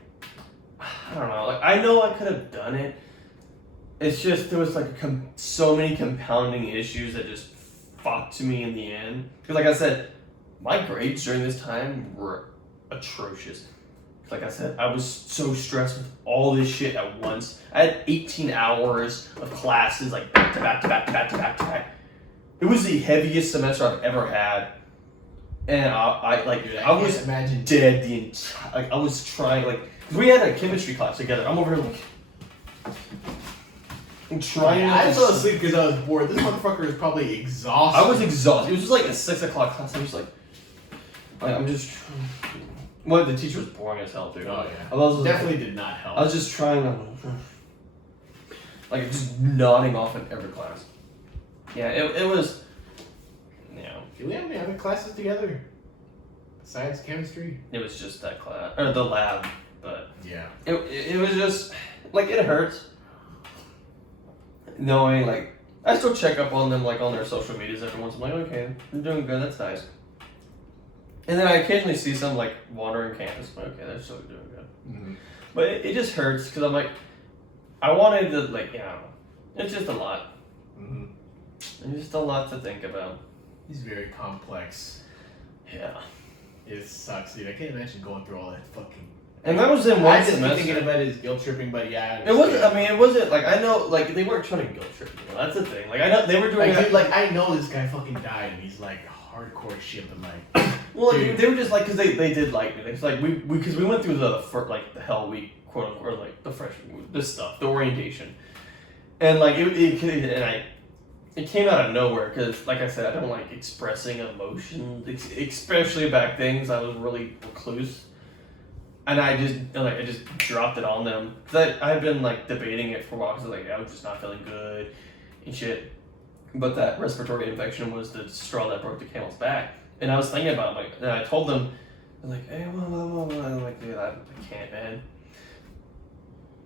I don't know. Like, I know I could have done it. It's just there was like so many compounding issues that just fucked me in the end. Because like I said, my grades during this time were atrocious. Like I said, I was so stressed with all this shit at once. I had 18 hours of classes, like back to back to back to back to back to back. It was the heaviest semester I've ever had, and I was imagine dead the entire. Like I was trying, like, cause we had a chemistry class together. I'm over here like, I'm trying. I fell asleep because I was bored. This motherfucker is probably exhausted. I was exhausted. It was just like a 6 o'clock class. I was like I'm just. Well, the teacher was boring as hell, dude. Oh yeah. I was definitely did not help. I was just trying to, like, just nodding off in every class. Yeah, it was. Yeah. Do we have any other classes together? Science, chemistry. It was just that class or the lab, but yeah. It was just like it hurts. Knowing like I still check up on them like on their social medias every once. I'm like, okay, they're doing good. That's nice. And then I occasionally see some like wandering campus. I'm like, okay, they're still doing good. Mm-hmm. But it just hurts because I'm like, I wanted to like, yeah, I don't know. It's just a lot. Mm-hmm. It's just a lot to think about. He's very complex. Yeah. It sucks, dude. I can't imagine going through all that fucking. And that was in one I just semester. thinking about his guilt tripping, but yeah. It wasn't. I mean, it wasn't like I know. Like they weren't trying to guilt trip me. That's the thing. Like I know they were doing. Like, dude, like I know this guy fucking died, and he's like hardcore shit, but like. Well, like, they were just like, because they did like me. It's like because we went through the like the hell week, quote unquote, like the freshman week, this stuff, the orientation, and like it came out of nowhere because like I said, I don't like expressing emotions, especially about things. I was really recluse, and I just dropped it on them because I had been like debating it for a while because like I was just not feeling good and shit, but that respiratory infection was the straw that broke the camel's back. And I was thinking about it, like, and I told them, I'm like, hey, well, I'm like, dude, I can't, man.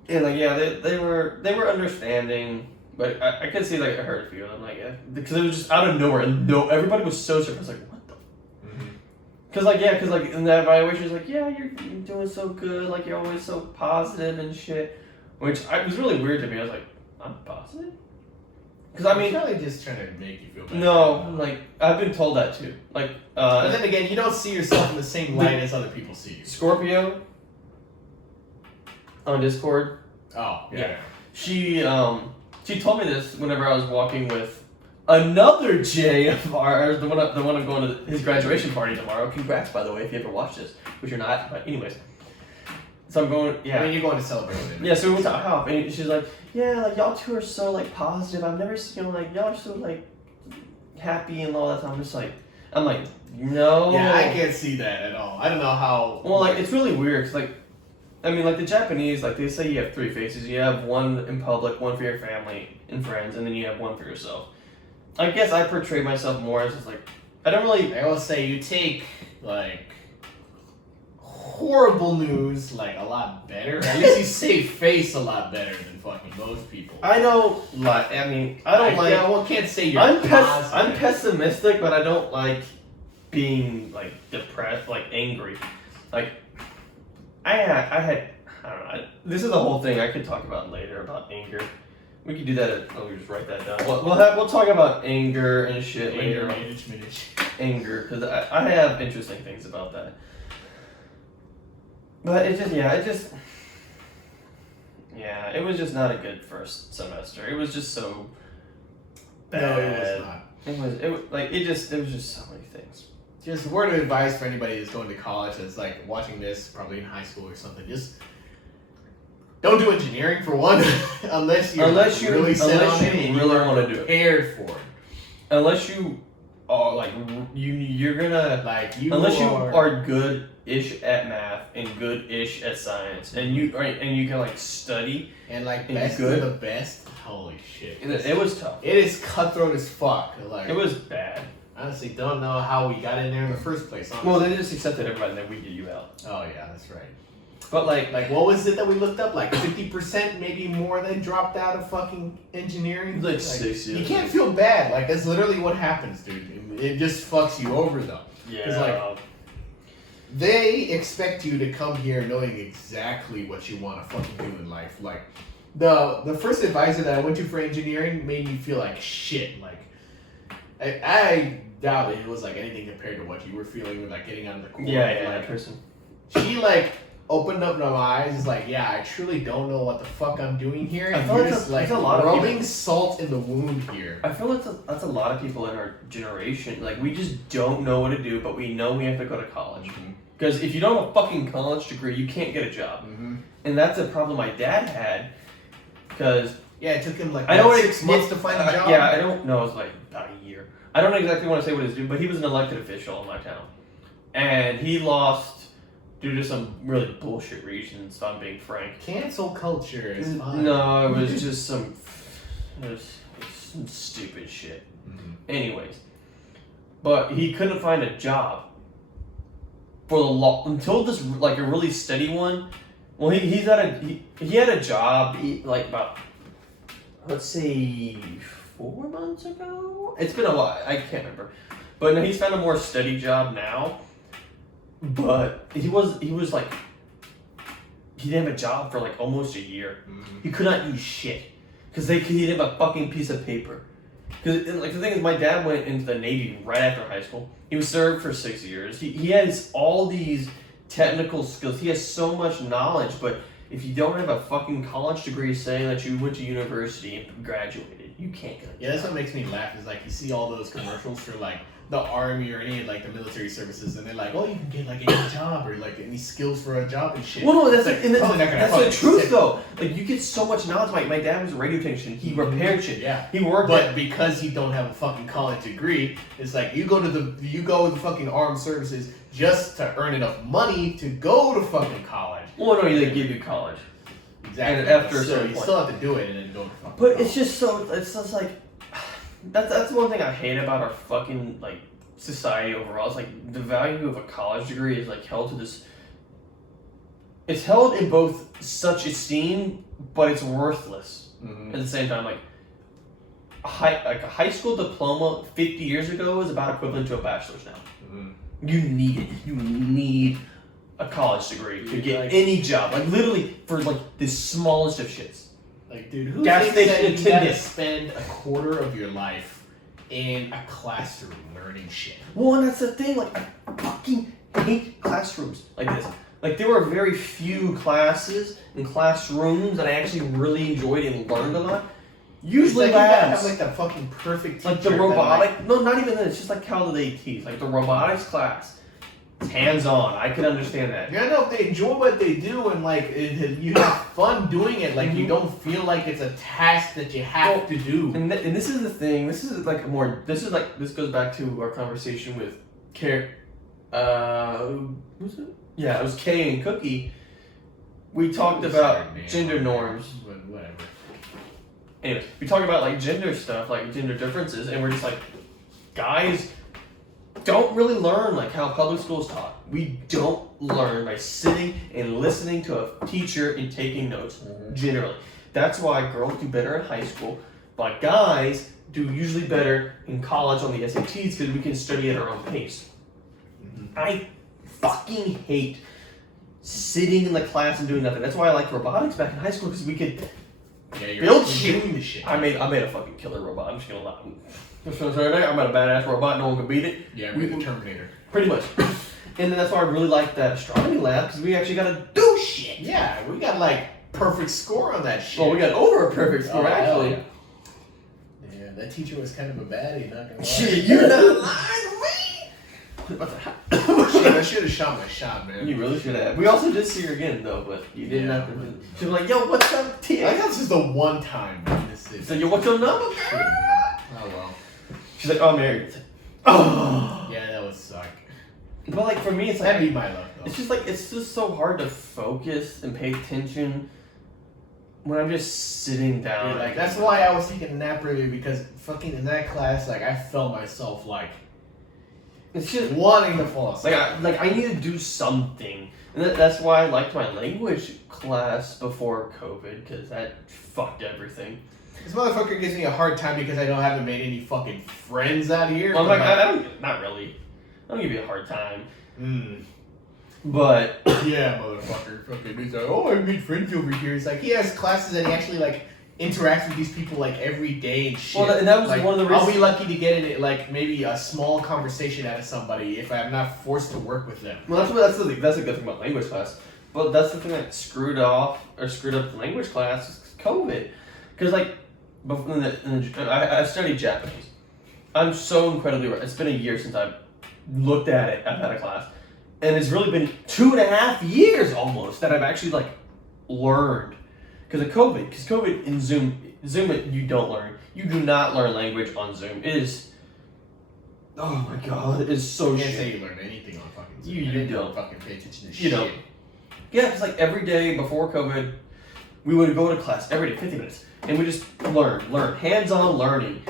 And like, yeah, they were understanding, but I could see like it hurt a few of them, like, yeah, because it was just out of nowhere, and everybody was so surprised, like, what the? Because like in that evaluation, it's like, yeah, you're doing so good, like you're always so positive and shit, which was really weird to me. I was like, I'm positive. Because I mean, probably just trying to make you feel better. No, like I've been told that too. Like, but then again, you don't see yourself in the same light as other people see you. Scorpio on Discord. Oh yeah. She told me this whenever I was walking with another Jay of ours, the one I'm going to his graduation party tomorrow. Congrats, by the way, if you ever watched this, which you're not. But anyways, so I'm going. Yeah. I mean, you're going to celebrate with him. Yeah. So we went to IHOP, and she's like, yeah, like y'all two are so like positive. I've never seen like y'all are so like happy and all that time. I'm like, no. Yeah, I can't see that at all. I don't know how. Well, like it's really weird. 'Cause, like, I mean, like the Japanese, like they say you have 3 faces. You have one in public, one for your family and friends, and then you have one for yourself. I guess I portray myself more as just like I don't really. I always say you take like horrible news like a lot better. At least you save face a lot better than fucking most people. I don't like. I mean, I don't like. Yeah, well, can't say you're. I'm positive. pessimistic, but I don't like being like depressed, like angry. Like I had. I don't know. This is the whole thing I could talk about later about anger. We could do that. Let me just write that down. We'll talk about anger and shit later. Anger, because I have interesting things about that. But it was just not a good first semester. It was just so bad. No, it was not. It was just so many things. Just word of advice for anybody who's going to college that's like watching this, probably in high school or something. Just don't do engineering for one, unless you really want to do it. Prepared for it. Unless you are like you're gonna like you unless you are good-ish at math and good-ish at science, and you can like study and like and best good. of the best. Holy shit! It was tough. It is cutthroat as fuck. Like it was bad. Honestly, don't know how we got in there in the first place. Honestly. Well, they just accepted everybody and then we get you out. Oh yeah, that's right. But like what was it that we looked up? Like 50%, maybe more, than dropped out of fucking engineering. Like 6 years. You can't feel bad. Like that's literally what happens, dude. It just fucks you over though. Yeah. they expect you to come here knowing exactly what you want to fucking do in life. Like, the first advisor that I went to for engineering made me feel like shit. Like, I doubt it was like anything compared to what you were feeling with like getting out of the course. Yeah, like, that person. She like opened up my eyes. Is like, yeah, I truly don't know what the fuck I'm doing here. I feel like just that's a lot of rubbing people. salt in the wound here. I feel like that's a lot of people in our generation. Like, we just don't know what to do, but we know we have to go to college. Because if you don't have a fucking college degree, you can't get a job. And that's a problem my dad had. Because yeah, it took him like 6 months to find a job. Yeah, I don't know. It was like about a year. I don't exactly want to say what his do, but he was an elected official in my town, and he lost due to some really bullshit reasons. If I'm being frank. Cancel culture is fine. No, it was just some stupid shit. Anyways, but he couldn't find a job for the until this like a really steady one. Well, he had a job like about, let's say, 4 months ago. It's been a while. I can't remember, but no, he's found a more steady job now. But he was like, he didn't have a job for like almost a year. He could not use shit because he didn't have a fucking piece of paper. Because like the thing is, my dad went into the Navy right after high school. He was served for 6 years. He has all these technical skills. He has so much knowledge, but if you don't have a fucking college degree saying that you went to university and graduated, you can't get a job. Yeah, that's what makes me laugh is like you see all those commercials for like the army or any of like the military services, and they're like, oh, you can get like any job or like any skills for a job and shit. Well, no, that's like, that's the truth though. Like, you get so much knowledge. My dad was a radio technician. He repaired shit. Yeah, he worked. But because he don't have a fucking college degree, it's like you go to the fucking armed services just to earn enough money to go to fucking college. Well, no, they give you college. Exactly. And after a so certain you point. still have to do it and then go to fucking But college. it's just like that's one thing I hate about our fucking like society overall. It's like the value of a college degree is like held to this. It's held in both such esteem, but it's worthless at the same time. Like a high school diploma 50 years ago is about equivalent to a bachelor's now. You need it. You need a college degree to get like, any job. Like literally for like the smallest of shits. Like, dude, who Gas thinks station that you gotta attendant. spend a quarter of your life in a classroom learning shit? Well, and that's the thing. Like, I fucking hate classrooms like this. Like, there were very few classes and classrooms that I actually really enjoyed and learned a lot. Usually it's like you gotta labs. have like the fucking perfect teacher. Like the robotic. No, not even that. It's just like how do they teach? Like the robotics class. It's hands-on. I can understand that. Yeah, no, if they enjoy what they do and like you have fun doing it, like you don't feel like it's a task that you have to do. And this is the thing. This is like more. This goes back to our conversation with who's it? Yeah, it was Kay and Cookie. We talked about gender norms. But whatever. Anyways, we talk about like gender stuff, like gender differences, and we're just like, guys don't really learn like how public schools taught. We don't learn by sitting and listening to a teacher and taking notes. Generally, that's why girls do better in high school, but guys do usually better in college on the SATs because we can study at our own pace. I fucking hate sitting in the class and doing nothing. That's why I liked robotics back in high school because we could build shit. Doing the shit. I made a fucking killer robot. I'm just gonna lie. I'm a badass robot. No one can beat it. Yeah, we're the Terminator. Pretty much. And then that's why I really like that astronomy lab because we actually got to do shit. Yeah, we got like perfect score on that shit. Well, we got over a perfect score actually. Yeah, that teacher was kind of a baddie. Not gonna lie. Shit, you're not lying to me. Shit, I should have shot my shot, man. You really should have. We also did see her again though, but you didn't have to. She was like, "Yo, what's up, T?" I guess this is the one time. So, "Yo, what's your number?" Oh well. She's like, "Oh, I'm married." It's like, oh. Yeah, that would suck. But like for me, it's like That'd be my luck though. it's just so hard to focus and pay attention when I'm just sitting down. Dude, like that's why I was taking a nap earlier because fucking in that class, like I felt myself like it's just wanting to fall asleep. like I need to do something, and that's why I liked my language class before COVID because that fucked everything. This motherfucker gives me a hard time because I haven't made any fucking friends out here. Well, I'm like, I don't, not really. I don't give you a hard time. But yeah, motherfucker. Fucking, he's like, oh, I made friends over here. It's like he has classes and he actually like interacts with these people like every day and shit. Well, and that was like, one of the reasons. I'll be lucky to get in like maybe a small conversation out of somebody if I'm not forced to work with them. Well, that's the good thing about language class. But that's the thing that screwed up the language class is COVID. Because like, I studied Japanese. I'm so incredibly right. It's been a year since I've looked at it. I've had a class, and it's really been 2.5 years almost that I've actually like learned because of COVID. Because COVID in Zoom, you don't learn. You do not learn language on Zoom. It is. Oh my god, it is so You can't shit. say you learn anything on fucking Zoom. You don't fucking pay attention to You shit. don't. Yeah, it's like every day before COVID, we would go to class every day, 50 minutes, and we just learn, hands-on learning.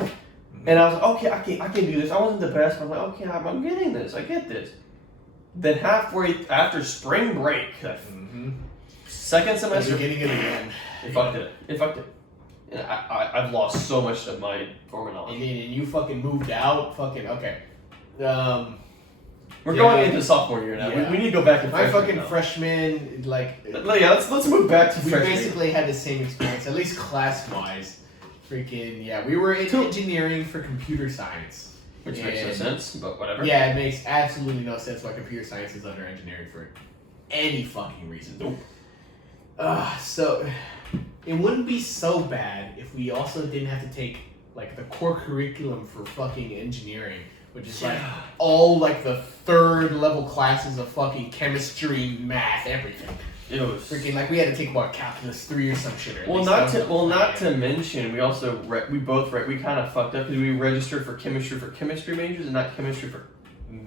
And I was like, okay, I can do this. I wasn't the best, but I'm like, okay, I'm getting this. I get this. Then halfway after spring break, second semester, You're getting it again. it fucked it. And I've lost so much of my former knowledge. And you fucking moved out. Fucking okay. We're going into sophomore year now. Yeah. We need to go back to My freshman fucking now. freshman, like, Yeah, let's move back to we freshman. basically had the same experience, at least class-wise. Freaking, yeah, we were in engineering for computer science. Which makes no sense, but whatever. Yeah, it makes absolutely no sense why computer science is under engineering for any fucking reason. Nope. So, it wouldn't be so bad if we also didn't have to take, like, the core curriculum for fucking engineering, which is, like, all, like, the third level classes of fucking chemistry, math, everything. It was Freaking, like, we had to take about calculus 3 or some shit. Well, not to mention, we also we kind of fucked up because we registered for chemistry majors and not chemistry for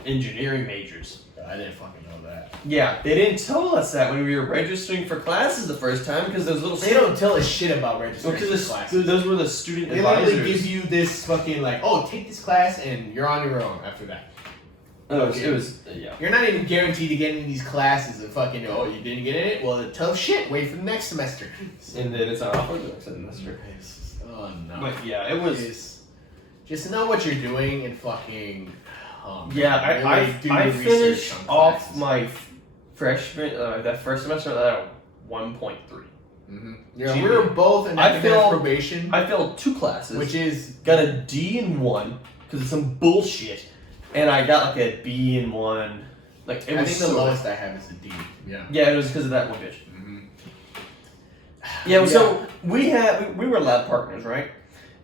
engineering majors. I didn't fucking know that. Yeah, they didn't tell us that when we were registering for classes the first time because those little They don't tell us shit about registering for classes. Those were the student They advisors. literally give you this fucking like, oh, take this class and you're on your own after that. It was yeah. You're not even guaranteed to get in these classes and fucking, oh, you didn't get in it? Well, tough shit. Wait for the next semester. And then it's not offered the next semester. Oh, no. But yeah, it was. Just know what you're doing and fucking. Yeah, I finished off classes. my freshman that first semester at 1.3. Yeah, we were both in academic probation. I failed 2 classes, which is got a D in 1 because of some bullshit, and I got like a B in 1. Like it was. I think the lowest I have is a D. Yeah. Yeah, it was because of that one bitch. Yeah, so we were lab partners, right?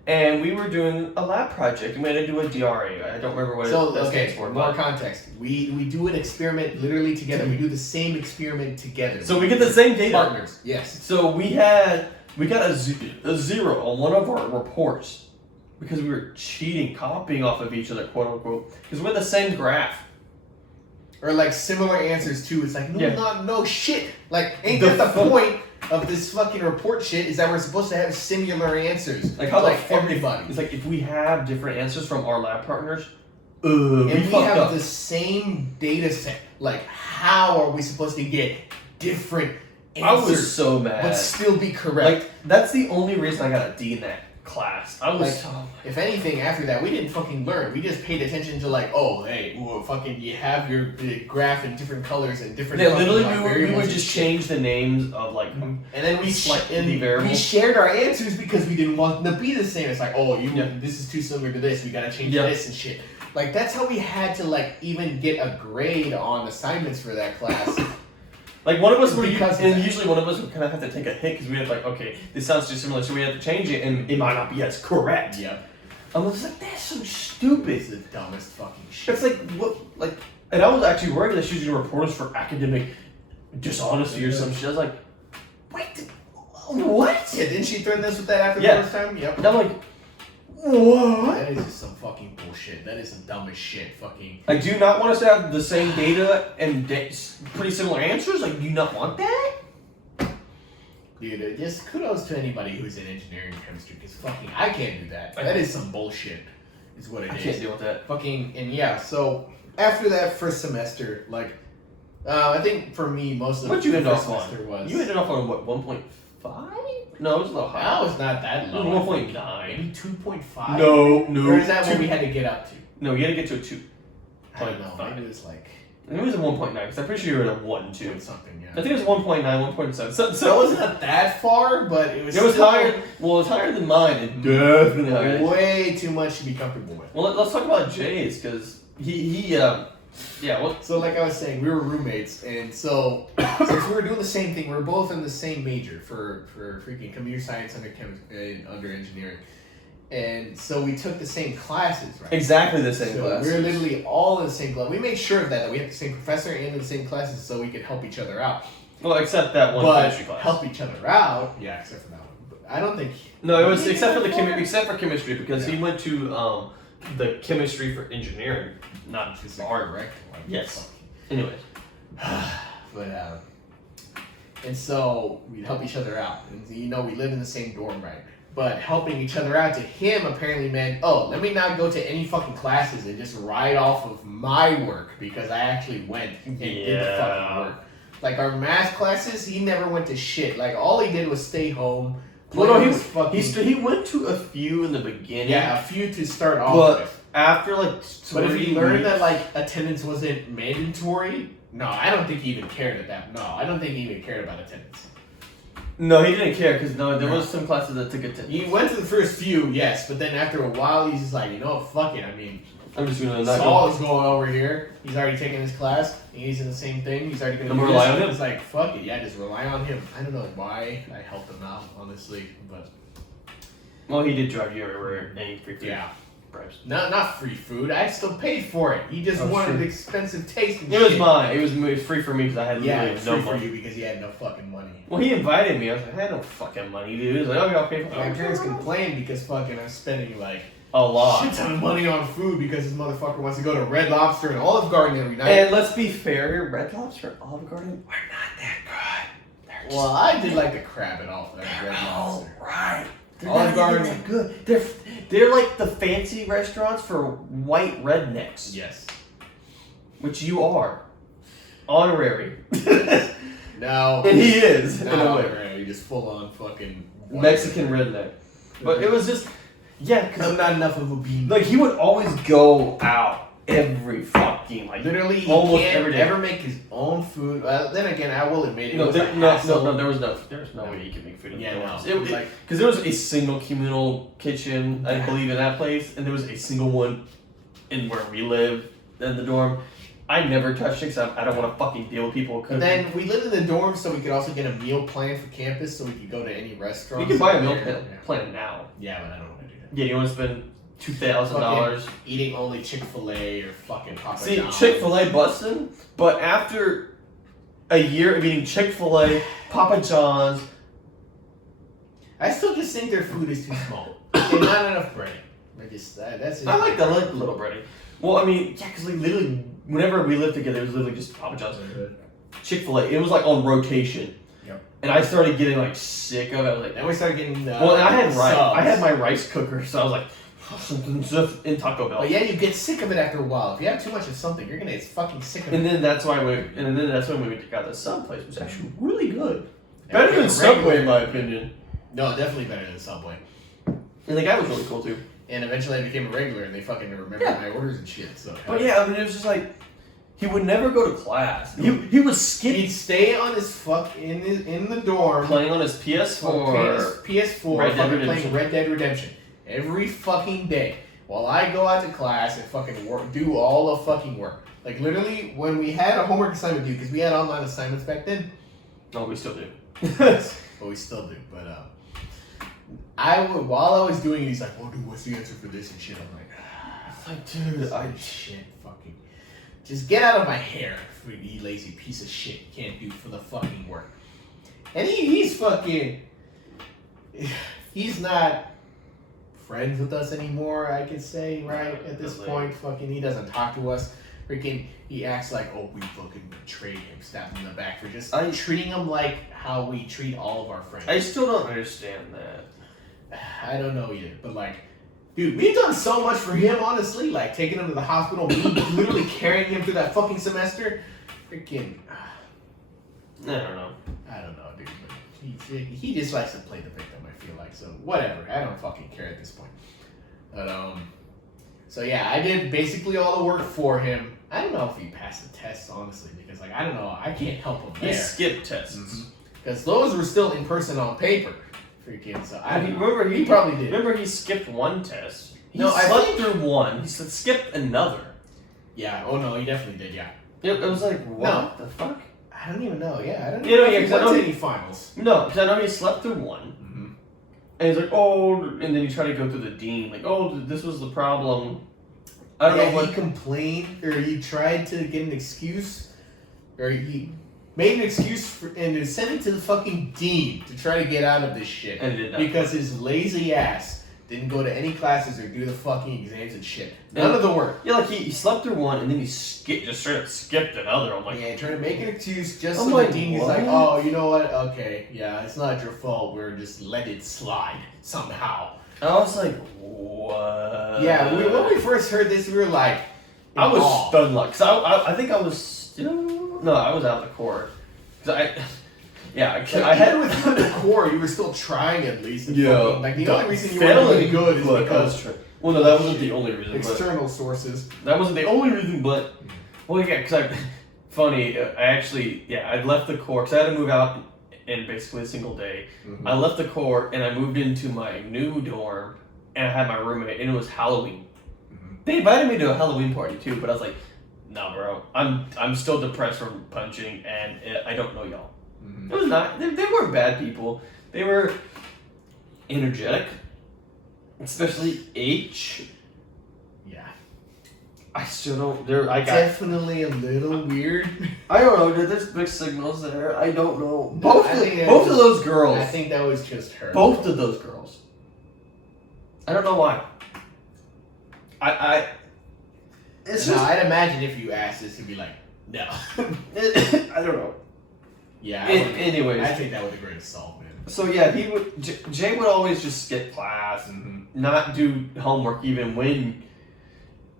And we were doing a lab project, and we had to do a DRA. I don't remember what it stands for. More context. We do an experiment literally together. We do the same experiment together. So we get the same data. Partners, yes. So we got a 0 on one of our reports because we were cheating, copying off of each other, quote unquote, because we're the same graph. Or like similar answers too. It's like no shit. Like ain't The that the point of this fucking report shit is that we're supposed to have similar answers. Like how like the fuck everybody. It's like if we have different answers from our lab partners, and we have up. the same data set. Like how are we supposed to get different answers? I was so mad, but still be correct. Like that's the only reason I got a D in that class. I was like, if anything, after that, we didn't fucking learn. We just paid attention to like, oh, hey, fucking, you have your graph in different colors and different. Yeah, literally, we would just change the names of like, and then we variables. We shared our answers because we didn't want them to be the same. It's like, oh, this is too similar to this. We gotta change this and shit. Like that's how we had to like even get a grade on assignments for that class. Like one of us would, and usually one of us would kind of have to take a hit because we had like, okay, this sounds too similar, so we had to change it, and it might not be as correct. Yep. I was like, that's so stupid. It's the dumbest fucking shit. It's like what, like, and I was actually worried that she was gonna report us for academic dishonesty or some shit. I was like, wait, what? Yeah, didn't she threaten us with that after the first time? Yep. And I'm like, what? That is just some fucking bullshit. That is some dumbest shit. Fucking. Like, do you not want us to have the same data and pretty similar answers? Like, do you not want that? Dude, just kudos to anybody who's in engineering and chemistry, because fucking I can't do that. That is some bullshit, is what it is. I can't deal with that. Fucking, and yeah, so after that first semester, like, I think for me, most of the first semester was. You ended off on what, 1.5? No, it was a little higher. That was not that low. It was 1.9. Maybe 2.5? No. Or is that what we had to get up to? No, you had to get to a 2. I don't know. Maybe it was like. And it was a 1.9 because I'm pretty sure you were at a 1 too. Something, yeah. I think it was 1.9, 1.7. So it wasn't that far, but it was. It was still higher. Well, it was higher than mine. It definitely higher. Way too much to be comfortable with. Well, let's talk about Jay's because yeah. What? So like I was saying, we were roommates, and so since we were doing the same thing, we were both in the same major for freaking computer science under engineering. And so we took the same classes, right? Exactly the same so classes. We were literally all in the same class. We made sure of that we had the same professor and in the same classes so we could help each other out. Well, except that one but chemistry class. Help each other out. Yeah, except for that one. But I don't think. No, it was except for chemistry because Yeah. he went to the chemistry for engineering, not It's art. correct. Yes. Anyways. But and so we'd help each other out, and we live in the same dorm, right? But helping each other out to him apparently meant, oh, let me not go to any fucking classes and just write off of my work because I actually went and did the fucking work. Like our math classes, he never went to shit. Like all he did was stay home. Well, no, he went to a few in the beginning. Yeah, a few to start off with. After like 3 But if he learned weeks, that like attendance wasn't mandatory, no, I don't think he even cared at that. No, I don't think he even cared about attendance. No, he didn't care because there was some classes that took attendance. He went to the first few, yes, but then after a while, he's just like, fuck it. I mean, I'm just gonna Saul is going over here. He's already taken his class. And he's in the same thing. He's already gonna rely on him. It's like, fuck it, yeah, just rely on him. I don't know why I helped him out, honestly, but Well, he did drive you everywhere, and he free food. yeah. Price. Not free food. I still paid for it. He just wanted true. expensive taste and It shit. was mine. It was free for me because I had Yeah, literally it's no free for money. you because he had no fucking money. Well, he invited me. I was like, I had no fucking money, dude. He was like, oh, I'll pay for it. My parents complained because fucking I'm spending like a lot. shit ton of money on food because this motherfucker wants to go to Red Lobster and Olive Garden every night. And let's be fair, Red Lobster and Olive Garden are not that good. They're Well, I did like the crab at all at Red all Lobster. right. They're Olive not even Garden. that good. They're like the fancy restaurants for white rednecks, Yes. which you are. Honorary. No. And he is. in a No, way. you just full on fucking white Mexican redneck. But it was just, yeah, because I'm not enough of a bean. like he would always go out every fucking like Literally, he almost can't every day. ever make his own food. Then again, I will admit it No, was there, a no, hassle. no, there was no way you could make food in Yeah, the no. dorms. Because there was a single communal kitchen, I believe, in that place, and there was a single one in where we live in the dorm. I never touched it because I don't want to fucking deal with people cooking. And then we lived in the dorm, so we could also get a meal plan for campus, so we could go to any restaurant. You can buy a meal plan now. Yeah, but I don't want to do that. Yeah, you want to spend $2,000. Eating only Chick-fil-A or fucking Papa See, John's. Chick-fil-A busting, but after a year of eating Chick-fil-A, Papa John's, I still just think their food is too small. And not enough bread. That's it. I like the little bready. Well, I mean, yeah, because like literally, whenever we lived together, it was literally just Papa John's, Chick-fil-A. It was like on rotation. Yep. And I started getting like sick of it. I was like, Then we started getting the well, and I had rice. subs. I had my rice cooker, so I was like, something in Taco Bell. But yeah, you get sick of it after a while. If you have too much of something, you're gonna get fucking sick of it. And then that's when we got the sub place, which was actually really good. And Better became than a Subway, regular. in my opinion. No, definitely better than Subway. And the guy was really cool too. And eventually I became a regular, and they fucking remembered my orders and shit. So. But yeah, I mean, it was just like he would never go to class. He would skip. He'd stay on his in the dorm playing on his PS4. PS4, Red Dead fucking Redemption. playing Red Dead Redemption every fucking day while I go out to class and fucking do all the fucking work. Like literally, when we had a homework assignment due, because we had online assignments back then. No, we still do. But we still do. But while I was doing it, he's like, "Oh, dude, what's the answer for this and shit?" I'm like, dude, shit, fucking, just get out of my hair, you lazy piece of shit. You can't do for the fucking work." And he's fucking, he's not friends with us anymore. I could say, right at this point, fucking, he doesn't talk to us. Freaking, he acts like, oh, we fucking betrayed him, stabbed him in the back for just treating him like how we treat all of our friends. I still don't understand that. I don't know either, but like, dude, we've done so much for him, honestly. Like, taking him to the hospital, me literally carrying him through that fucking semester. Freaking, I don't know. I don't know, dude. But he just likes to play the victim, I feel like. So, whatever. I don't fucking care at this point. But, So yeah, I did basically all the work for him. I don't know if he passed the test, honestly, because like I don't know, I can't help him He there. skipped tests. Because those were still in person on paper. Freaking, so I remember he probably did. Remember he skipped one test. He No, I slept think- through one. He skipped another. Yeah. Oh no, he definitely did. Yeah. It was like what the fuck? I don't even know. Yeah, I don't You know, know yeah, if he 'cause I went know to any finals. No, because I know he slept through one. And he's like, oh, and then you try to go through the dean, like, oh, this was the problem. I don't know what. He complained, or he tried to get an excuse, or he made an excuse and sent it to the fucking dean to try to get out of this shit. And it did not. Because his lazy ass didn't go to any classes or do the fucking exams and shit. None of the work. Yeah, like he slept through one and then he just straight up skipped another. I'm like, Yeah, trying to make an excuse just I'm so like, the dean is what? like, oh, you know what? Okay, yeah, it's not your fault. We're just let it slide somehow. I was like, what? Yeah, when we first heard this, we were like, I was awe. stunned, like, cause I think I was still, no, I was out of the court. Cause yeah, Like, I had even with the core, you were still trying at least. And Yeah. fucking, like the only reason you weren't really good is because well, no, that wasn't the only reason. external sources. That wasn't the only reason, but well, yeah, because funny, I actually, yeah, I left the Corps because I had to move out in basically a single day. Mm-hmm. I left the Corps and I moved into my new dorm, and I had my roommate, and it was Halloween. Mm-hmm. They invited me to a Halloween party too, but I was like, nah, bro, I'm still depressed from punching, and I don't know y'all. Mm-hmm. It was not. They weren't bad people. They were energetic, especially H. Yeah. I still don't. I got. Definitely a little weird. I don't know, dude. There's mixed signals there. I don't know. No, I think Both of those girls. I think that was just her. Both of those girls. I don't know why. It's Now, just. I'd imagine if you asked this, he'd be like, no. I don't know. Yeah. Anyways. I take that with a grain of salt, man. So yeah, he would. Jay would always just skip class and not do homework even when.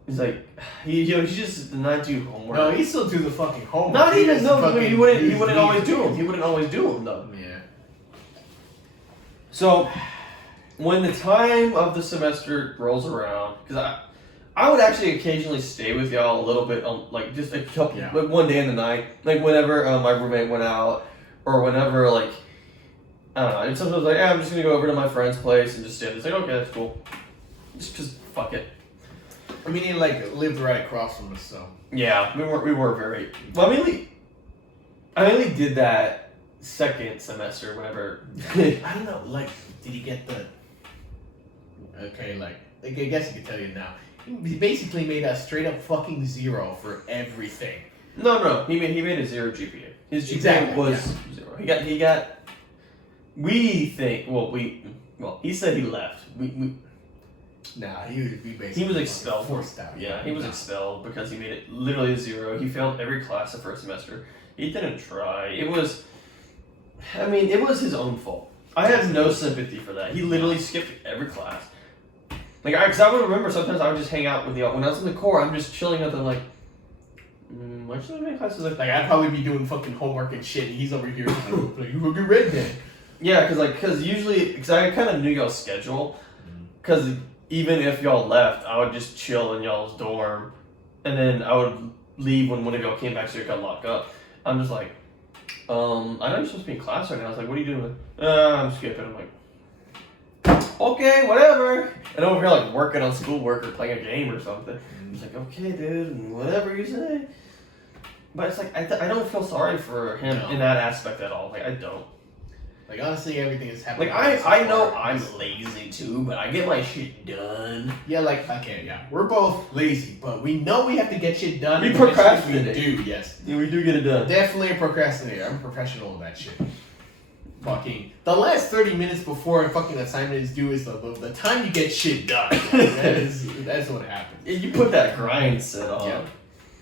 He's like, he just did not do homework. No, he still do the fucking homework. Not He even just no. fucking He wouldn't use always these do them. things. He wouldn't always do them though. Yeah. So, when the time of the semester rolls around, because I would actually occasionally stay with y'all a little bit, like just a couple, like one day in the night, like whenever my roommate went out, or whenever like, I don't know, and sometimes like, yeah, I'm just gonna go over to my friend's place and just stay there. It's like, okay, that's cool. Just cause, fuck it. I mean, he like lived right across from us, so. Yeah, we were very, well, I mainly did that second semester, whenever. I don't know, like, did he get the... Okay, like I guess I can tell you now. He basically made a straight up fucking 0 for everything. No, he made a 0 GPA. His GPA Exactly, was 0. He got. We think. Well, he said he left. Nah, he basically He was expelled. forced out. Yeah, he was expelled because he made it literally a 0. He failed every class the first semester. He didn't try. It was his own fault. I have no sympathy for that. He literally skipped every class. Like, because I would remember sometimes I would just hang out with y'all. When I was in the Corps, I'm just chilling out there like, why should I make classes like that? Like, I'd probably be doing fucking homework and shit, and he's over here like, you go get red then. Yeah, because usually, because I kind of knew y'all's schedule. Because even if y'all left, I would just chill in y'all's dorm. And then I would leave when one of y'all came back so you got locked up. I'm just like, I know you're supposed to be in class right now. I was like, what are you doing? I'm skipping. I'm like, okay, whatever. And over here, like, working on schoolwork or playing a game or something. It's like, okay, dude, whatever you say. But it's like, I don't feel sorry for him in that aspect at all. Like, I don't. Like, honestly, everything is happening. Like, I know I'm lazy too, but I get my shit done. Yeah, like, okay, yeah. We're both lazy, but we know we have to get shit done. We procrastinate. We do, yes. Yeah, we do get it done. Definitely a procrastinator. I'm a professional of that shit. Fucking the last 30 minutes before a fucking assignment is due is the time you get shit done. That's what happens. You put that grind set on. Yeah.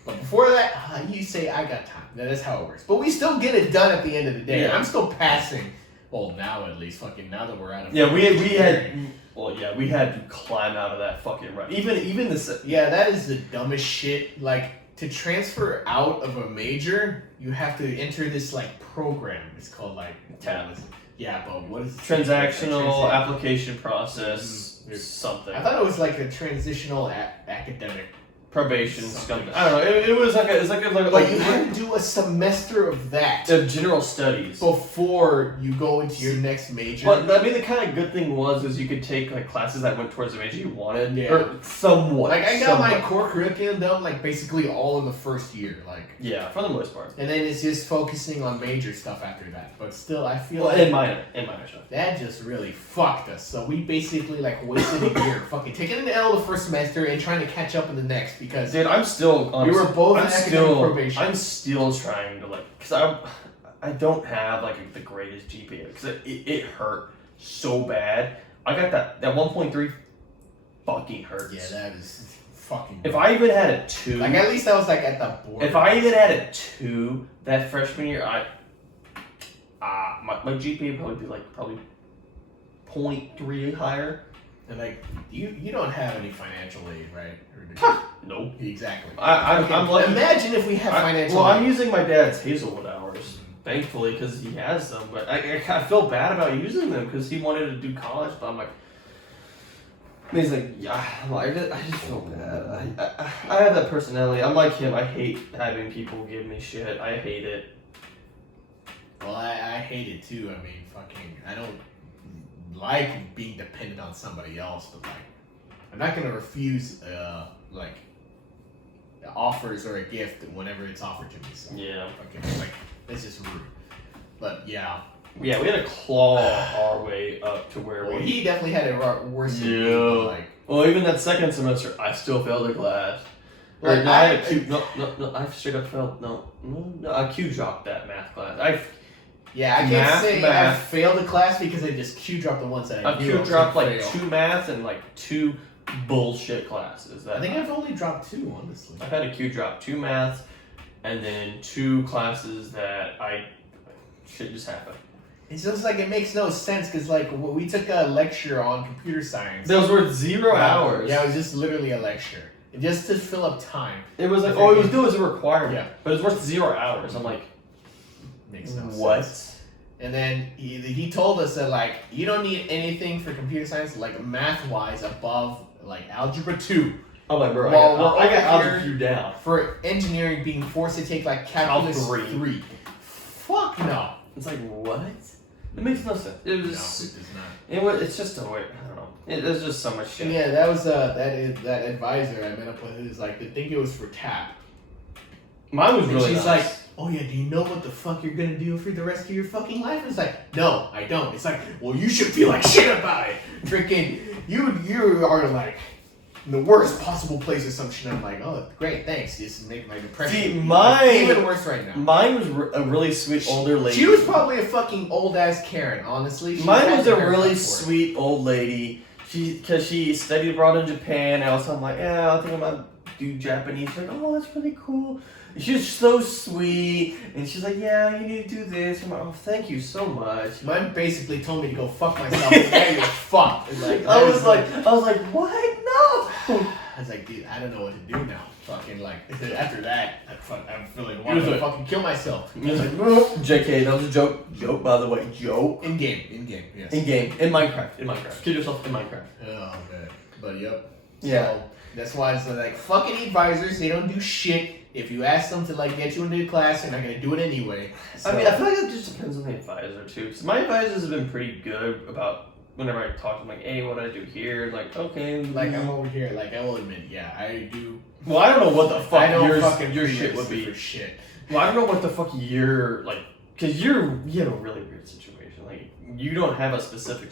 But before that, you say I got time. That's how it works. But we still get it done at the end of the day. Yeah. I'm still passing. Well, now at least, fucking now that we're out of. Yeah, we had. Well, yeah, we had to climb out of that fucking run. Even the. Yeah, that is the dumbest shit. Like, to transfer out of a major, you have to enter this like program. It's called like TAP. Yeah, but what is it? Transactional application process. something. I thought it was like a transitional academic. Probation, Something. I don't know. It was like But you had to do a semester of that of general studies before you go into your next major. But I mean, the kind of good thing was you could take like classes that went towards the major you wanted, Yeah. or somewhat. Like I got my core curriculum done like basically all in the first year, like. Yeah, for the most part. And then it's just focusing on major stuff after that. But still, I feel Well, like in minor stuff. that just really fucked us. So we basically like wasted a year, fucking taking an L the first semester and trying to catch up in the next because. Dude, I'm still. We were both in academic probation. I'm still trying to because I don't have like the greatest GPA because it hurt so bad. I got that 1.3 fucking hurts. Yeah, that is fucking. If I even had a 2, like at least I was like at the board. If I even had a 2 that freshman year, my GPA would probably be 0.3 higher. And like you don't have any financial aid, right? Nope. Exactly. I'm lucky. Imagine if we had financial aid. Well, I'm using my dad's Hazelwood hours, thankfully, because he has them. But I feel bad about using them because he wanted to do college, but I'm like, he's like, yeah, I just feel bad. I have that personality. I'm like him. I hate having people give me shit. I hate it. Well, I hate it too. I mean, I don't like being dependent on somebody else, but like, I'm not gonna refuse like offers or a gift whenever it's offered to me. So, yeah. Okay, like that's just rude. But yeah. Yeah, we had to claw our way up to where we. He definitely had it worse than me. Yeah. Like, well, even that second semester, I still failed a class. Like, no, I had a Q. No, I straight up failed. No, I Q dropped that math class. I can't say I failed a class because I just Q dropped the ones that I knew. Q dropped like 2 math and like 2 bullshit classes. I think I've only dropped 2, honestly. I've had a Q drop 2 maths and then 2 classes that shit just happened. It's just like it makes no sense because like we took a lecture on computer science. Those were 0 hours. Yeah, it was just literally a lecture. Just to fill up time. It was like, all it was a requirement. Yeah. But it's worth 0 hours. I'm like, makes no what? Sense. And then he told us that like you don't need anything for computer science like math wise above like algebra 2. I'm like, bro, Well, I got algebra 2 down. For engineering being forced to take like calculus 3. Fuck no. It's like what? It makes no sense. It was. No, it does not. It's just a way. I don't know. There's just so much shit. And yeah, that was that advisor I met up with. Who's like, I think it was for TAP. Mine was And really she's nice. like, oh yeah, do you know what the fuck you're gonna do for the rest of your fucking life? And it's like, no, I don't. It's like, well, you should feel like shit about it. Freaking, you are like in the worst possible place or some shit. I'm like, oh, great, thanks. This make my depression even worse right now. Mine was a really sweet older lady. She was probably a fucking old ass Karen, honestly. Mine was a really sweet old lady. Because she studied abroad in Japan. And also I'm like, yeah, I think I'm gonna do Japanese. She's like, oh, that's really cool. And she was so sweet. And she's like, yeah, you need to do this. I'm like, oh, thank you so much. Mine basically told me to go fuck myself. And you're fucked. Like, I was like, what? No. I was like, dude, I don't know what to do now. Fucking like, after that, I'm feeling wanting to fucking kill myself. He was like, no. JK, that was a joke. Joke, by the way. Joke. In game, yes. In game. In Minecraft. Kill yourself in Minecraft. Oh, man. But, yep. Yeah. So, that's why it's like, fucking advisors, they don't do shit. If you ask them to, like, get you into the class, they're not gonna do it anyway. So, I mean, I feel like it just depends on the advisor, too. Because my advisors have been pretty good about whenever I talk to them, like, hey, what do I do here? Like, okay. Like, I'm over here. Like, I will admit, yeah, I do. Well, I don't know what the fuck your shit shit would be. For shit. Well, I don't know what the fuck your, like, because you have a really weird situation. Like, you don't have a specific.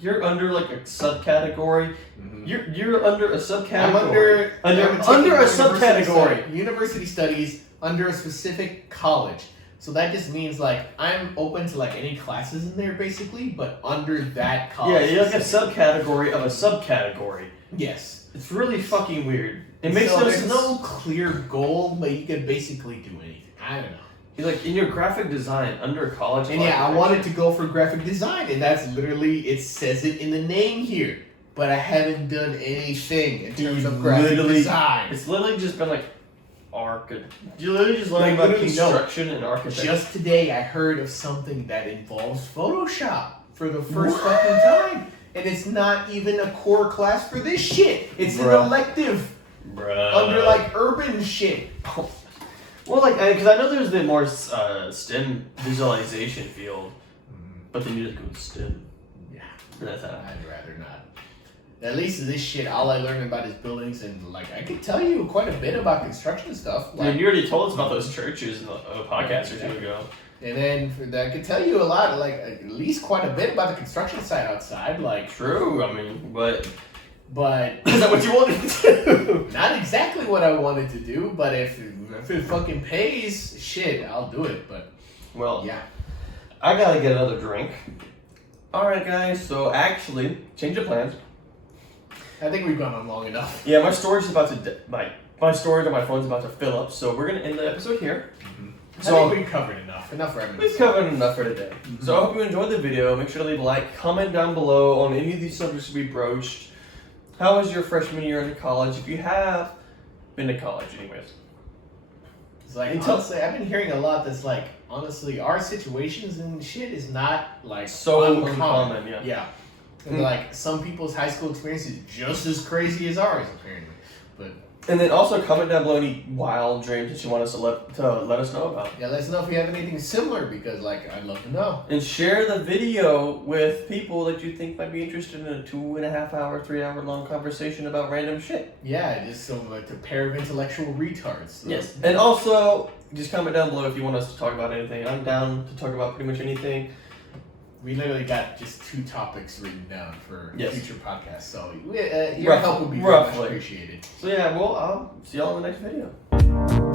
You're under like a subcategory. Mm-hmm. You're under a subcategory. I'm under a subcategory. University studies under a specific college. So that just means like I'm open to like any classes in there basically, but under that college. Yeah, you're like a subcategory of a subcategory. Yes. It's really fucking weird. It makes so no there's sense. no clear goal, but you could basically do anything. I don't know. He's like in your graphic design under college. And yeah, I wanted to go for graphic design, and that's literally it says it in the name here. But I haven't done anything in terms of graphic design. It's literally just been like you literally just learning about construction and architecture. Just today, I heard of something that involves Photoshop for the first fucking time. and it's not even a core class for this shit. It's Bruh. an elective Bruh. under like urban shit. Well, like, because I know there's the more STEM visualization field, but then you just go with STEM. Yeah, That's how. I'd rather not. At least this shit, all I learned about is buildings, and like I could tell you quite a bit about construction stuff. Like, You already told us about those churches in the podcast or two ago. and then I could tell you a lot, like at least quite a bit about the construction site outside. Like, True, I mean, but is that what you wanted to do? not exactly what I wanted to do, but if it fucking pays, shit, I'll do it. But Well, yeah, I gotta get another drink. All right, guys. So actually, change of plans. I think we've gone on long enough. Yeah, my storage is about to my storage on my phone's about to fill up, so we're gonna end the episode here. So I think we've covered enough. Enough We've reminiscence. covered enough for today. So I hope you enjoyed the video. Make sure to leave a like, comment down below on any of these subjects we broached. How was your freshman year in college? If you have been to college, anyways. It's like, Until- honestly, I've been hearing a lot that's like, honestly, our situations and shit is not like So uncommon, yeah. Yeah. And like some people's high school experience is just as crazy as ours, apparently. But And then also comment down below any wild dreams that you want us to let us know about. yeah, let us know if you have anything similar because like I'd love to know. And share the video with people that you think might be interested in a 2.5 hour, 3 hour long conversation about random shit. Yeah, just so like a pair of intellectual retards. So. Yes. And also, just comment down below if you want us to talk about anything. I'm down to talk about pretty much anything. We literally got just 2 topics written down for Yes. future podcasts, so your help would be very much appreciated. So yeah, well, I'll see y'all in the next video.